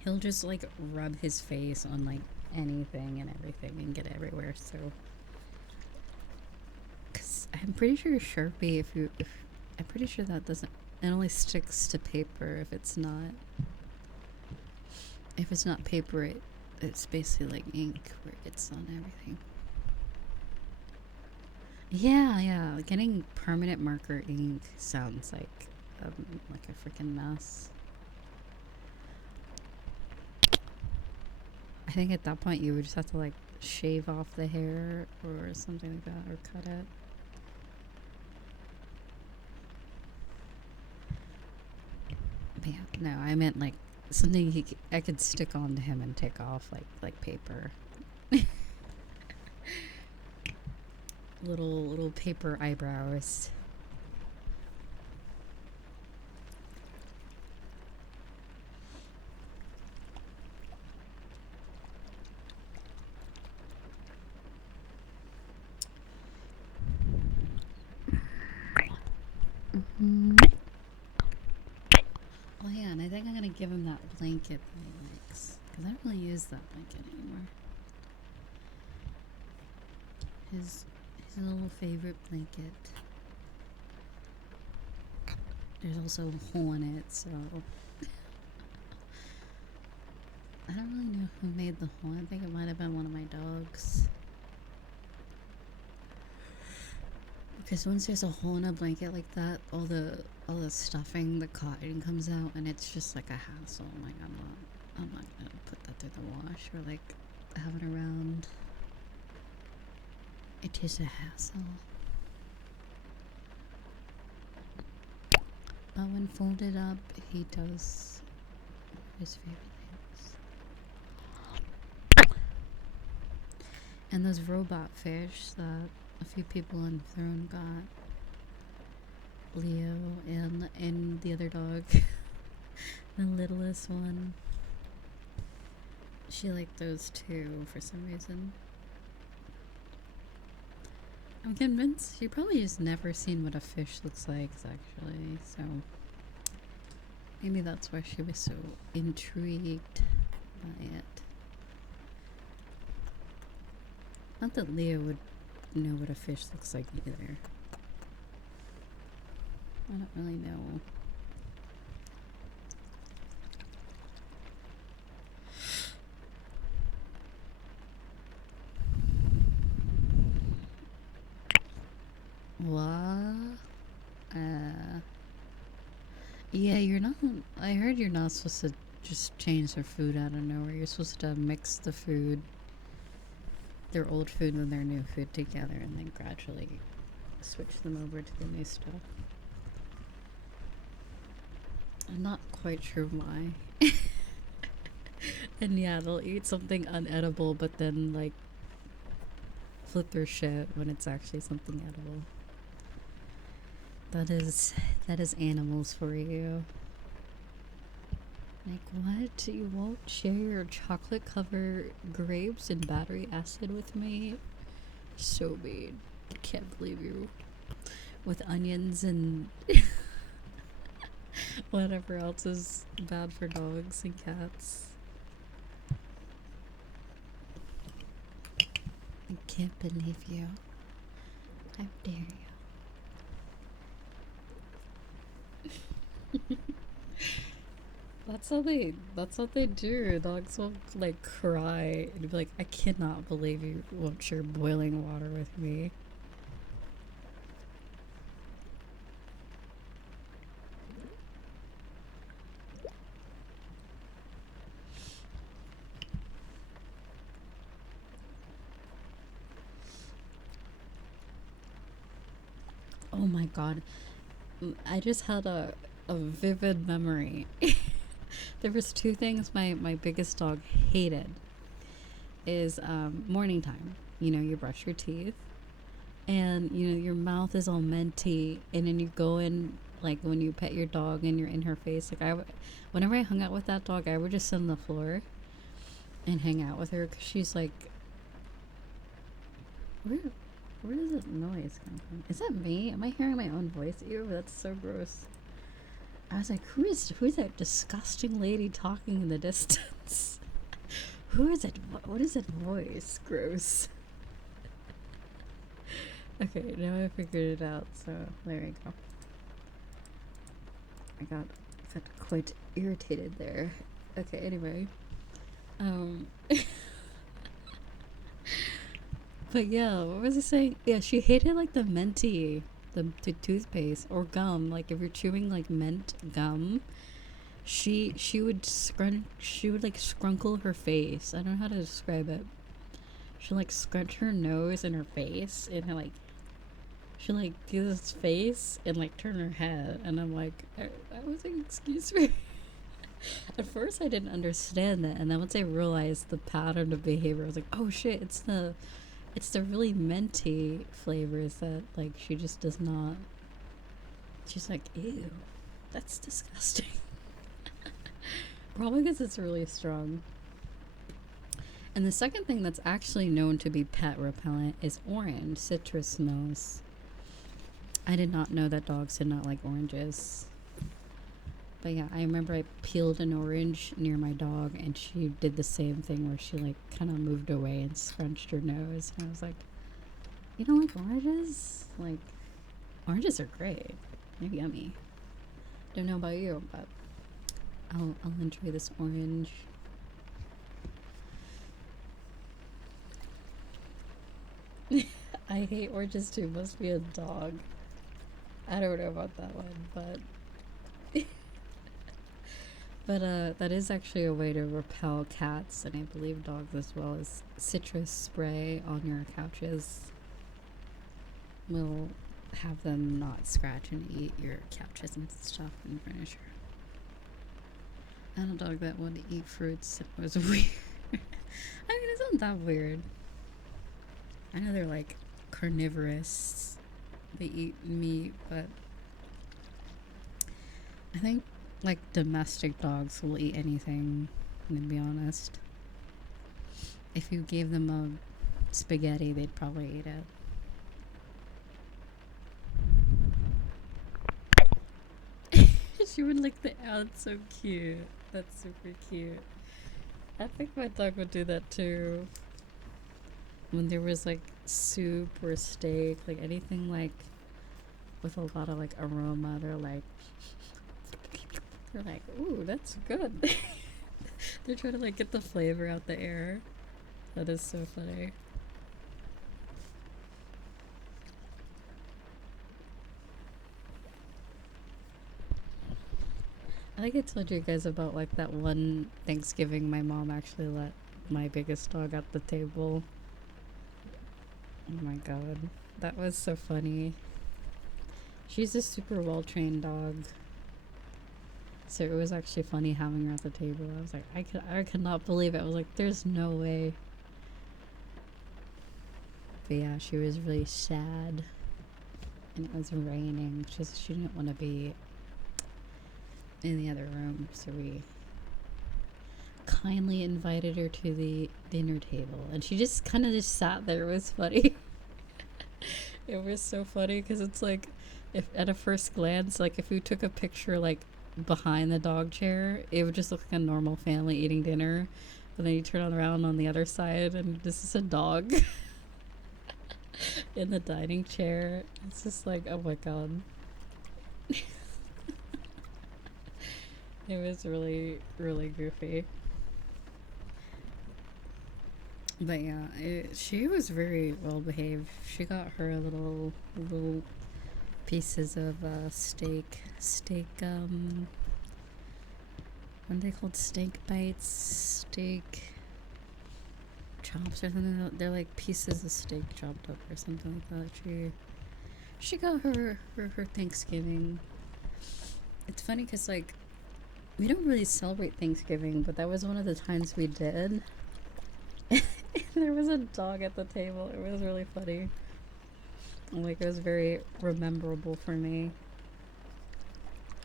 He'll just like rub his face on like anything and everything and get everywhere. So, because I'm pretty sure Sharpie, I'm pretty sure that doesn't. It only sticks to paper if it's not. If it's not paper, it's basically like ink where it gets on everything. Yeah. Getting permanent marker ink sounds like a freaking mess. I think at that point you would just have to like shave off the hair or something like that, or cut it. But yeah, no, I meant like something I could stick onto him and take off like paper. little paper eyebrows. Oh yeah, and I think I'm gonna give him that blanket that he likes, because I don't really use that blanket anymore. His little favorite blanket. There's also a hole in it, so I don't really know who made the hole. I think it might have been one of my dogs. Because once there's a hole in a blanket like that, all the stuffing, the cotton comes out, and it's just like a hassle. Like I'm not gonna put that through the wash or like have it around. It is a hassle. But when folded up, he does his favorite things. And those robot fish that a few people on Throne got, Leo and the other dog, the littlest one. She liked those too for some reason. I'm convinced she probably just never seen what a fish looks like, actually, so maybe that's why she was so intrigued by it. Not that Leo would know what a fish looks like either. I don't really know. What? Yeah, you're not. I heard you're not supposed to just change their food out of nowhere. You're supposed to mix the food, their old food and their new food together, and then gradually switch them over to the new stuff. I'm not quite sure why. And yeah, they'll eat something unedible, but then like flip their shit when it's actually something edible. That is animals for you. Like, what? You won't share your chocolate covered grapes and battery acid with me? So mean. I can't believe you. With onions and whatever else is bad for dogs and cats. I can't believe you. How dare you. That's how they do. Dogs will like cry and be like, I cannot believe you won't share boiling water with me. Oh my god. I just had a vivid memory. There was two things my biggest dog hated. Is morning time. You know, you brush your teeth and you know your mouth is all minty, and then you go in, like when you pet your dog and you're in her face. Like whenever I hung out with that dog, I would just sit on the floor and hang out with her because she's like, where does that noise come from? Is that me? Am I hearing my own voice? Ew, that's so gross. I was like, who's that disgusting lady talking in the distance? Who is it? What is that voice? Gross. Okay, now I figured it out, so there we go. I got quite irritated there. Okay, anyway. But yeah, what was I saying? Yeah, she hated like the minty, the toothpaste or gum. Like if you're chewing like mint gum, she would like scrunkle her face. I don't know how to describe it. She'll like scrunch her nose and her face, and her like she'll like do this face and like turn her head, and I'm like, I was like, excuse me. At first I didn't understand that, and then once I realized the pattern of behavior, I was like, oh shit, it's the really minty flavors that like she just does not. She's like, ew, that's disgusting. Probably because it's really strong. And the second thing that's actually known to be pet repellent is orange citrus smells. I did not know that dogs did not like oranges. But yeah, I remember I peeled an orange near my dog, and she did the same thing where she like kind of moved away and scrunched her nose. And I was like, you don't like oranges? Like, oranges are great. They're yummy. Don't know about you, but I'll enjoy this orange. I hate oranges too. Must be a dog. I don't know about that one, but but that is actually a way to repel cats, and I believe dogs as well, as citrus spray on your couches will have them not scratch and eat your couches and stuff and furniture. I had a dog that wanted to eat fruits. It was weird. I mean, it's not that weird. I know they're like carnivorous. They eat meat, but I think like domestic dogs will eat anything, to be honest. If you gave them a spaghetti, they'd probably eat it. She would lick the out. So cute. That's super cute. I think my dog would do that too. When there was like soup or steak, like anything like with a lot of like aroma, they're like, ooh, that's good. They're trying to like get the flavor out the air. That is so funny. I think I told you guys about like that one Thanksgiving my mom actually let my biggest dog at the table. Oh my god, that was so funny. She's a super well trained dog, so it was actually funny having her at the table. I was like, I could not believe it. I was like, there's no way. But yeah, she was really sad, and it was raining. She didn't want to be in the other room, so we kindly invited her to the dinner table, and she just kind of just sat there. It was funny. It was so funny because it's like, if at a first glance, like if you took a picture like behind the dog chair, it would just look like a normal family eating dinner. But then you turn around on the other side, and this is a dog in the dining chair. It's just like, oh my god. It was really, really goofy. But yeah, she was very well behaved. She got her little pieces of steak, what are they called? Steak bites, steak chops or something. They're like pieces of steak chopped up or something like that. She got her Thanksgiving. It's funny because like we don't really celebrate Thanksgiving, but that was one of the times we did. There was a dog at the table. It was really funny. Like, it was very rememberable for me.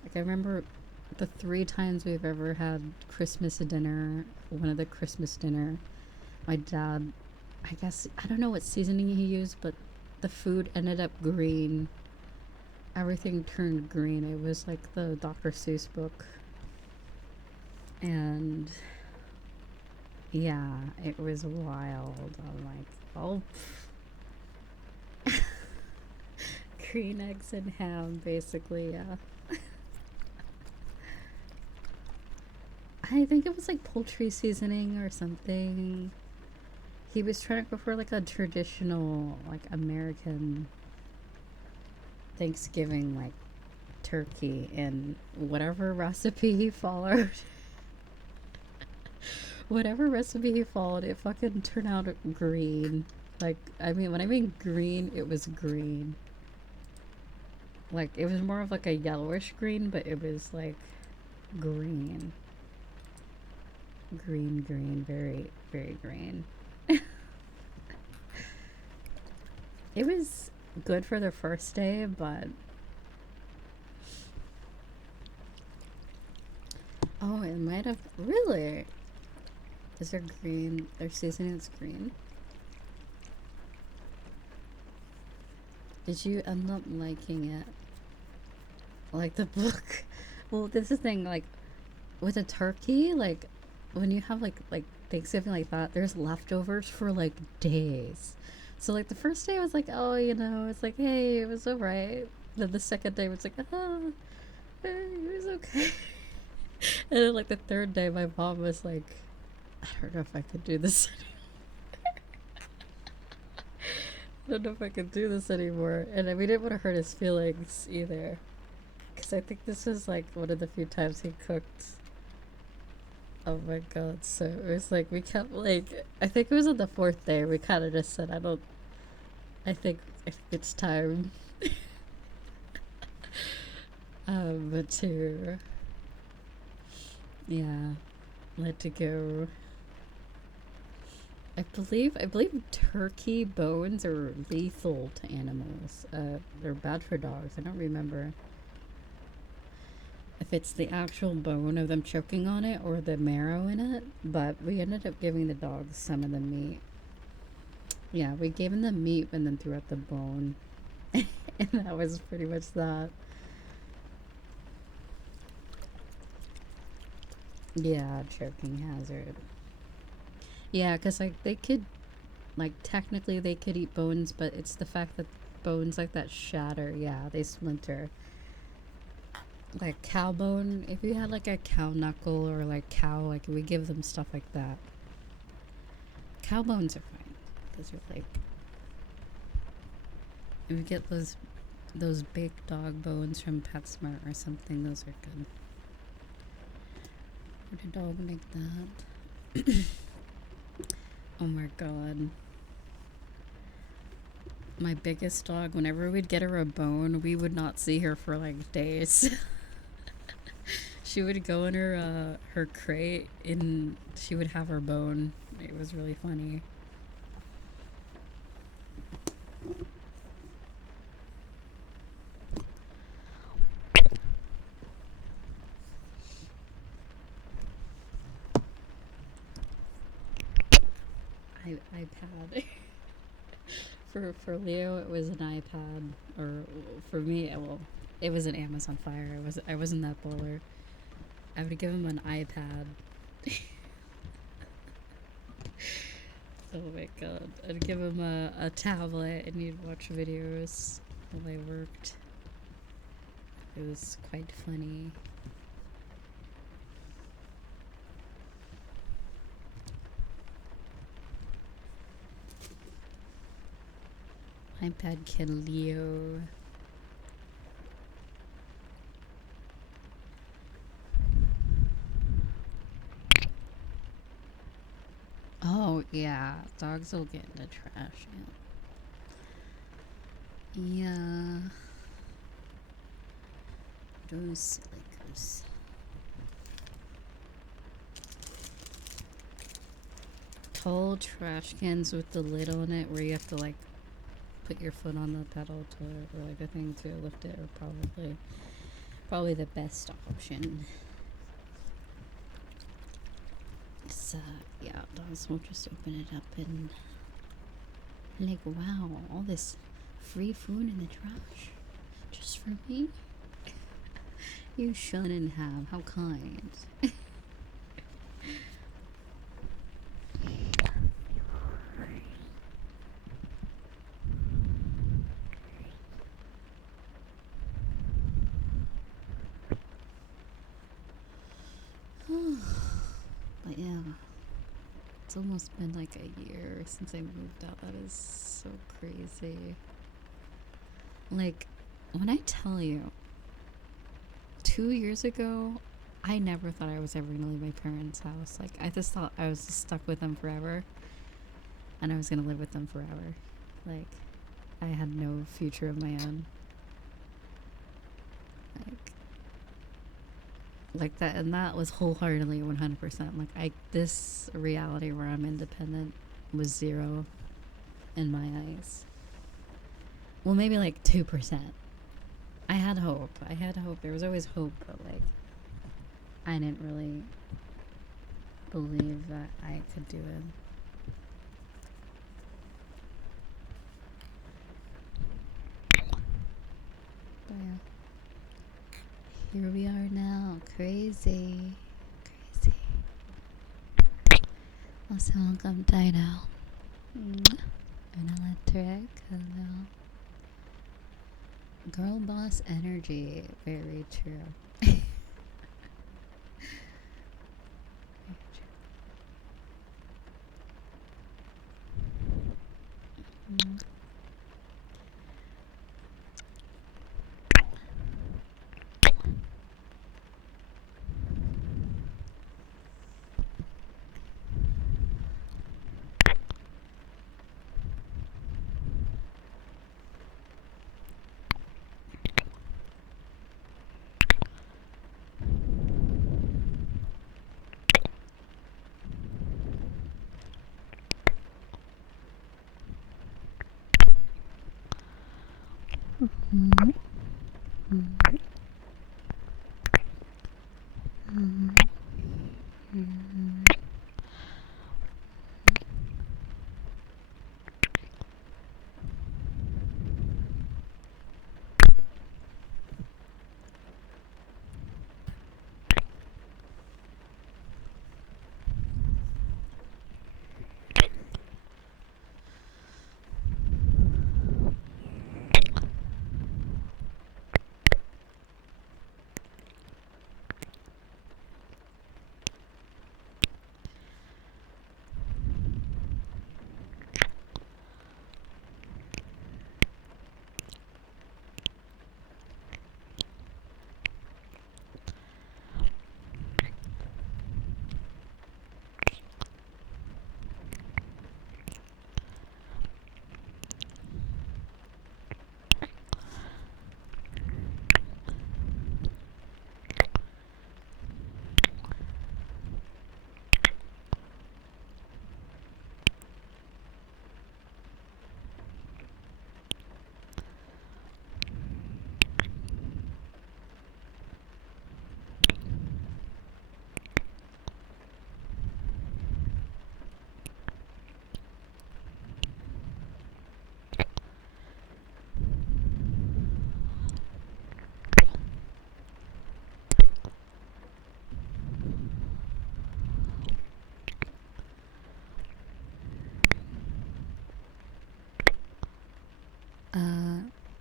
Like, I remember the 3 times we've ever had Christmas dinner. One of the Christmas dinner, my dad, I guess, I don't know what seasoning he used, but the food ended up green. Everything turned green. It was like the Dr. Seuss book. And yeah, it was wild. I'm like, oh, green eggs and ham, basically, yeah. I think it was like poultry seasoning or something. He was trying to go for like a traditional, like American Thanksgiving, like turkey, and whatever recipe he followed. Whatever recipe he followed, it fucking turned out green. Like, I mean, when I mean green, it was green. Like, it was more of like a yellowish green, but it was like green. Green, very, very green. It was good for the first day, but oh, it might have really. Is there green? There's seasoning that's green. Did you end up liking it? Like the book? Well, this is the thing, like, with a turkey, like, when you have, like Thanksgiving like that, there's leftovers for, like, days. So, like, the first day I was like, oh, you know, it's like, hey, it was alright. Then the second day was like, oh, it was okay. And then, like, the third day, my mom was like, I don't know if I could do this I don't know if I could do this anymore. And we didn't want to hurt his feelings either. Because I think this was like one of the few times he cooked. Oh my god. So it was like, we kept like, I think it was on the 4th day, we kind of just said, I think it's time. But to, yeah, let it go. I believe turkey bones are lethal to animals. They're bad for dogs. I don't remember if it's the actual bone of them choking on it or the marrow in it, but we ended up giving the dogs some of the meat. Yeah, we gave them the meat and then threw out the bone. And that was pretty much that. Yeah, choking hazard. Yeah, because like they could, like technically they could eat bones, but it's the fact that bones like that shatter. Yeah, they splinter. Like cow bone, if you had like a cow knuckle or like cow, like we give them stuff like that. Cow bones are fine. Those are like, if you get those big dog bones from PetSmart or something, those are good. Would a dog make that? Oh my god. My biggest dog, whenever we'd get her a bone, we would not see her for like days. She would go in her crate and she would have her bone. It was really funny. iPad. For Leo, it was an iPad, or for me, well, it was an Amazon Fire. I wasn't that baller. I would give him an iPad. Oh my god! I'd give him a tablet, and he'd watch videos while I worked. It was quite funny. iPad kid Leo. Oh yeah, dogs will get in the trash. Yeah. Those silly goose. Tall trash cans with the lid on it, where you have to like put your foot on the pedal to, or like a thing to lift it, are probably the best option. So yeah, dogs will just open it up and like, wow, all this free food in the trash just for me. You shouldn't have. How kind. But yeah, it's almost been like a year since I moved out. That is so crazy. Like, when I tell you, 2 years ago, I never thought I was ever gonna leave my parents' house. Like, I just thought I was just stuck with them forever, and I was gonna live with them forever. Like, I had no future of my own. Like that, and that was wholeheartedly 100%. Like, this reality where I'm independent was 0 in my eyes. Well, maybe like 2%. I had hope. There was always hope, but like, I didn't really believe that I could do it. But yeah, here we are now. Crazy. Also, welcome, Dino. And Electric. Hello. Girl boss energy. Very true.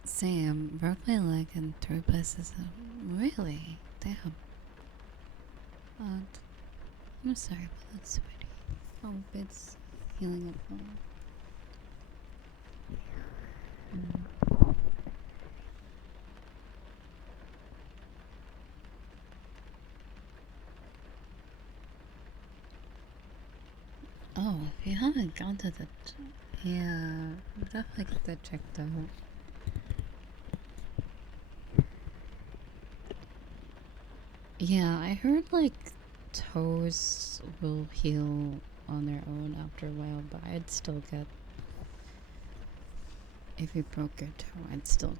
Same. Broke my leg in 3 places. Really? Damn. God. I'm sorry about that, sweetie. Hope it's healing up well. Oh, if you haven't gone to the... Yeah, definitely get that checked out. Yeah, I heard like toes will heal on their own after a while, but I'd still get... If you broke your toe, I'd still...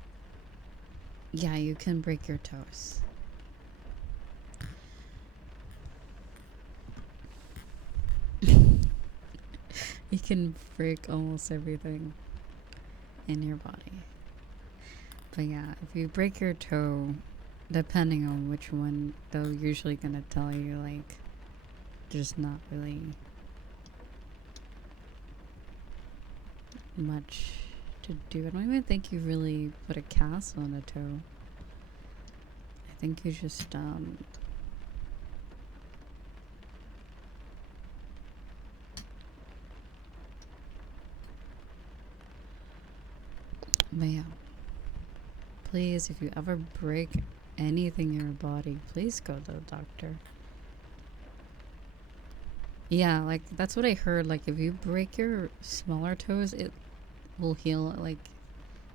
Yeah, you can break your toes. You can break almost everything in your body. But yeah, if you break your toe, depending on which one, they're usually gonna tell you like there's not really much to do. I don't even think you really put a cast on a toe. I think you just but yeah, please, if you ever break anything in your body, please go to the doctor. Yeah, like that's what I heard. Like if you break your smaller toes, it will heal. Like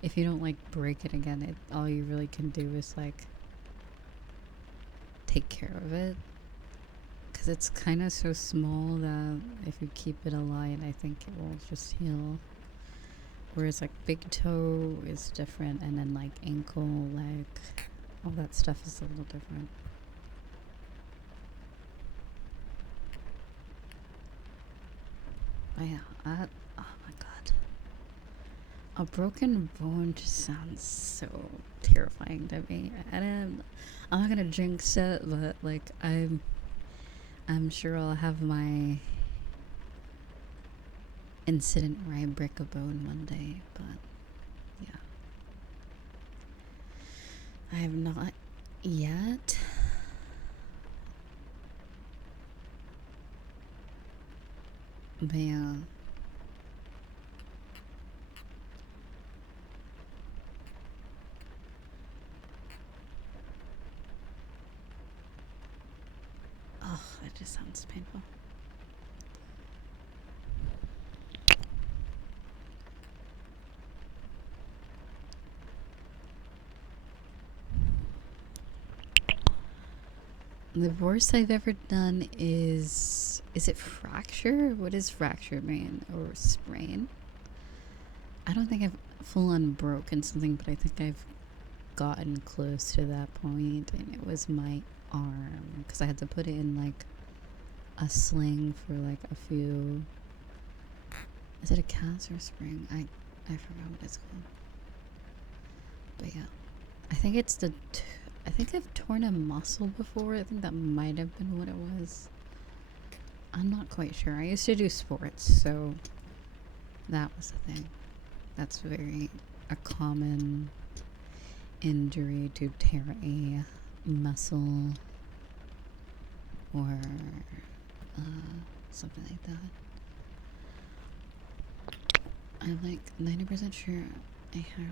if you don't like break it again, it all you really can do is like take care of it, because it's kind of so small that if you keep it alive, I think it will just heal. Whereas like big toe is different, and then like ankle, leg, all that stuff is a little different. But yeah, oh my god. A broken bone just sounds so terrifying to me. I'm not gonna jinx it, but like I'm sure I'll have my incident where I break a bone one day, but yeah. I have not yet. But yeah. Oh, it just sounds painful. The worst I've ever done is it fracture? What does fracture mean? Or sprain? I don't think I've full on broken something, but I think I've gotten close to that point, and it was my arm, because I had to put it in like a sling for like a few... Is it a cast or a spring? I forgot what it's called. But yeah, I think it's the... I think I've torn a muscle before. I think that might have been what it was. I'm not quite sure. I used to do sports, so that was the thing. That's very a common injury, to tear a muscle or something like that. I'm like 90% sure I have.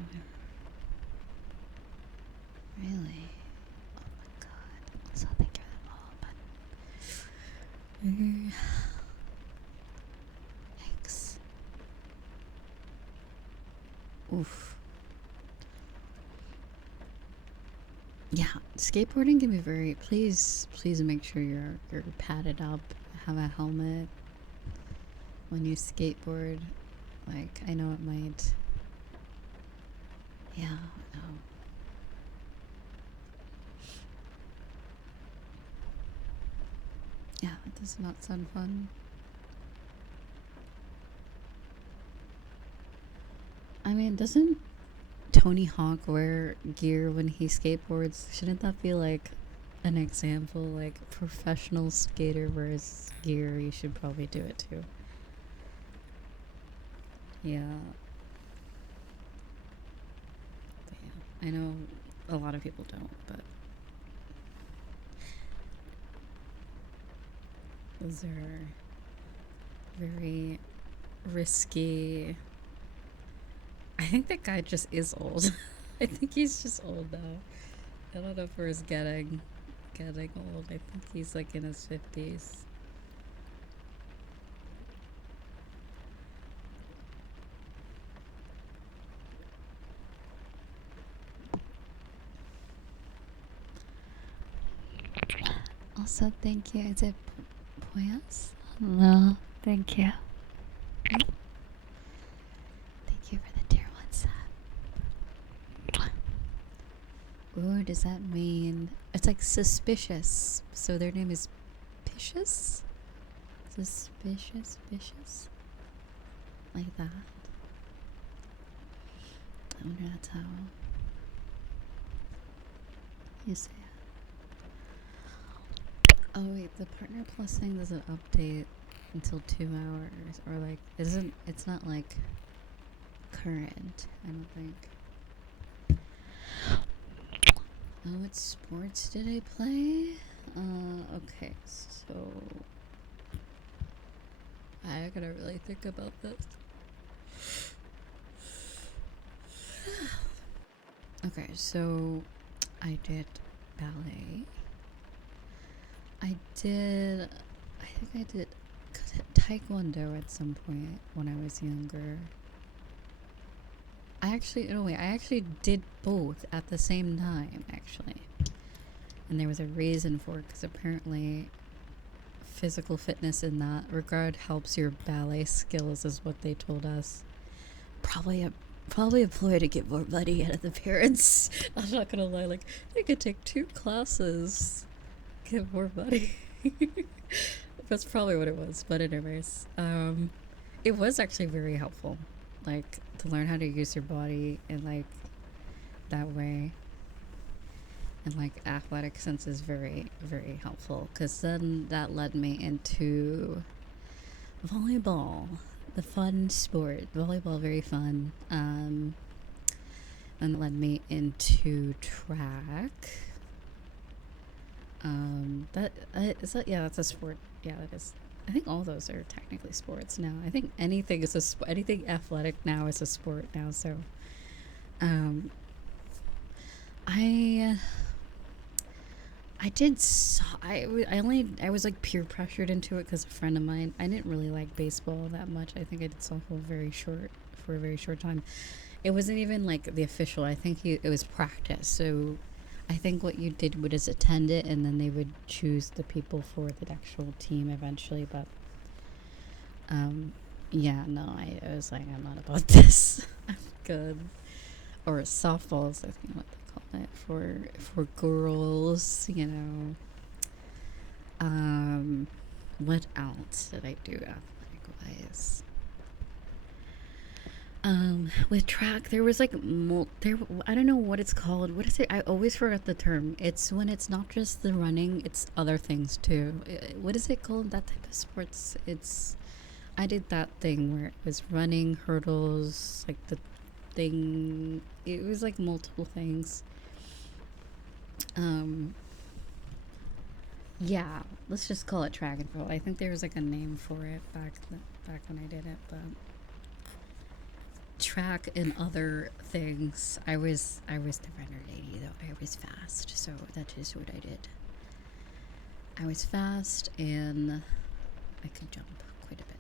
Really? Oh my god. So thank you for all, but yikes. Oof. Yeah, skateboarding can be very... Please make sure you're padded up, have a helmet when you skateboard. Like, I know it might... Yeah, no. Yeah, it does not sound fun. I mean, doesn't Tony Hawk wear gear when he skateboards? Shouldn't that be like an example? Like, professional skater wears gear, you should probably do it too. Yeah. But I know a lot of people don't, but those are very risky. I think that guy just is old. I think he's just old now. I don't know if he's getting old. I think he's like in his 50s. Also, thank you. Is it Poyas? No, thank you. Thank you for the tier 1 sub. Ooh, does that mean it's like suspicious? So their name is Picious? Suspicious, vicious? Like that. I wonder that's how you say it. Oh wait, the Partner Plus thing doesn't update until 2 hours, or like it's not like current, I don't think. Oh, what sports did I play? Okay, so I gotta really think about this. Okay, so I did ballet. I think I did taekwondo at some point when I was younger. I actually did both at the same time, actually. And there was a reason for it, because apparently physical fitness in that regard helps your ballet skills, is what they told us. Probably a ploy to get more money out of the parents. I'm not gonna lie, like, they could take 2 classes, get more money. That's probably what it was. But anyways, it was actually very helpful, like, to learn how to use your body in like that way, and like athletic sense is very, very helpful, because then that led me into volleyball, the fun sport. Volleyball, very fun. And it led me into track. That's a sport. Yeah, that is. I think all those are technically sports now. I think anything athletic now is a sport now. So, I I was like peer pressured into it because a friend of mine. I didn't really like baseball that much. I think I did softball for a very short time. It wasn't even like the official. I think it was practice. So I think what you did was attend it, and then they would choose the people for the actual team eventually. But yeah, no, I was like, I'm not about this. I'm good. Or softballs, I think what they call it for girls, you know. What else did I do athletic wise? With track, there was like I don't know what it's called. What is it? I always forget the term. It's when it's not just the running; it's other things too. What is it called? That type of sports. I did that thing where it was running, hurdles, like the thing. It was like multiple things. Yeah, let's just call it track and field. I think there was like a name for it back when I did it, but track and other things. I was the runner lady though. I was fast, so that is what I did. I was fast and I could jump quite a bit.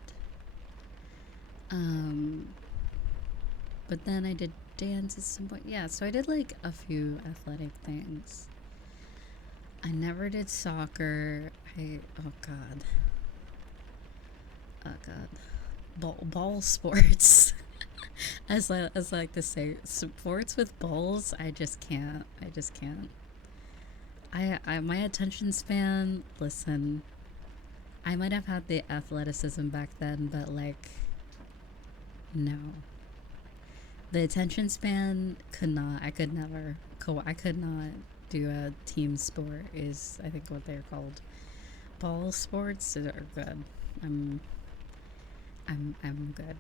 But then I did dance at some point. Yeah, so I did like a few athletic things. I never did soccer. Oh god, ball sports. as I like to say, sports with balls. I just can't. I my attention span. Listen, I might have had the athleticism back then, but like, no. The attention span could not. I could never. I could not do a team sport. Is I think what they're called. Ball sports are good. I'm good.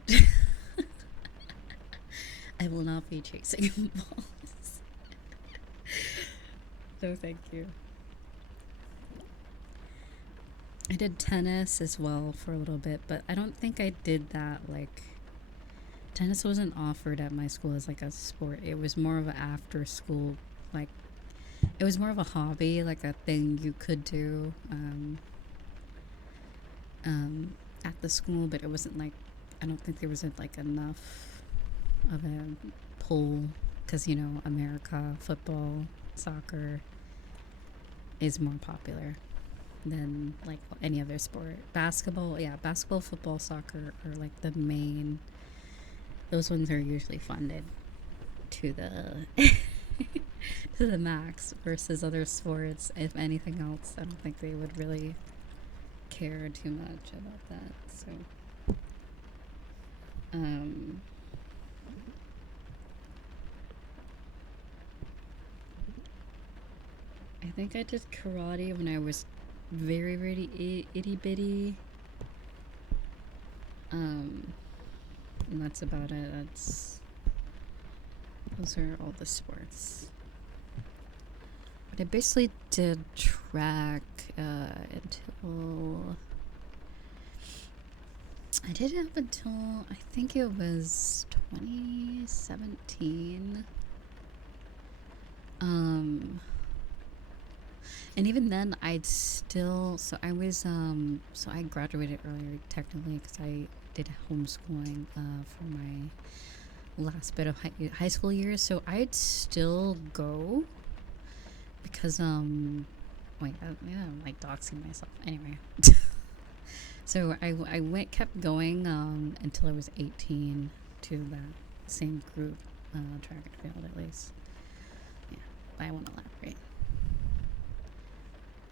I will not be chasing balls. No, thank you. I did tennis as well for a little bit, but I don't think I did that like tennis wasn't offered at my school as like a sport. It was more of an after school like it was more of a hobby, like a thing you could do um, at the school, but it wasn't like I don't think there wasn't like enough of a pull because you know America football, soccer is more popular than like any other sport. Basketball, yeah, basketball, football, soccer are like the main. Those ones are usually funded to the to the max versus other sports. If anything else, I don't think they would really care too much about that. So, um, I think I did karate when I was very, very itty bitty. And that's about it. Those are all the sports. But I basically did track until I did it up until I think it was 2017. And even then, I'd still so I graduated earlier technically because I did homeschooling for my last bit of high school years. So I'd still go because wait, yeah, I'm like doxing myself anyway. So I kept going until I was 18 to that same group, track and field at least. Yeah, but I won't elaborate.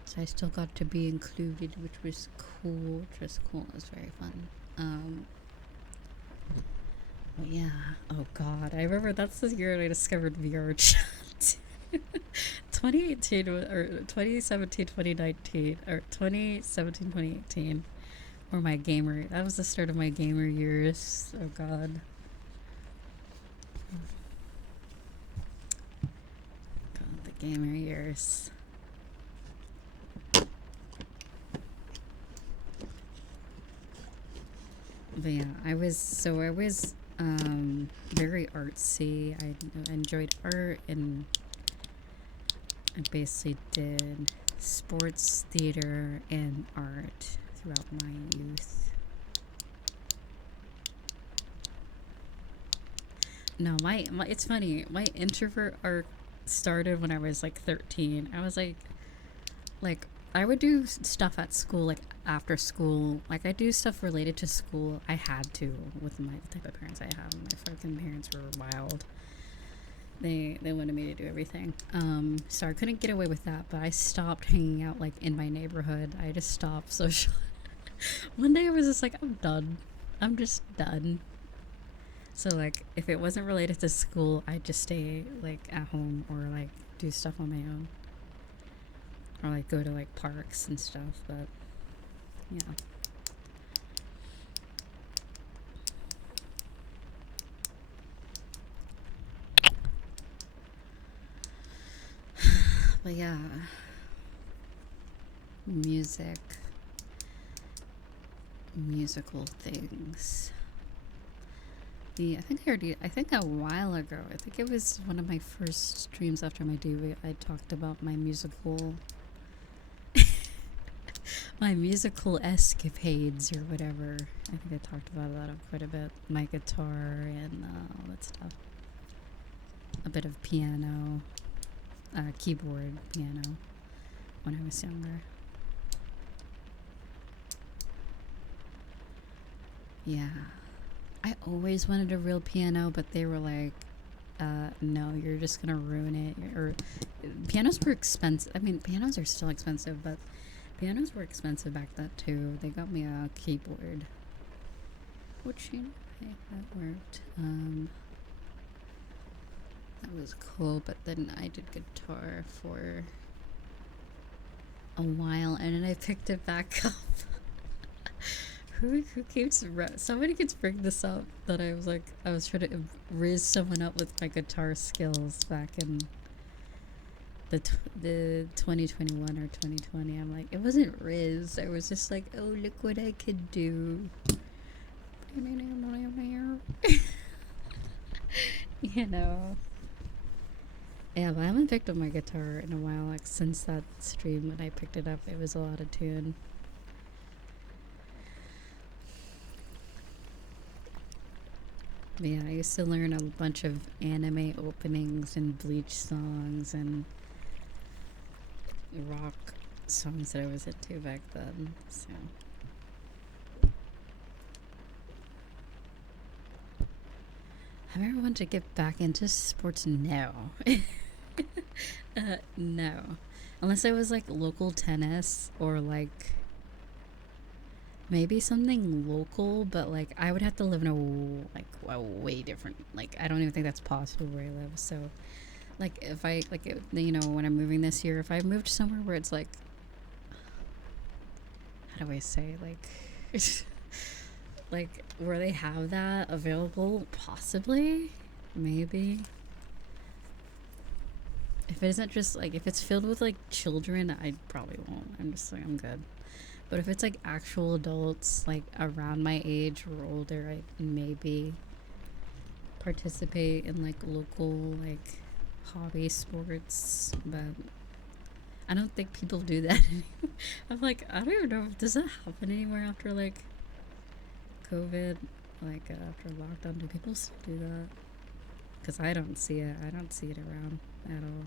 So I still got to be included, which was cool. It was very fun. But yeah. Oh god, I remember that's the year I discovered VR chat. 2018 or 2017, 2019 or 2017, 2018 were my gamer. That was the start of my gamer years. Oh god. God, the gamer years. But yeah, I was very artsy. I enjoyed art, and I basically did sports, theater, and art throughout my youth. No, my it's funny. My introvert art started when I was like 13. I was like I would do stuff at school, like after school. Like I do stuff related to school. I had to with my the type of parents I have. My fucking parents were wild. They wanted me to do everything. So I couldn't get away with that. But I stopped hanging out like in my neighborhood. I just stopped social. One day I was just like, I'm done. I'm just done. So like, if it wasn't related to school, I'd just stay like at home or like do stuff on my own. Or like go to like parks and stuff, but yeah. But yeah, musical things. I think a while ago, I think it was one of my first streams after my debut, I talked about my musical my musical escapades or whatever. I think I talked about that quite a bit. My guitar and all that stuff. A bit of piano, keyboard piano when I was younger. Yeah. I always wanted a real piano, but they were like, no, you're just gonna ruin it. Or pianos were expensive. I mean, pianos are still expensive, but pianos were expensive back then too. They got me a keyboard, which you know, hey, that worked. That was cool. But then I did guitar for a while, and then I picked it back up. Who keeps somebody keeps bringing this up that I was trying to raise someone up with my guitar skills back in the 2021 or 2020. I'm like, it wasn't Riz. I was just like, oh, look what I could do. You know. Yeah, but I haven't picked up my guitar in a while. Like since that stream when I picked it up, it was a lot of tune. But yeah, I used to learn a bunch of anime openings and Bleach songs and rock songs that I was into back then. So have I ever wanted to get back into sports? No. No. Unless it was like local tennis or like maybe something local, but like I would have to live in a way different. Like I don't even think that's possible where I live. So like if I like it, you know, when I'm moving this year, if I moved somewhere where it's like, how do I say, like like where they have that available, possibly, maybe. If it isn't just like, if it's filled with like children, I probably won't. I'm just like, I'm good. But if it's like actual adults, like around my age or older, I maybe participate in like local like hobby sports. But I don't think people do that anymore. I'm like, I don't even know if does that happen anywhere after like COVID, like after lockdown. Do people still do that? Because I don't see it. I don't see it around at all.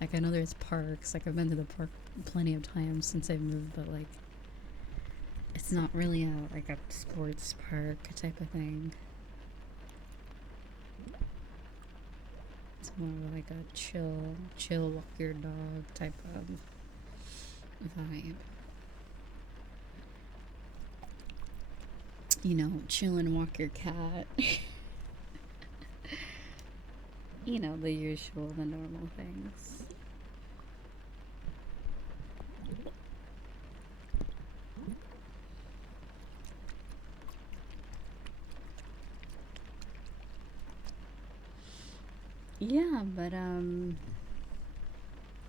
Like I know there's parks. Like I've been to the park plenty of times since I moved, but like it's not really a sports park type of thing. It's more of like a chill walk your dog type of vibe. You know, chill and walk your cat. You know, the usual, the normal things. Yeah, but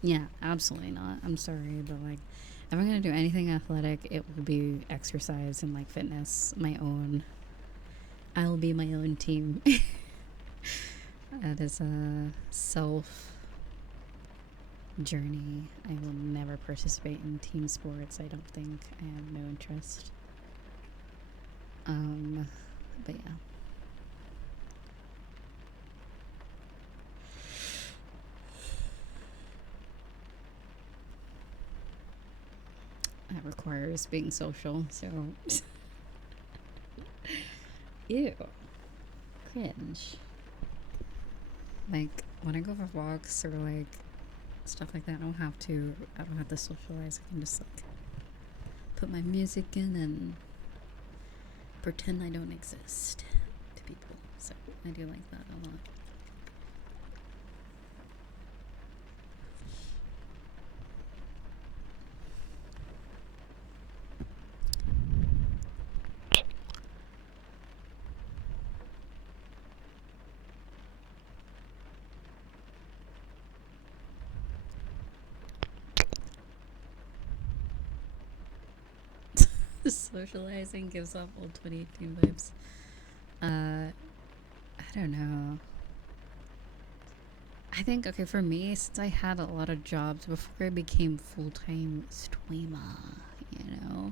yeah, absolutely not. I'm sorry, but like if I'm gonna do anything athletic, it will be exercise and like fitness, my own. I will be my own team. That is a self journey. I will never participate in team sports. I don't think. I have no interest. But yeah. That requires being social, so ew. Cringe. Like when I go for walks or like stuff like that, I don't have to socialize. I can just like put my music in and pretend I don't exist to people. So I do like that a lot. Socializing gives off old 2018 vibes. I don't know. I think, okay, for me, since I had a lot of jobs before I became full-time streamer, you know,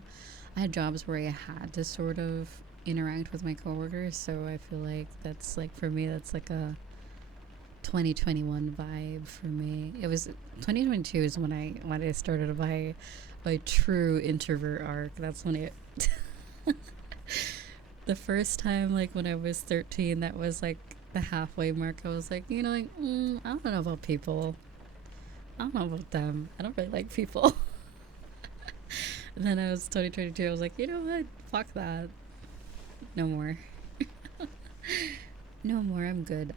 I had jobs where I had to sort of interact with my coworkers, so I feel like that's like, for me, that's like a 2021 vibe for me. It was 2022 is when I started my true introvert arc. That's when it the first time, like when I was 13, that was like the halfway mark. I was like, you know, like I don't know about people. I don't know about them. I don't really like people. And then I was 2022. I was like, you know what? Fuck that. No more. No more. I'm good.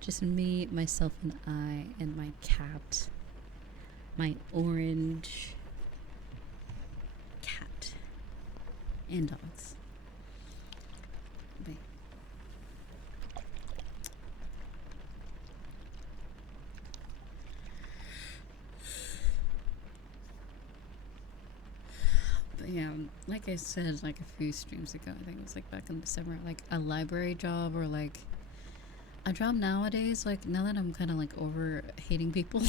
Just me, myself, and I, and my cat. My orange cat. And dogs. Bye. yeah, like I said, like a few streams ago, I think it was like back in December, like a library job or like a job nowadays, like now that I'm kind of like over hating people,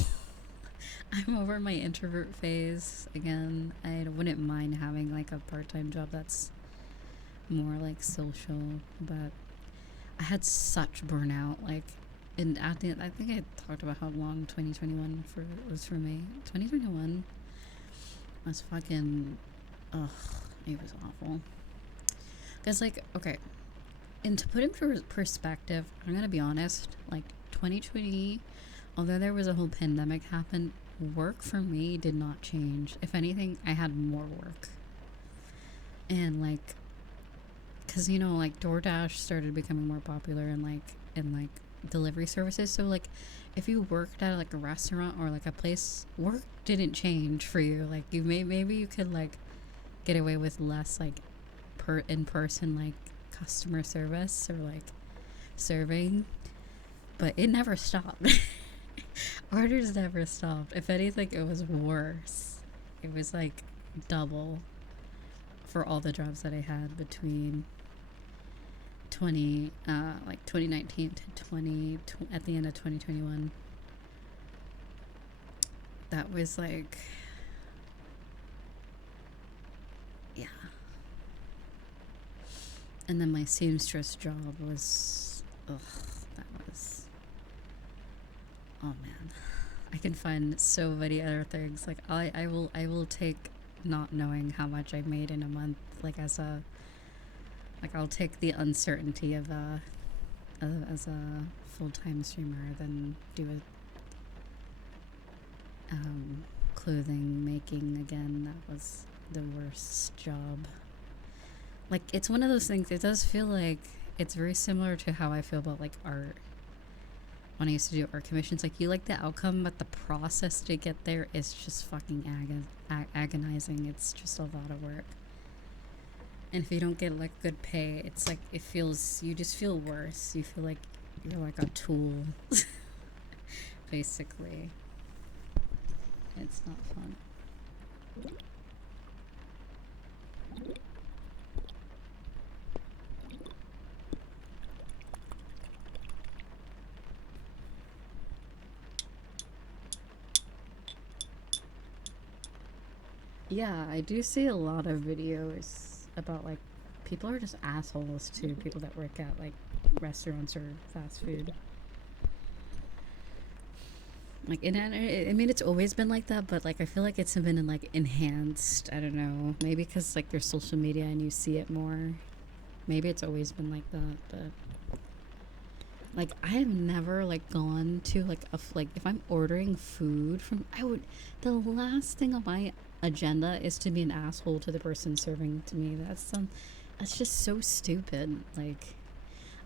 I'm over my introvert phase again. I wouldn't mind having like a part-time job that's more like social, but I had such burnout. Like, and at the end, I think I talked about how long 2021 was for me. 2021 was fucking, ugh, it was awful. Cause like, okay, and to put into perspective, I'm gonna be honest. Like 2020, although there was a whole pandemic happen, work for me did not change. If anything, I had more work. And like, cause you know, like DoorDash started becoming more popular and like delivery services. So like, if you worked at like a restaurant or like a place, work didn't change for you. Like you maybe you could like get away with less like in person like customer service or like serving, but it never stopped. Orders never stopped. If anything, it was worse. It was like double for all the jobs that I had between 2019 to 20 at the end of 2021. That was like, yeah. And then my seamstress job was, ugh, that was, oh man. I can find so many other things. Like I will take not knowing how much I made in a month, like as a, like I'll take the uncertainty of as a full-time streamer than do a clothing making again. That was the worst job. Like it's one of those things, it does feel like it's very similar to how I feel about like art. When I used to do art commissions, like you like the outcome, but the process to get there is just fucking agonizing. It's just a lot of work. And if you don't get like good pay, it's like it feels, you just feel worse. You feel like you're like a tool, basically. It's not fun. Yeah, I do see a lot of videos about like people are just assholes to people that work at like restaurants or fast food. Like, and I mean, it's always been like that, but like I feel like it's been like enhanced. I don't know, maybe because like there's social media and you see it more. Maybe it's always been like that, but like I have never like gone to like like if I'm ordering food from, I would, the last thing on my agenda is to be an asshole to the person serving to me. That's just so stupid. Like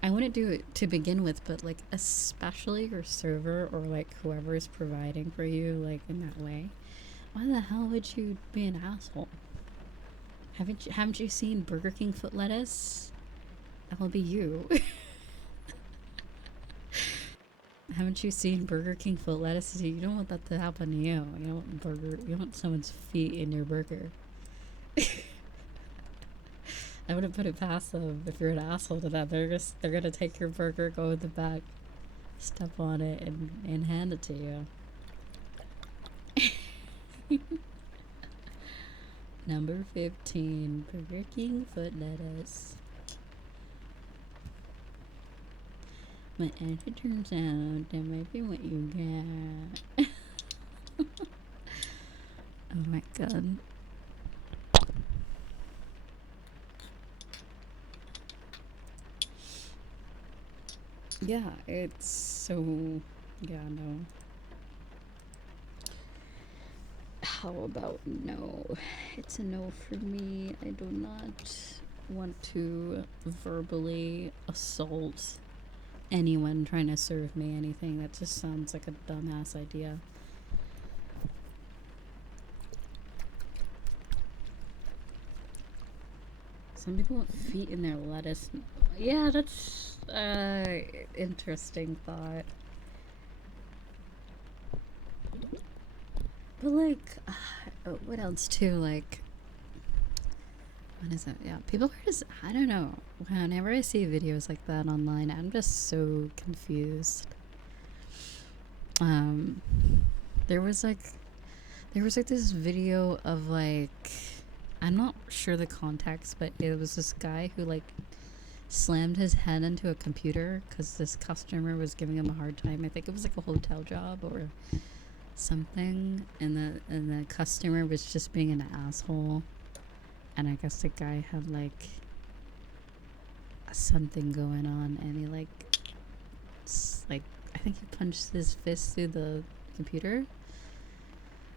I wouldn't do it to begin with, but like especially your server or like whoever is providing for you like in that way. Why the hell would you be an asshole? Haven't you seen Burger King foot lettuce? That'll be you. Haven't you seen Burger King foot lettuce? You don't want that to happen to you. You don't want you don't want someone's feet in your burger. I wouldn't put it past them if you're an asshole to them. They're gonna take your burger, go in the back, step on it, and hand it to you. Number 15, Burger King foot lettuce. But as it turns out, that might be what you get. Oh my god. Yeah, it's so... Yeah, no. How about no? It's a no for me. I do not want to verbally assault anyone trying to serve me anything. That just sounds like a dumbass idea. Some people want feet in their lettuce. Yeah, that's interesting thought. But like, what else too? Like, What is it? Yeah, people are just, I don't know. Whenever I see videos like that online, I'm just so confused. Um, there was like, this video of like, I'm not sure the context, but it was this guy who like slammed his head into a computer because this customer was giving him a hard time. I think it was like a hotel job or something, and the customer was just being an asshole. And I guess the guy had like something going on, and he like I think he punched his fist through the computer.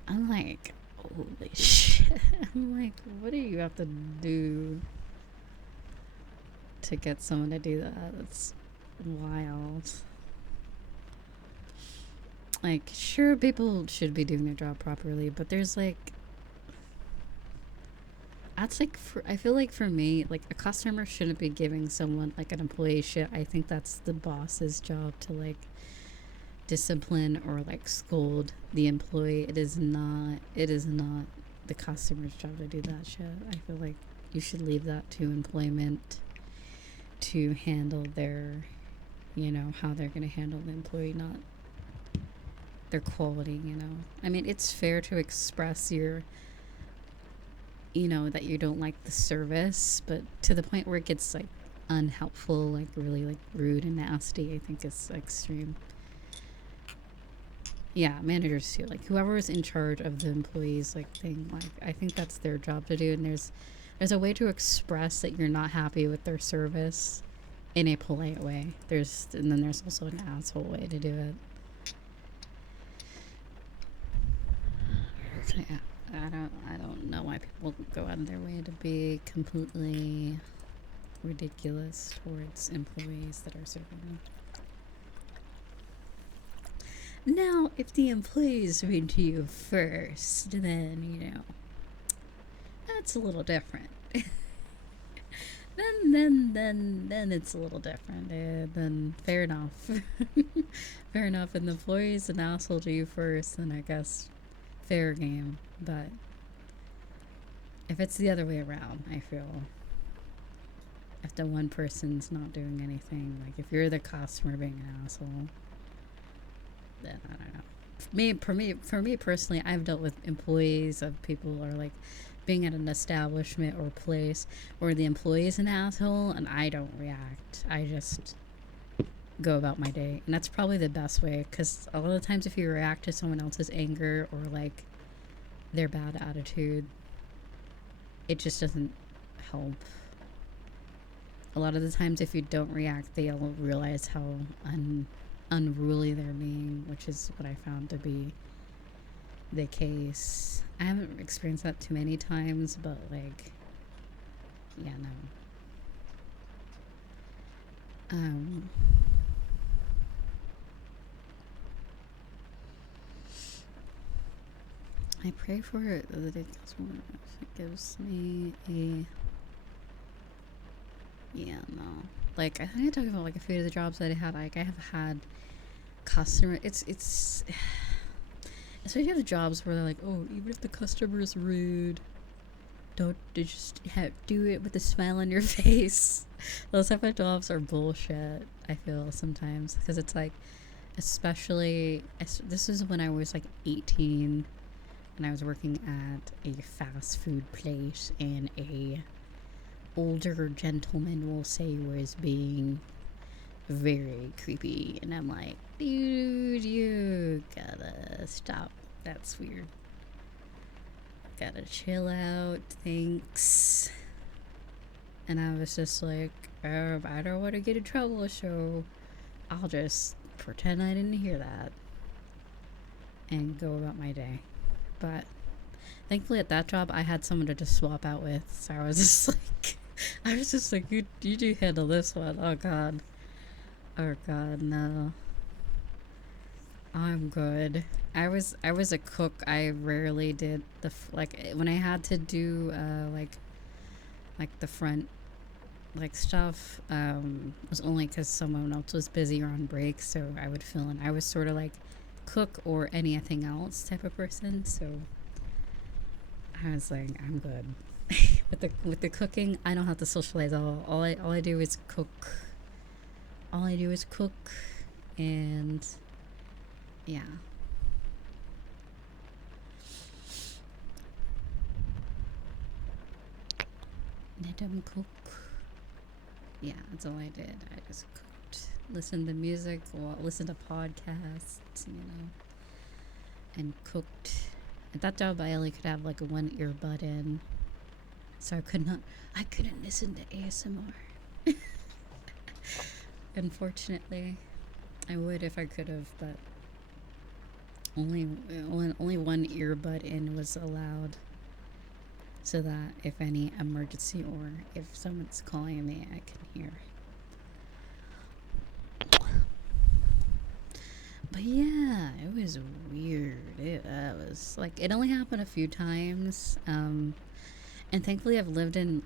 I'm like, holy shit. I'm like, what do you have to do to get someone to do that? That's wild. Like, sure, people should be doing their job properly, but there's like, that's like, I feel like for me, like a customer shouldn't be giving someone, like an employee shit. I think that's the boss's job to like discipline or like scold the employee. It is not the customer's job to do that shit. I feel like you should leave that to employment to handle their, you know, how they're going to handle the employee, not their quality, you know. I mean, it's fair to express your, you know, that you don't like the service, but to the point where it gets like unhelpful, like really like rude and nasty, I think it's extreme. Yeah, managers too, like whoever is in charge of the employees like thing, like I think that's their job to do. And there's a way to express that you're not happy with their service in a polite way. And then there's also an asshole way to do it. So yeah, I don't know why people go out of their way to be completely ridiculous towards employees that are serving them. Now, if the employees mean to you first, then, you know, that's a little different. then it's a little different. Then fair enough. Fair enough. And the employee's an asshole to you first, then I guess fair game. But if it's the other way around, I feel, if the one person's not doing anything, like if you're the customer being an asshole, then I don't know. For me personally, I've dealt with employees of people are like being at an establishment or place where the employee's an asshole and I don't react. I just go about my day, and that's probably the best way, because a lot of the times if you react to someone else's anger or like their bad attitude, it just doesn't help. A lot of the times if you don't react, they'll realize how unruly they're being, which is what I found to be the case. I haven't experienced that too many times, but like, yeah, no. I pray for it that it gives me a, yeah, no. Like, I think I talked about like a few of the jobs that I had. Like, I have had customer. It's especially if you have jobs where they're like, oh, even if the customer is rude, don't just do it with a smile on your face. Those type of jobs are bullshit, I feel sometimes, because it's like, especially this is when I was like 18 and I was working at a fast food place, and a older gentleman, will say, was being very creepy, and I'm like, dude, you gotta stop, that's weird, gotta chill out, thanks. And I was just like, I don't want to get in trouble, so I'll just pretend I didn't hear that and go about my day. But thankfully at that job I had someone to just swap out with, so I was just like, you do handle this one. Oh god, no, I'm good. I was a cook. I rarely did like when I had to do like the front like stuff, was only because someone else was busy or on break, so I would fill in. I was sort of like cook or anything else type of person, so I was like, I'm good. with the cooking, I don't have to socialize at all. All I do is cook. All I do is cook, and yeah. Let them cook. Yeah, that's all I did. I just cooked, listened to music, listened to podcasts, and cooked. At that job, I only could have like one earbud in, so I couldn't listen to ASMR. Unfortunately, I would if I could have, but only one earbud in was allowed, so that if any emergency or if someone's calling me, I can hear. But yeah, it was weird. It was like it only happened a few times, and thankfully I've lived in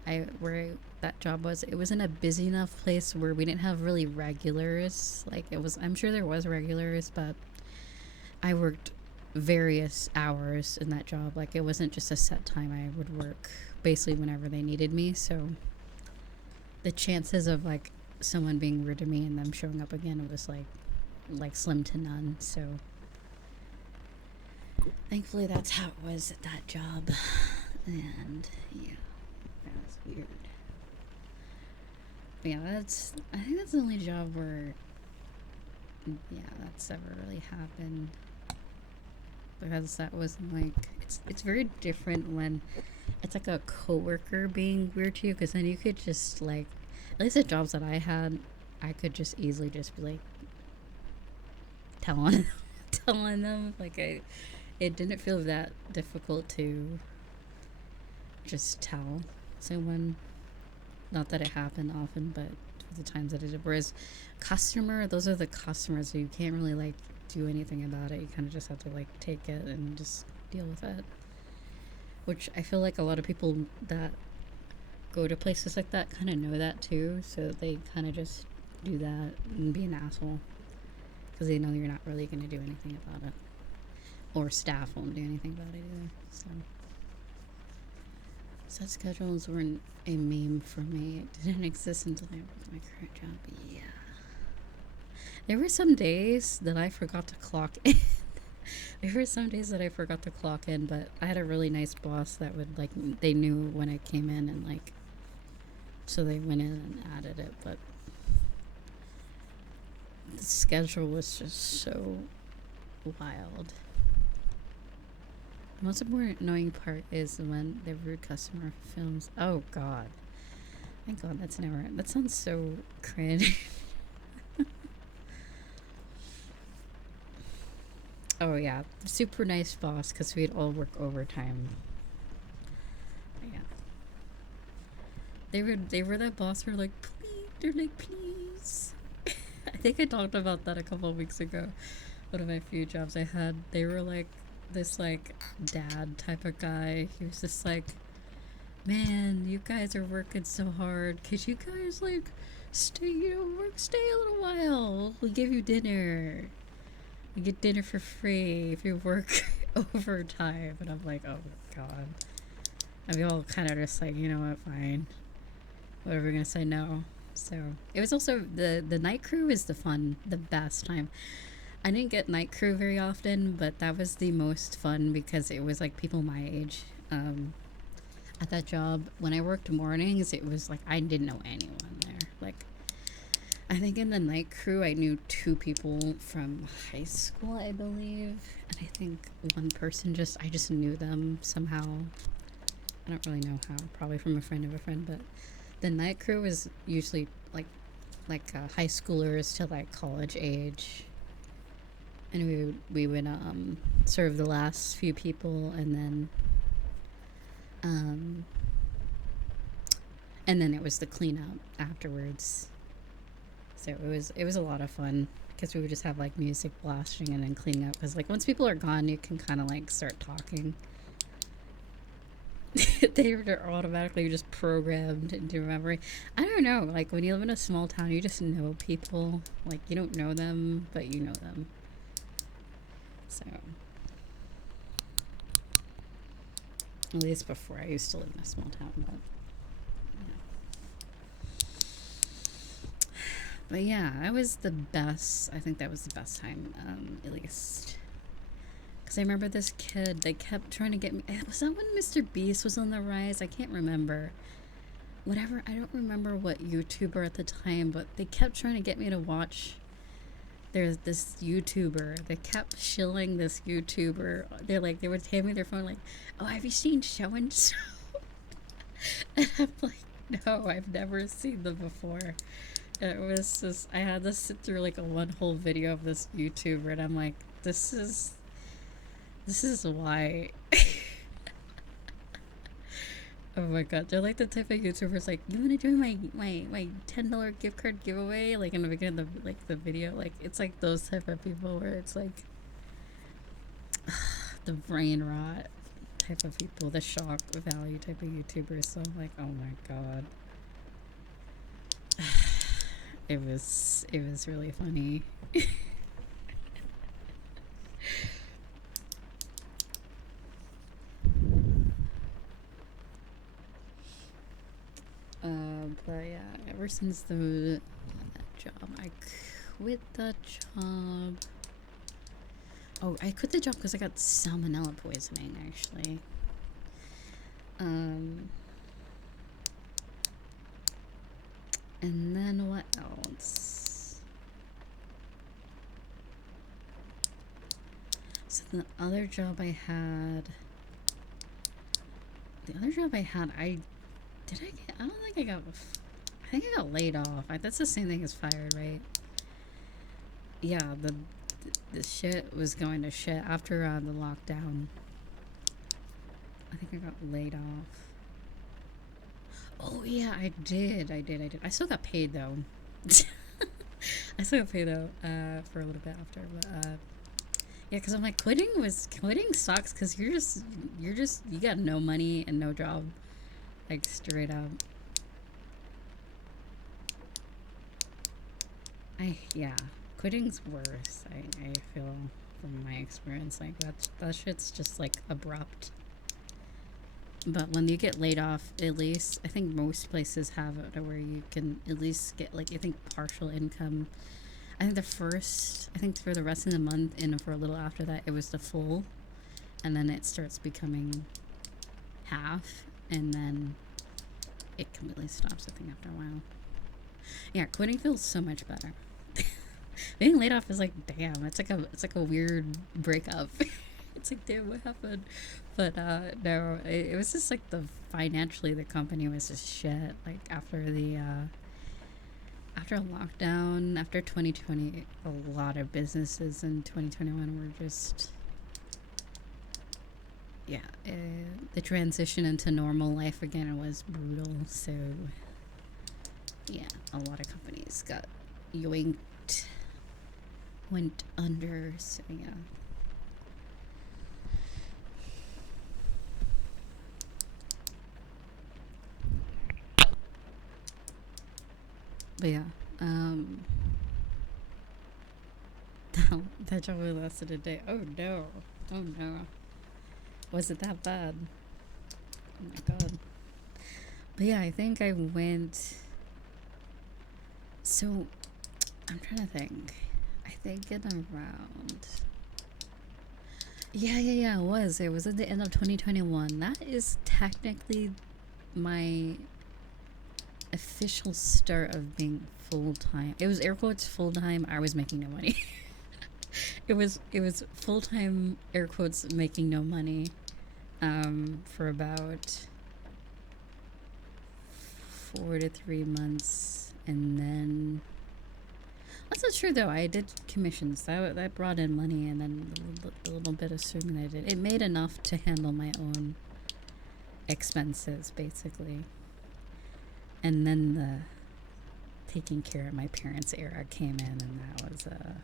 that job was. It was in a busy enough place where we didn't have really regulars. Like it was, I'm sure there was regulars, but I worked various hours in that job. Like it wasn't just a set time. I would work basically whenever they needed me. So the chances of like someone being rude to me and them showing up again was like slim to none. So thankfully that's how it was at that job. And yeah, that was weird. But yeah, I think that's the only job where that's ever really happened. Because that wasn't like it's very different when it's like a coworker being weird to you, because then you could just like, at least the jobs that I had, I could just easily just be like telling them like it didn't feel that difficult to just tell someone. Not that it happened often, but the times that it did. Whereas those are the customers, so you can't really like do anything about it. You kind of just have to like take it and just deal with it, which I feel like a lot of people that go to places like that kind of know that too, so they kind of just do that and be an asshole because they know you're not really going to do anything about it, or staff won't do anything about it either. So set schedules weren't a meme for me. It didn't exist until I worked my current job. Yeah. There were some days that I forgot to clock in. But I had a really nice boss that would like, they knew when I came in and like, so they went in and added it. But the schedule was just so wild. The most important annoying part is when the rude customer films. Oh god. Thank god that sounds so cringe. Oh yeah, super nice boss because we'd all work overtime. But yeah, they were that boss who were like, please. I think I talked about that a couple of weeks ago. One of my few jobs I had, they were like this like dad type of guy. He was just like, man, you guys are working so hard. Could you guys like stay a little while? We'll give you dinner. You get dinner for free if you work overtime. And I'm like, oh god. And we all kind of just like, you know what, fine. Whatever, we're gonna say no. So it was also the night crew is the best time. I didn't get night crew very often, but that was the most fun because it was like people my age. At that job, when I worked mornings, it was like I didn't know anyone there. Like, I think in the night crew, I knew 2 people from high school, I believe. And I think one person I just knew them somehow. I don't really know how, probably from a friend of a friend, but the night crew was usually like high schoolers to like college age. And we would serve the last few people, and then it was the cleanup afterwards. So it was a lot of fun because we would just have like music blasting and then cleaning up, because like once people are gone, you can kind of like start talking. They're automatically just programmed into memory. I don't know, like when you live in a small town, you just know people. Like you don't know them, but you know them. So At least before. I used to live in a small town, but but yeah, that was the best. I think that was the best time, at least. Because I remember this kid, they kept trying to get me. Was that when Mr. Beast was on the rise? I can't remember. Whatever, I don't remember what YouTuber at the time, but they kept trying to get me to watch. There's this YouTuber. They kept shilling this YouTuber. They would hand me their phone, like, oh, have you seen so and so? And I'm like, no, I've never seen them before. It was just, I had to sit through like a one whole video of this YouTuber, and I'm like, this is why. Oh my god, they're like the type of YouTubers like, you wanna do my $10 gift card giveaway? Like in the beginning of the video, like it's like those type of people where it's like the brain rot type of people, the shock value type of YouTubers. So I'm like, oh my god. It was really funny. But yeah, ever since that job, I quit that job. Oh, I quit the job because I got salmonella poisoning, actually. And then what else? So the other job I had, I don't think I got, I think I got laid off. That's the same thing as fired, right? Yeah, the shit was going to shit after the lockdown. I think I got laid off. Oh yeah, I did. I still got paid though. I still got paid though, for a little bit after, but yeah, because I'm like, quitting sucks because you got no money and no job, like straight up. Quitting's worse. I feel from my experience, like that shit's just like abrupt. But when you get laid off, at least I think most places have it where you can at least get like, I think, partial income. I think for the rest of the month and for a little after that, it was the full, and then it starts becoming half, and then it completely stops, I think, after a while. Yeah, quitting feels so much better. Being laid off is like, damn, it's like a weird breakup. It's like, damn, what happened? But no, it was just like financially the company was just shit. Like after lockdown, after 2020, a lot of businesses in 2021 were just, yeah, the transition into normal life again was brutal. So yeah, a lot of companies got yoinked, went under. So yeah. But yeah, that job only lasted a day. Oh no. Was it that bad? Oh my god. But yeah, I think I went. So, I'm trying to think. I think in around. Yeah, it was. It was at the end of 2021. That is technically my official start of being full-time. It was air quotes full-time. I was making no money. it was full-time air quotes making no money for about 4 to 3 months, and then that's not true though. I did commissions that brought in money, and then the little bit of streaming I did, it made enough to handle my own expenses basically. And then the taking care of my parents era came in, and that was a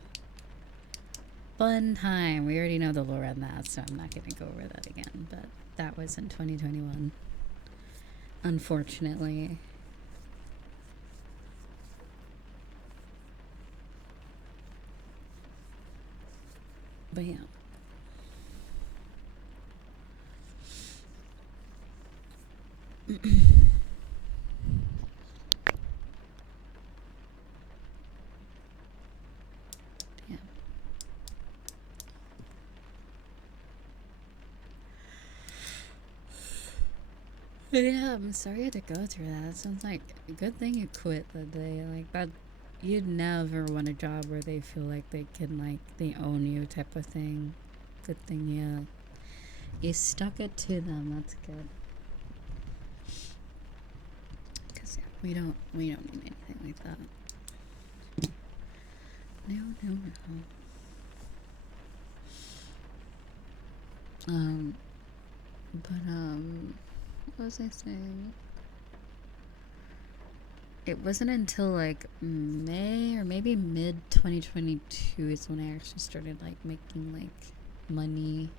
fun time. We already know the lore on that, so I'm not going to go over that again. But that was in 2021, unfortunately. But yeah. Yeah. Yeah, I'm sorry you had to go through that. It sounds like a good thing you quit that day. Like that, you'd never want a job where they feel like they can like they own you type of thing. Good thing you stuck it to them. That's good. Cause yeah, we don't need anything like that. No, no, no. Um, but what was I saying? It wasn't until like May or maybe mid 2022 is when I actually started like making like money,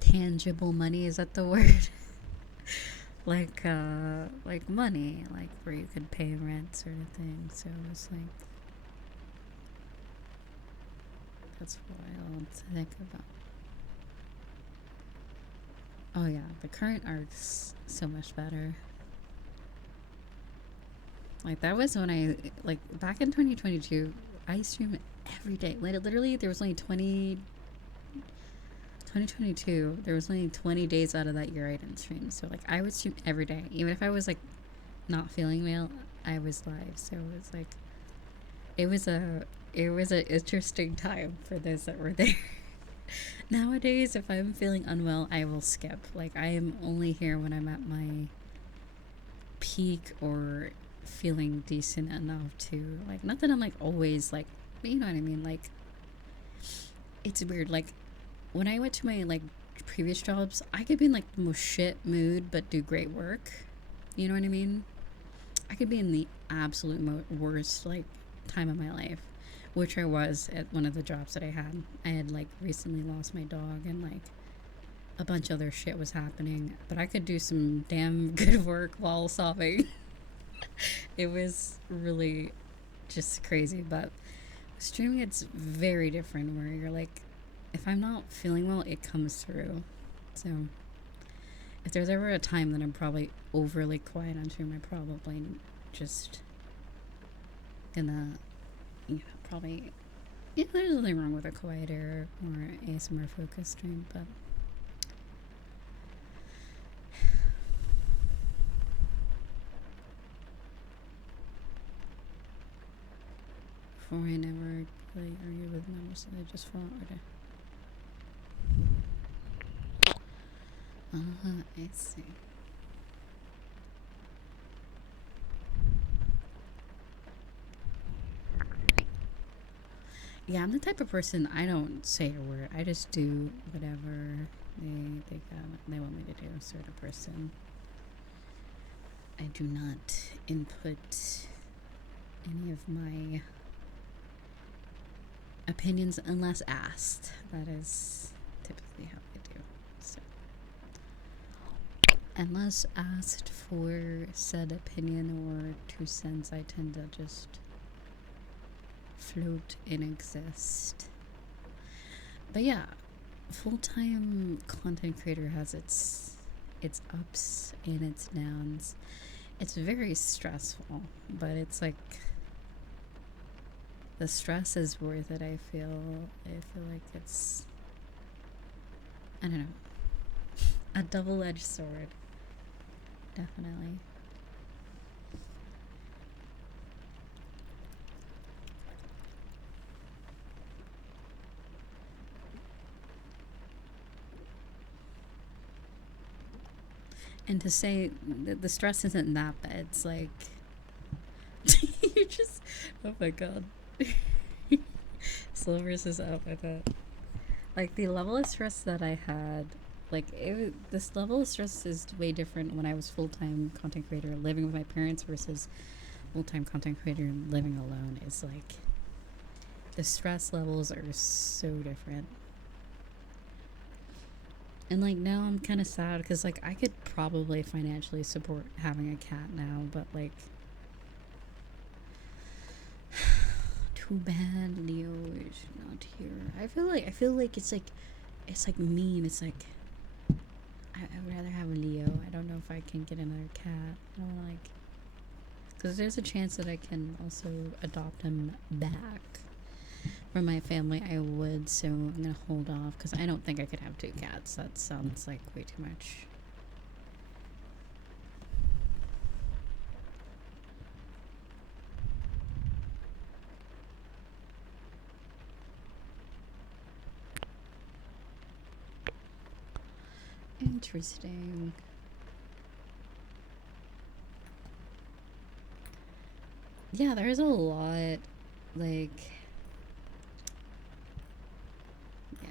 tangible money. Is that the word? Like money, like where you could pay rent sort of thing. So it was like that's wild to think about. Oh yeah, the current arc's so much better. Like that was when I like back in 2022, I streamed every day. Like literally, there was only 2022. There was only 20 days out of that year I didn't stream. So like I would stream every day, even if I was like not feeling well. I was live, so it was like it was a it was an interesting time for those that were there. Nowadays, if I'm feeling unwell, I will skip. Like I am only here when I'm at my peak or feeling decent enough to like not that I'm like always like but you know what I mean, like it's weird, like when I went to my like previous jobs I could be in like the most shit mood but do great work, you know what I mean. I could be in the absolute worst like time of my life, which I was at one of the jobs that I had like recently lost my dog and like a bunch of other shit was happening, but I could do some damn good work while sobbing. It was really just crazy. But streaming, it's very different where you're like, if I'm not feeling well, it comes through. So if there's ever a time that I'm probably overly quiet on stream, I probably just gonna, you know, probably, yeah, there's nothing wrong with a quieter or ASMR focused stream, but before I never really argue with members, so they just follow order. I see. Yeah, I'm the type of person I don't say a word. I just do whatever they want me to do, sort of person. I do not input any of my opinions unless asked. That is typically how I do. So, unless asked for said opinion or 2 cents, I tend to just float and exist. But yeah, full-time content creator has its ups and its downs. It's very stressful, but it's like the stress is worth it. I feel like it's, I don't know, a double-edged sword, definitely. And to say that the stress isn't that bad, it's like you just, oh my god. Slow versus up, I thought. Like the level of stress that I had, like this level of stress is way different when I was full-time content creator living with my parents versus full-time content creator living alone. Is like the stress levels are so different. And like now I'm kind of sad because like I could probably financially support having a cat now, but like too bad Leo is not here. I feel like it's like mean. It's like I'd rather have a Leo. I don't know if I can get another cat. I don't wanna, like, because there's a chance that I can also adopt him back from my family. I would, so I'm gonna hold off because I don't think I could have two cats. That sounds like way too much. Interesting. Yeah, there's a lot, like, yeah.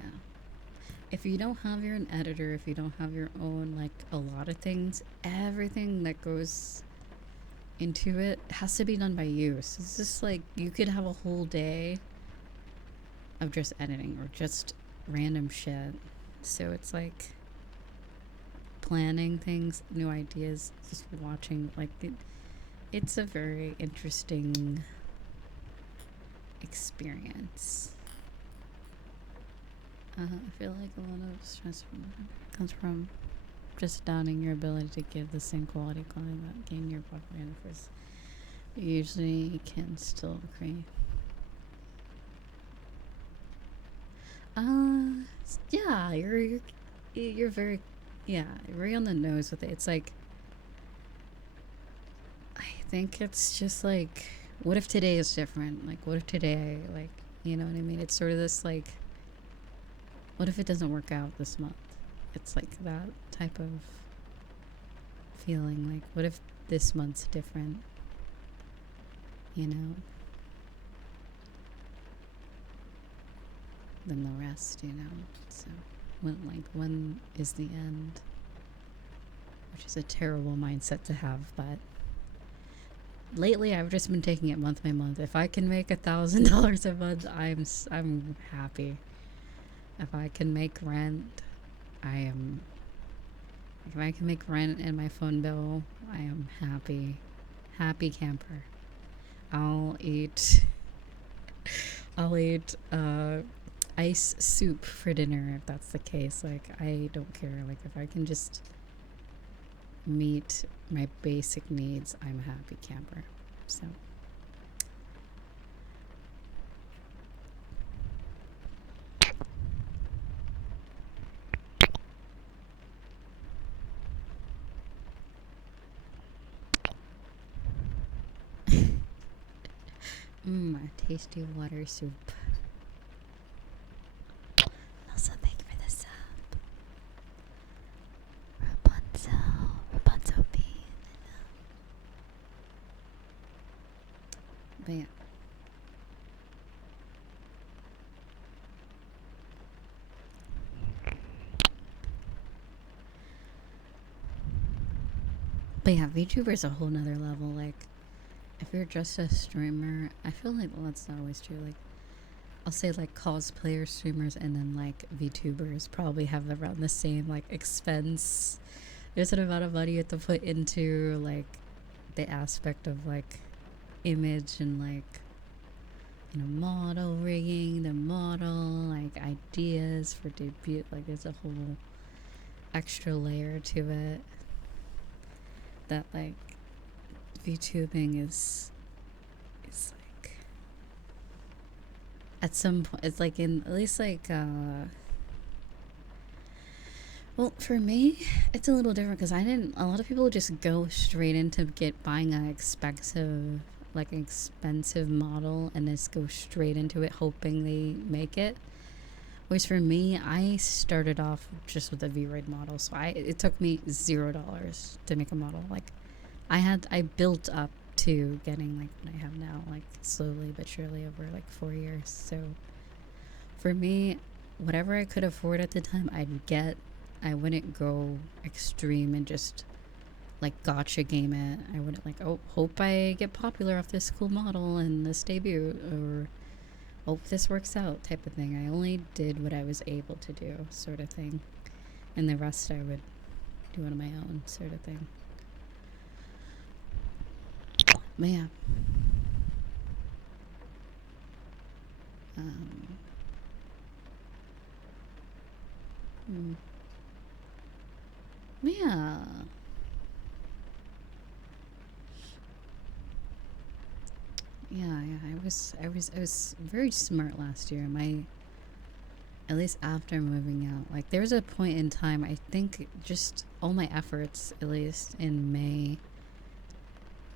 If you don't have your own editor, if you don't have your own, like, a lot of things, everything that goes into it has to be done by you. So it's just like you could have a whole day of just editing or just random shit. So it's like planning things, new ideas, just watching, like, it's a very interesting experience. I feel like a lot of stress comes from just doubting your ability to give the same quality content that gained your popularity first. Usually can still create. Yeah, you're very, yeah, very on the nose with it. It's like, I think it's just like, what if today is different? Like, what if today, like, you know what I mean? It's sort of this, like, what if it doesn't work out this month? It's like that type of feeling. Like, what if this month's different? You know? Than the rest, you know? So, when is the end? Which is a terrible mindset to have, but lately I've just been taking it month by month. If I can make $1,000 a month, I'm happy. If I can make rent, I am. If I can make rent and my phone bill, I am happy. Happy camper. I'll eat ice soup for dinner if that's the case. Like, I don't care. Like, if I can just meet my basic needs, I'm a happy camper. So a tasty water soup. Also, thank you for the sub. Rapunzel bean. But yeah. But yeah, VTuber is a whole nother level. Like, if you're just a streamer, I feel like, well, that's not always true. Like, I'll say like cosplayer streamers and then like VTubers probably have around the same like expense. There's an amount of money you have to put into like the aspect of like image and like, you know, model rigging, the model, like ideas for debut. Like, there's a whole extra layer to it that like VTubing is like, at some point, it's like, in at least like well, for me it's a little different because a lot of people just go straight into buying an expensive model and just go straight into it hoping they make it. Whereas for me, I started off just with a V-Rig model, so it took me $0 to make a model. Like, I built up to getting like what I have now, like slowly but surely over like 4 years. So for me, whatever I could afford at the time, I'd get. I wouldn't go extreme and just like gotcha game it. I wouldn't like, oh, hope I get popular off this cool model and this debut, or hope this works out type of thing. I only did what I was able to do, sort of thing, and the rest I would do on my own, sort of thing. But yeah. Yeah. Yeah, I was very smart last year. At least after moving out, like there was a point in time, I think just all my efforts, at least in May,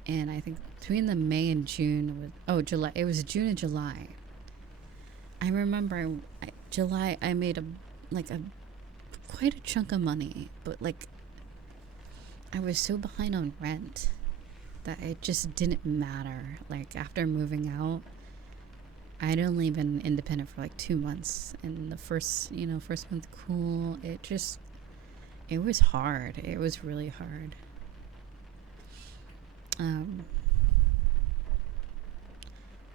and I think between the May and June was, oh, July, it was June and July. I remember July I made a quite a chunk of money, but like I was so behind on rent that it just didn't matter. Like after moving out, I'd only been independent for like 2 months, and the first month, cool. It was hard. It was really hard. Um,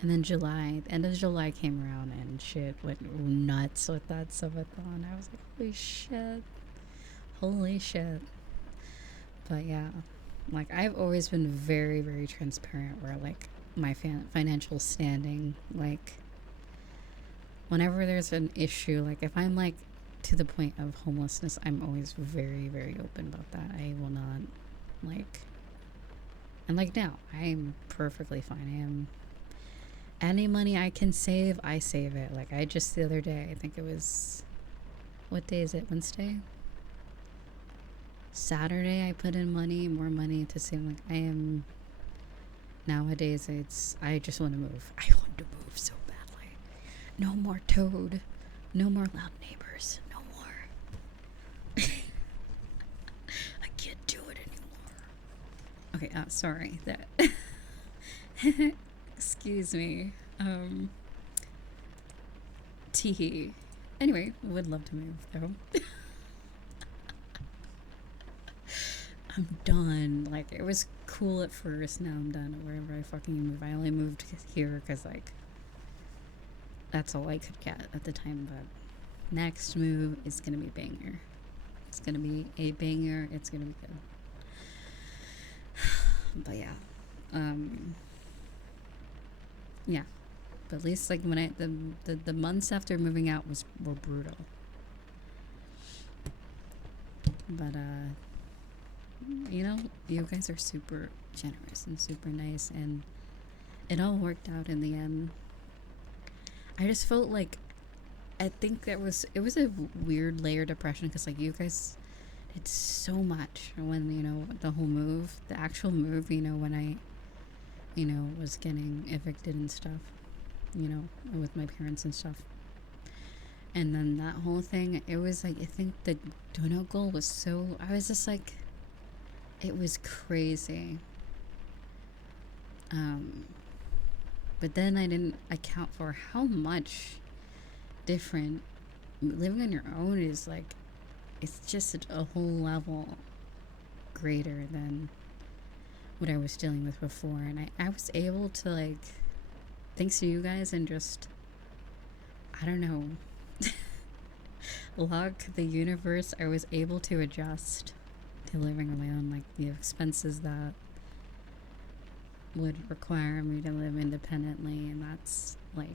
and then the end of July came around, and shit went nuts with that subathon. I was like, holy shit. But yeah, like I've always been very, very transparent. Where like my financial standing, like whenever there's an issue, like if I'm like to the point of homelessness, I'm always very, very open about that. I will not like, and like now, I'm perfectly fine. I am any money I can save, I save it. Like I just the other day, I think it was, what day is it? Wednesday? Saturday, I put in more money to save. Like I am nowadays. I just want to move. I want to move so badly. No more Toad. No more loud neighbors. No more. I can't do it anymore. Okay, sorry. That. Excuse me. Teehee. Anyway, would love to move though. I'm done. Like it was cool at first. Now I'm done. Wherever I fucking move. I only moved here because like that's all I could get at the time. But next move is gonna be banger. It's gonna be a banger. It's gonna be good. But yeah, yeah. But at least like when the months after moving out were brutal. But you guys are super generous and super nice, and it all worked out in the end. I just felt like I think it was a weird layer depression because like you guys did so much when the whole move, the actual move. When I was getting evicted and stuff. With my parents and stuff. And then that whole thing, it was like I think the donut goal was so. I was just like, it was crazy. But then I didn't account for how much different living on your own is like. It's just a whole level greater than what I was dealing with before. And I was able to like, thanks to you guys and just, I don't know, luck, the universe, I was able to adjust to living on my own, like the expenses that would require me to live independently. And that's like,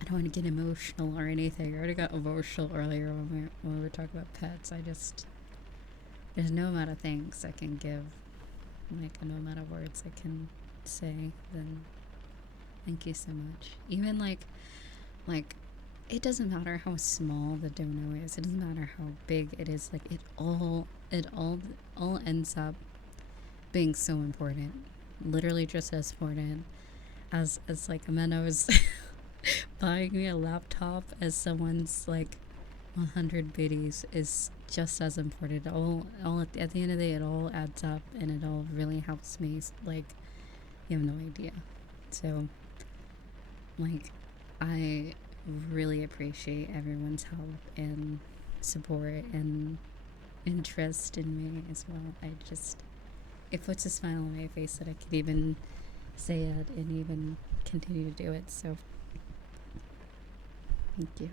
I don't want to get emotional or anything. I already got emotional earlier when we were talking about pets. There's no amount of things I can give, like no amount of words I can say. Then thank you so much. Even like it doesn't matter how small the dono is. It doesn't matter how big it is. Like it all ends up being so important. Literally just as important as like Amanda was buying me a laptop, as someone's like 100 biddies is just as important. All at the end of the day, it all adds up, and it all really helps me. Like, you have no idea. So, like, I really appreciate everyone's help and support and interest in me as well. It puts a smile on my face that I could even say it and even continue to do it. So, thank you.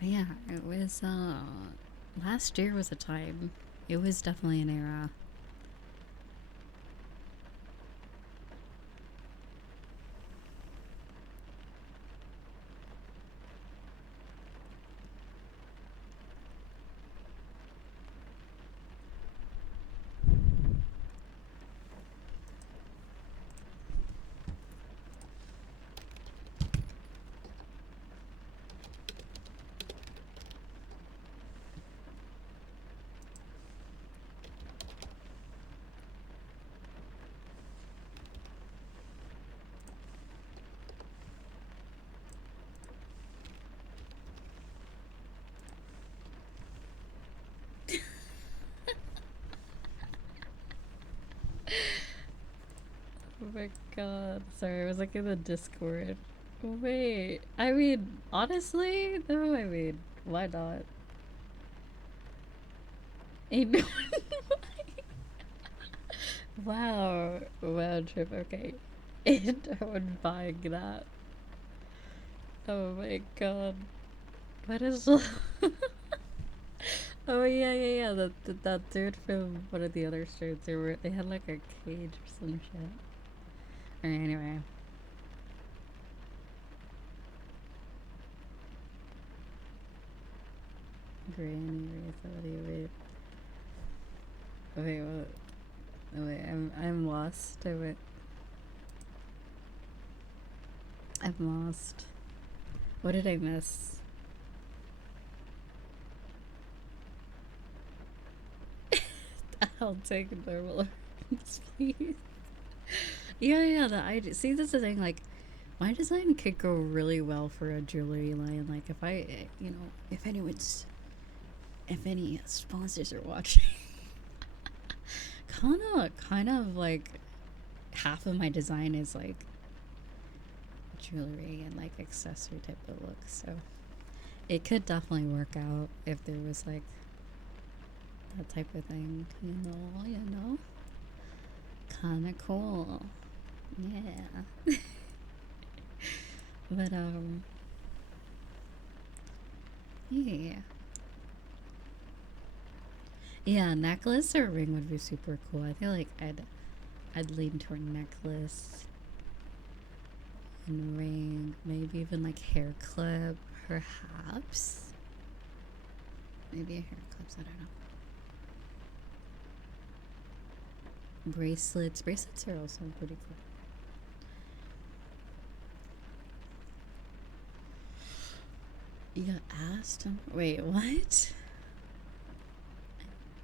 But yeah, it was, last year was a time. It was definitely an era. Oh my god. Sorry, I was like in the Discord. Wait, I mean, honestly, though, I mean, why not? Ain't no Wow. Wow, Trip, okay. And I would buying that. Oh my god. What is. Oh, yeah, yeah, yeah. That dude from one of the other streams, they had like a cage or some shit. Alright, anyway. Granny reality. Wait, what? Oh, wait, I'm lost. I'm lost. What did I miss? I'll take normal items, please. Yeah, yeah. See, this is the thing. Like, my design could go really well for a jewelry line. Like, if any sponsors are watching, kind of like half of my design is like jewelry and like accessory type of look. So it could definitely work out if there was like that type of thing. You know, kind of cool. Yeah. But yeah. Yeah, necklace or ring would be super cool. I feel like I'd lean toward necklace and ring, maybe even like hair clip, perhaps. Maybe a hair clips, I don't know. Bracelets. Bracelets are also pretty cool. You got asked? Wait, what?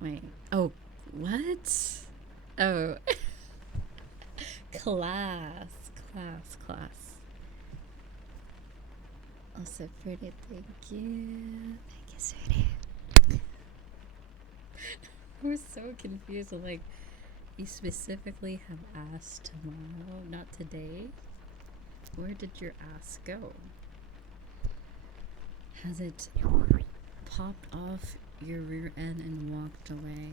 Wait. Oh, what? Oh. Class. Also pretty, thank you. Thank you, sweetie. I was so confused. I'm like, you specifically have asked tomorrow, not today? Where did your ass go? Has it popped off your rear end and walked away?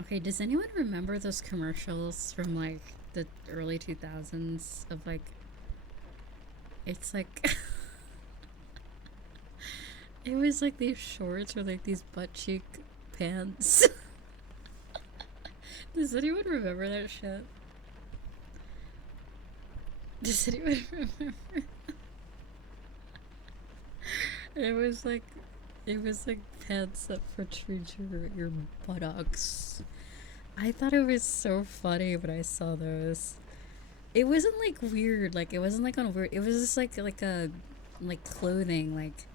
Okay, does anyone remember those commercials from like the early 2000s of like, it's like it was like these shorts or like these butt cheek pants. Does anyone remember that shit? Does anyone remember? It was like pants that protrude your buttocks. I thought it was so funny when I saw those. It wasn't like weird, like it wasn't like on weird. It was just like a like clothing, like,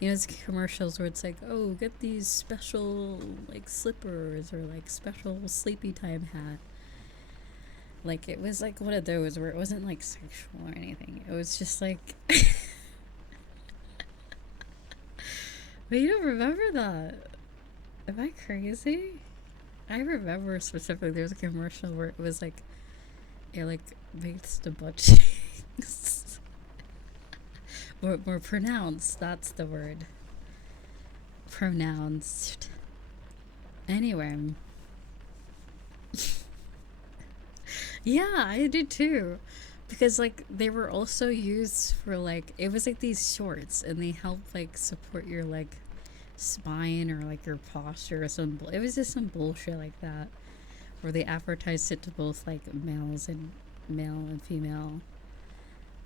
you know, it's commercials where it's like, oh, get these special like slippers or like special sleepy time hat. Like, it was like one of those where it wasn't like sexual or anything. It was just like. But you don't remember that? Am I crazy? I remember specifically there was a commercial where it was like, it like makes the butt cheeks more pronounced. That's the word. Pronounced. Anyway. Yeah, I did too. because like they were also used for like it was like these shorts and they help like support your like spine or like your posture or it was just some bullshit like that where they advertised it to both like male and female,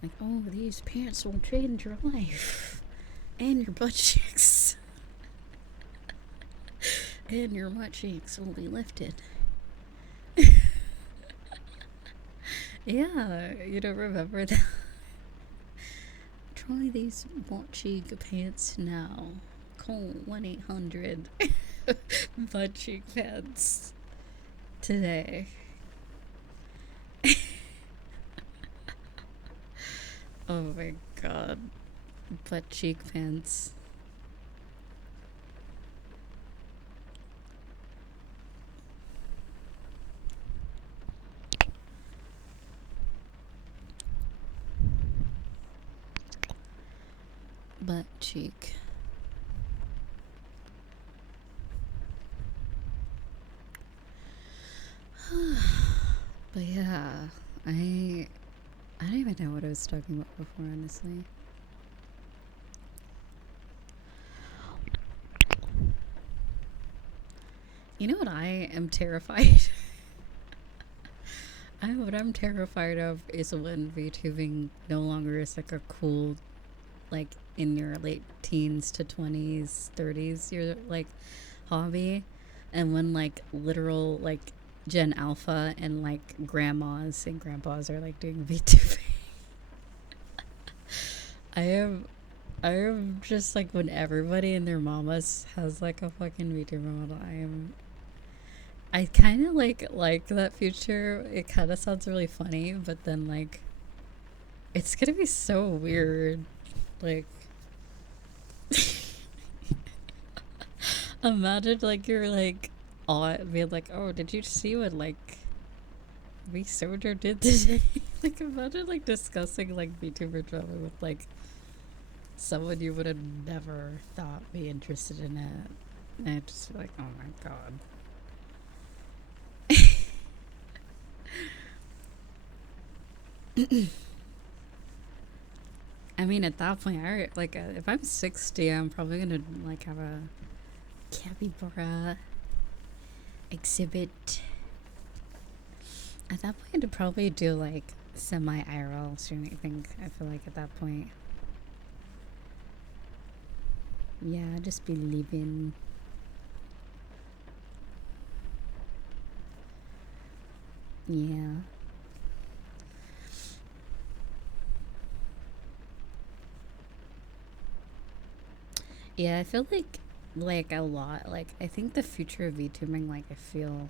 like, oh, these pants will change your life and your butt cheeks and your butt cheeks will be lifted. Yeah, you don't remember that? Try these butt cheek pants now. Call 1-800 butt cheek pants today. Oh my god. Butt cheek pants. Butt cheek. But yeah, I don't even know what I was talking about before, honestly. You know what I am terrified? What I'm terrified of is when VTubing no longer is like a cool, like in your late teens to 20s, 30s, your like hobby, and when like literal like Gen Alpha and like grandmas and grandpas are like doing VTubing. I am just like when everybody and their mamas has like a fucking VTuber model. I kind of like that future. It kind of sounds really funny, but then like it's gonna be so weird. Like imagine like you're like being like, oh, did you see what like V Soldier did today? Like imagine like discussing like VTuber drama with like someone you would have never thought be interested in it. And I'd just be like, oh my god. I mean, at that point, if I'm 60, I'm probably gonna like have a capybara exhibit. At that point, I'd probably do like semi IRL streaming. I think I feel like at that point, yeah, I'd just be living. Yeah. Yeah, I feel like a lot. Like I think the future of VTubing, like I feel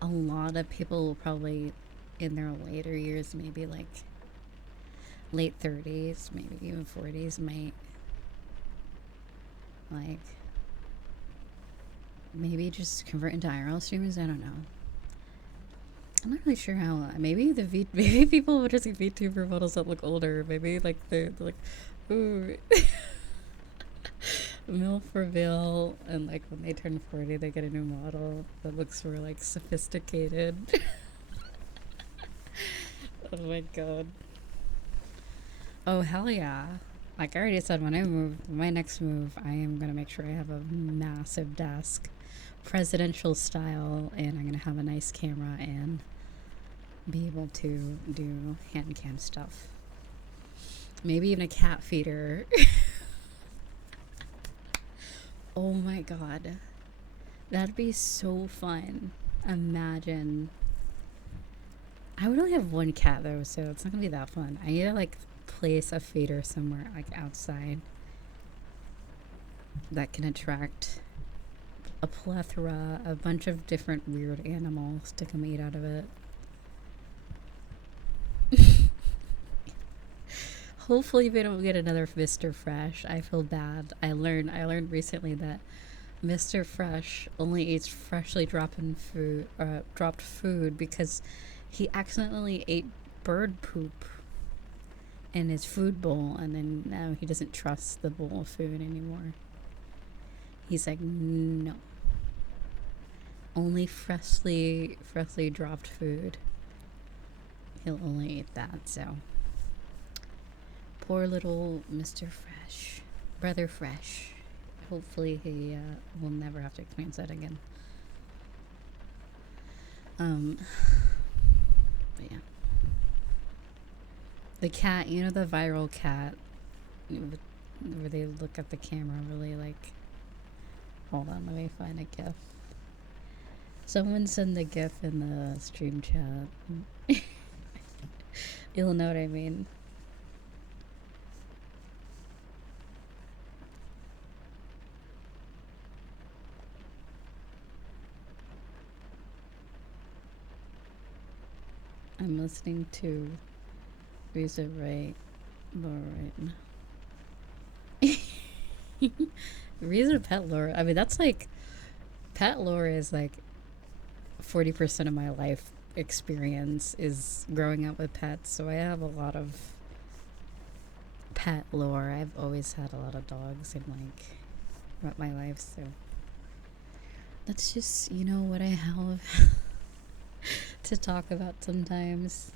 a lot of people will probably in their later years, maybe like late 30s, maybe even 40s, might like maybe just convert into IRL streamers. I don't know. I'm not really sure how. Maybe maybe people would just get VTuber models that look older. Maybe like they're like, ooh, MILF reveal, and like when they turn 40, they get a new model that looks more like sophisticated. Oh my god. Oh hell yeah. Like I already said, when I move, my next move, I am gonna make sure I have a massive desk, presidential style, and I'm gonna have a nice camera and be able to do hand cam stuff. Maybe even a cat feeder. Oh my god. That'd be so fun. Imagine. I would only have one cat though, so it's not gonna be that fun. I need to like place a feeder somewhere like outside that can attract a plethora, a bunch of different weird animals to come eat out of it. Hopefully we don't get another Mr. Fresh. I feel bad. I learned recently that Mr. Fresh only eats freshly dropped food because he accidentally ate bird poop in his food bowl, and then now he doesn't trust the bowl of food anymore. He's like, no, only freshly dropped food. he'll only eat that, so. Poor little Mr. Fresh. Brother Fresh. Hopefully he will never have to experience that again. But yeah. The cat, you know, the viral cat where they look at the camera really like. Hold on, let me find a gif. Someone send the gif in the stream chat. You'll know what I mean. I'm listening to Reza right now. Reza pet lore. I mean, that's like pet lore is like 40% of my life experience is growing up with pets. So I have a lot of pet lore. I've always had a lot of dogs in like my life. So that's just, you know, what I have to talk about sometimes.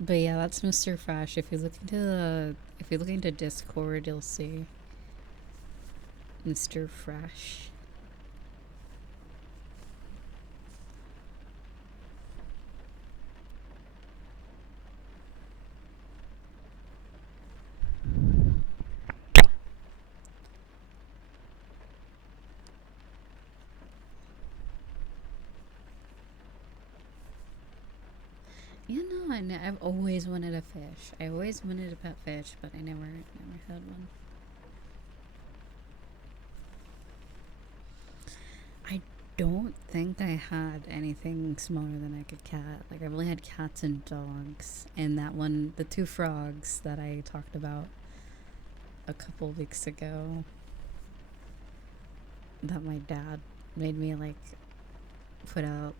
But yeah, that's Mr. Fresh. If you look into Discord, you'll see Mr. Fresh. You know, I've always wanted a fish. I always wanted a pet fish, but I never had one. I don't think I had anything smaller than like a cat. Like I've only had cats and dogs, and that one, the two frogs that I talked about a couple weeks ago, that my dad made me like put the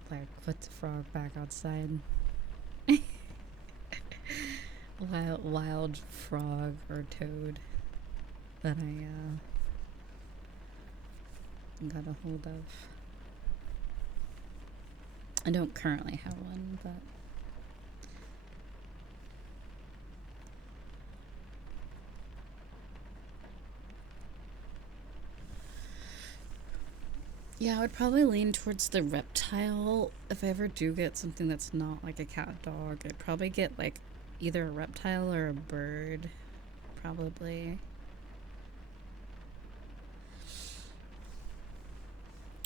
frog back outside. Wild frog or toad that I got a hold of. I don't currently have one, but yeah, I would probably lean towards the reptile. If I ever do get something that's not like a cat dog, I'd probably get like either a reptile or a bird, probably.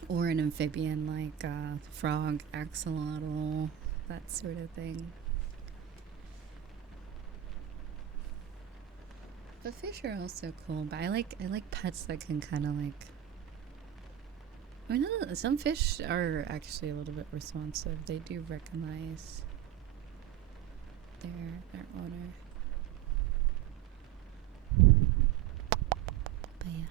Or an amphibian like frog, axolotl, that sort of thing. But fish are also cool, but I like pets that can kind of like. I mean, some fish are actually a little bit responsive. They do recognize their owner. But yeah.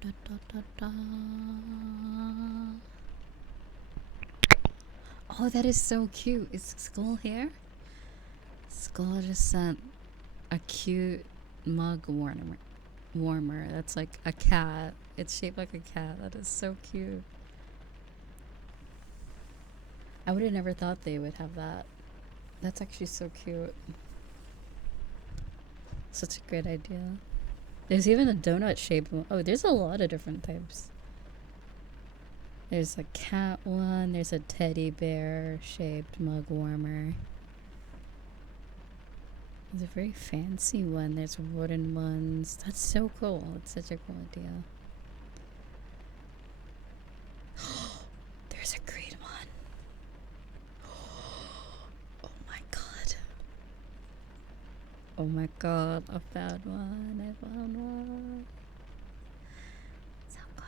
Da, da, da, da. Oh, that is so cute. Is Skull here? Skull just sent a cute mug warmer. That's like a cat. It's shaped like a cat. That is so cute. I would have never thought they would have that. That's actually so cute. Such a great idea. There's even a donut shaped one. Oh, there's a lot of different types. There's a cat one. There's a teddy bear shaped mug warmer. There's a very fancy one. There's wooden ones. That's so cool. It's such a cool idea. There's a green one. Oh my god. Oh my god. I found one. I found one. So cool.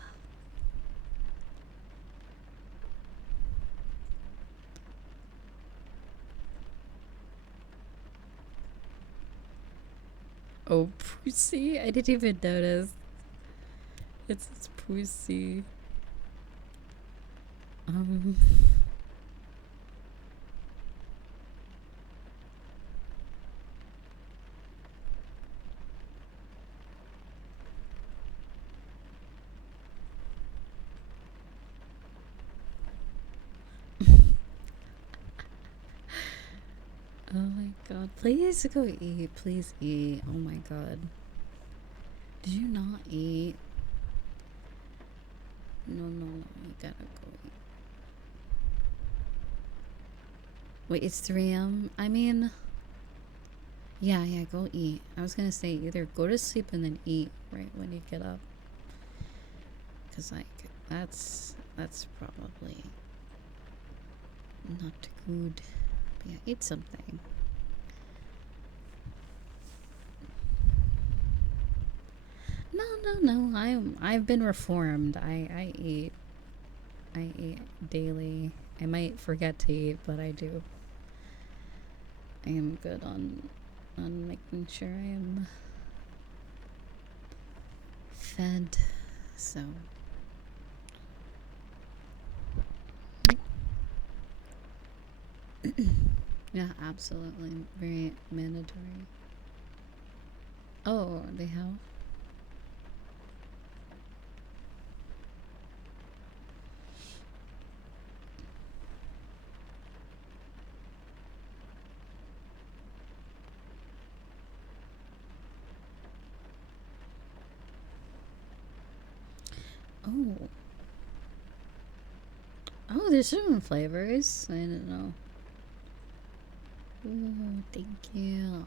Oh, Pussy. I didn't even notice. It's Pussy. Oh my god. Please go eat. Please eat. Oh my god. Did you not eat? No, no, no. You gotta go eat. Wait, it's 3 a.m.? I mean... Yeah, go eat. I was gonna say either go to sleep and then eat right when you get up. Cause like, that's probably not good. But yeah, eat something. No. I've been reformed. I eat daily. I might forget to eat, but I do. I am good on making sure I am fed. So yeah, absolutely. Very mandatory. Oh, they have? Oh. Oh, there's different flavors. I didn't know. Ooh, thank you.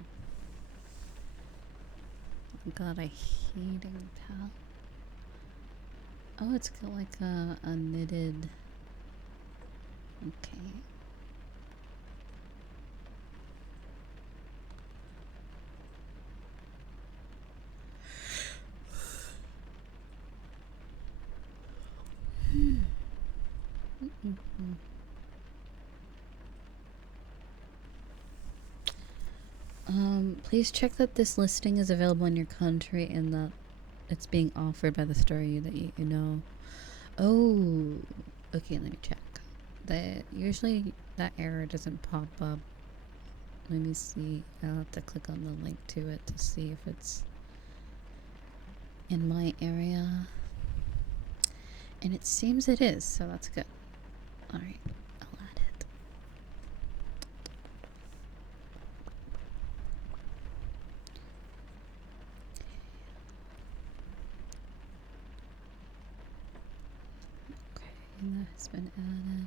I got a heating pad. Oh, it's got like a knitted. Okay. Please check that this listing is available in your country and that it's being offered by the store that you know. Oh, okay. Let me check. Usually that error doesn't pop up. Let me see. I'll have to click on the link to it to see if it's in my area. And it seems it is, so that's good. Alright, I'll add it. Okay, that has been added.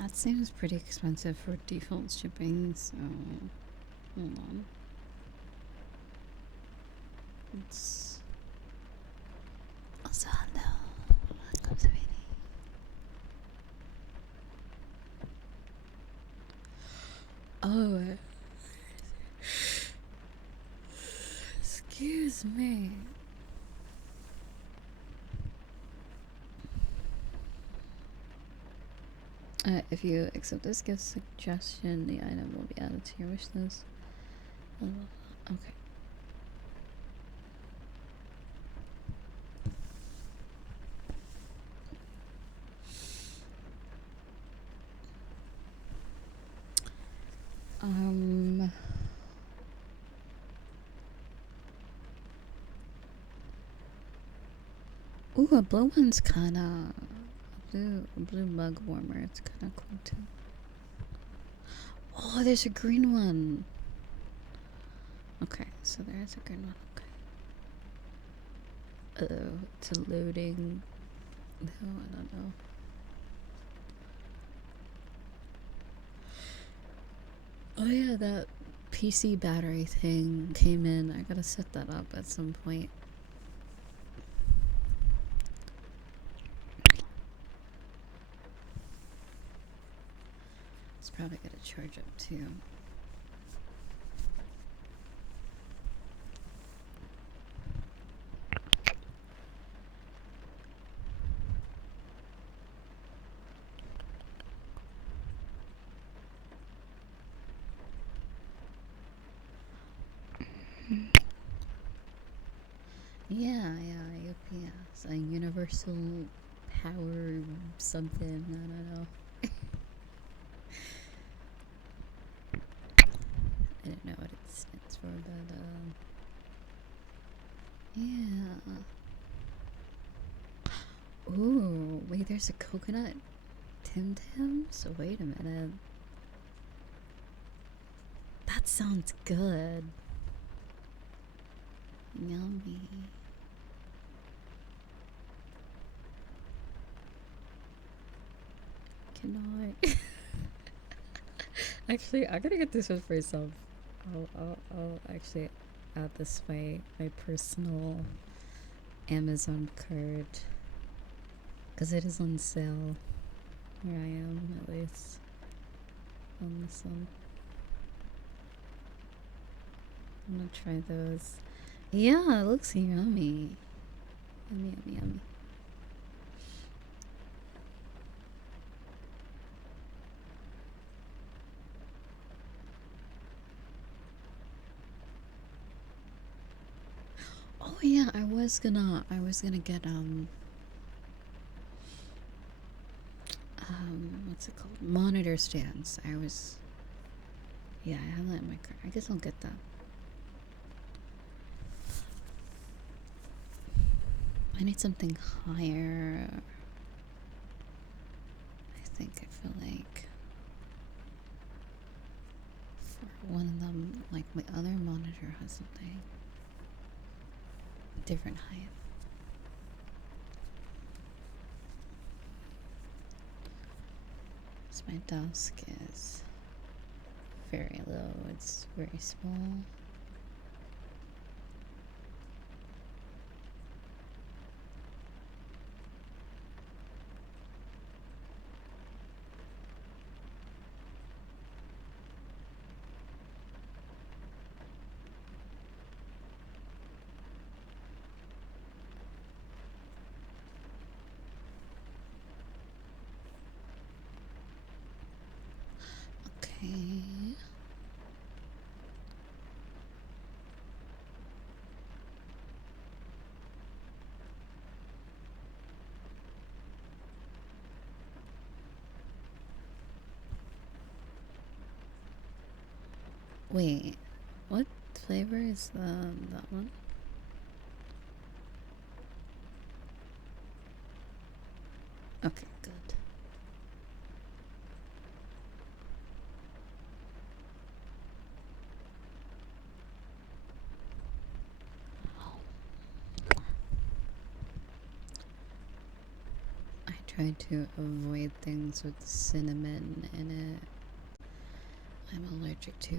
That seems pretty expensive for default shipping, so hold on. It's also hello. Welcome to meeting. Oh, excuse me. If you accept this gift suggestion, the item will be added to your wish list. Okay. Ooh, a blue one's kinda a blue mug warmer. It's kinda cool too. Oh, there's a green one. Okay, so there's a green one. Okay. Oh, it's loading. No, I don't know. Oh yeah, that PC battery thing came in. I gotta set that up at some point. It's probably gonna charge up too. Yeah, UPS. A universal power something, I don't know. I don't know what it stands for, but yeah. Ooh, wait, there's a coconut Tim Tam? So wait a minute. That sounds good. Yummy. Can I? Actually, I'm gonna get this one for myself. I'll actually add this my personal Amazon card because it is on sale where I am, at least on this one. I'm gonna try those. Yeah, it looks yummy. Yummy. Oh yeah, I was gonna get what's it called? Monitor stands. Yeah, I have that in my car. I guess I'll get that. I need something higher. I feel like for one of them, like my other monitor has something different height. So my desk is very low. It's very small. Okay. Wait, what flavor is that one? Okay, good. I try to avoid things with cinnamon in it. I'm allergic to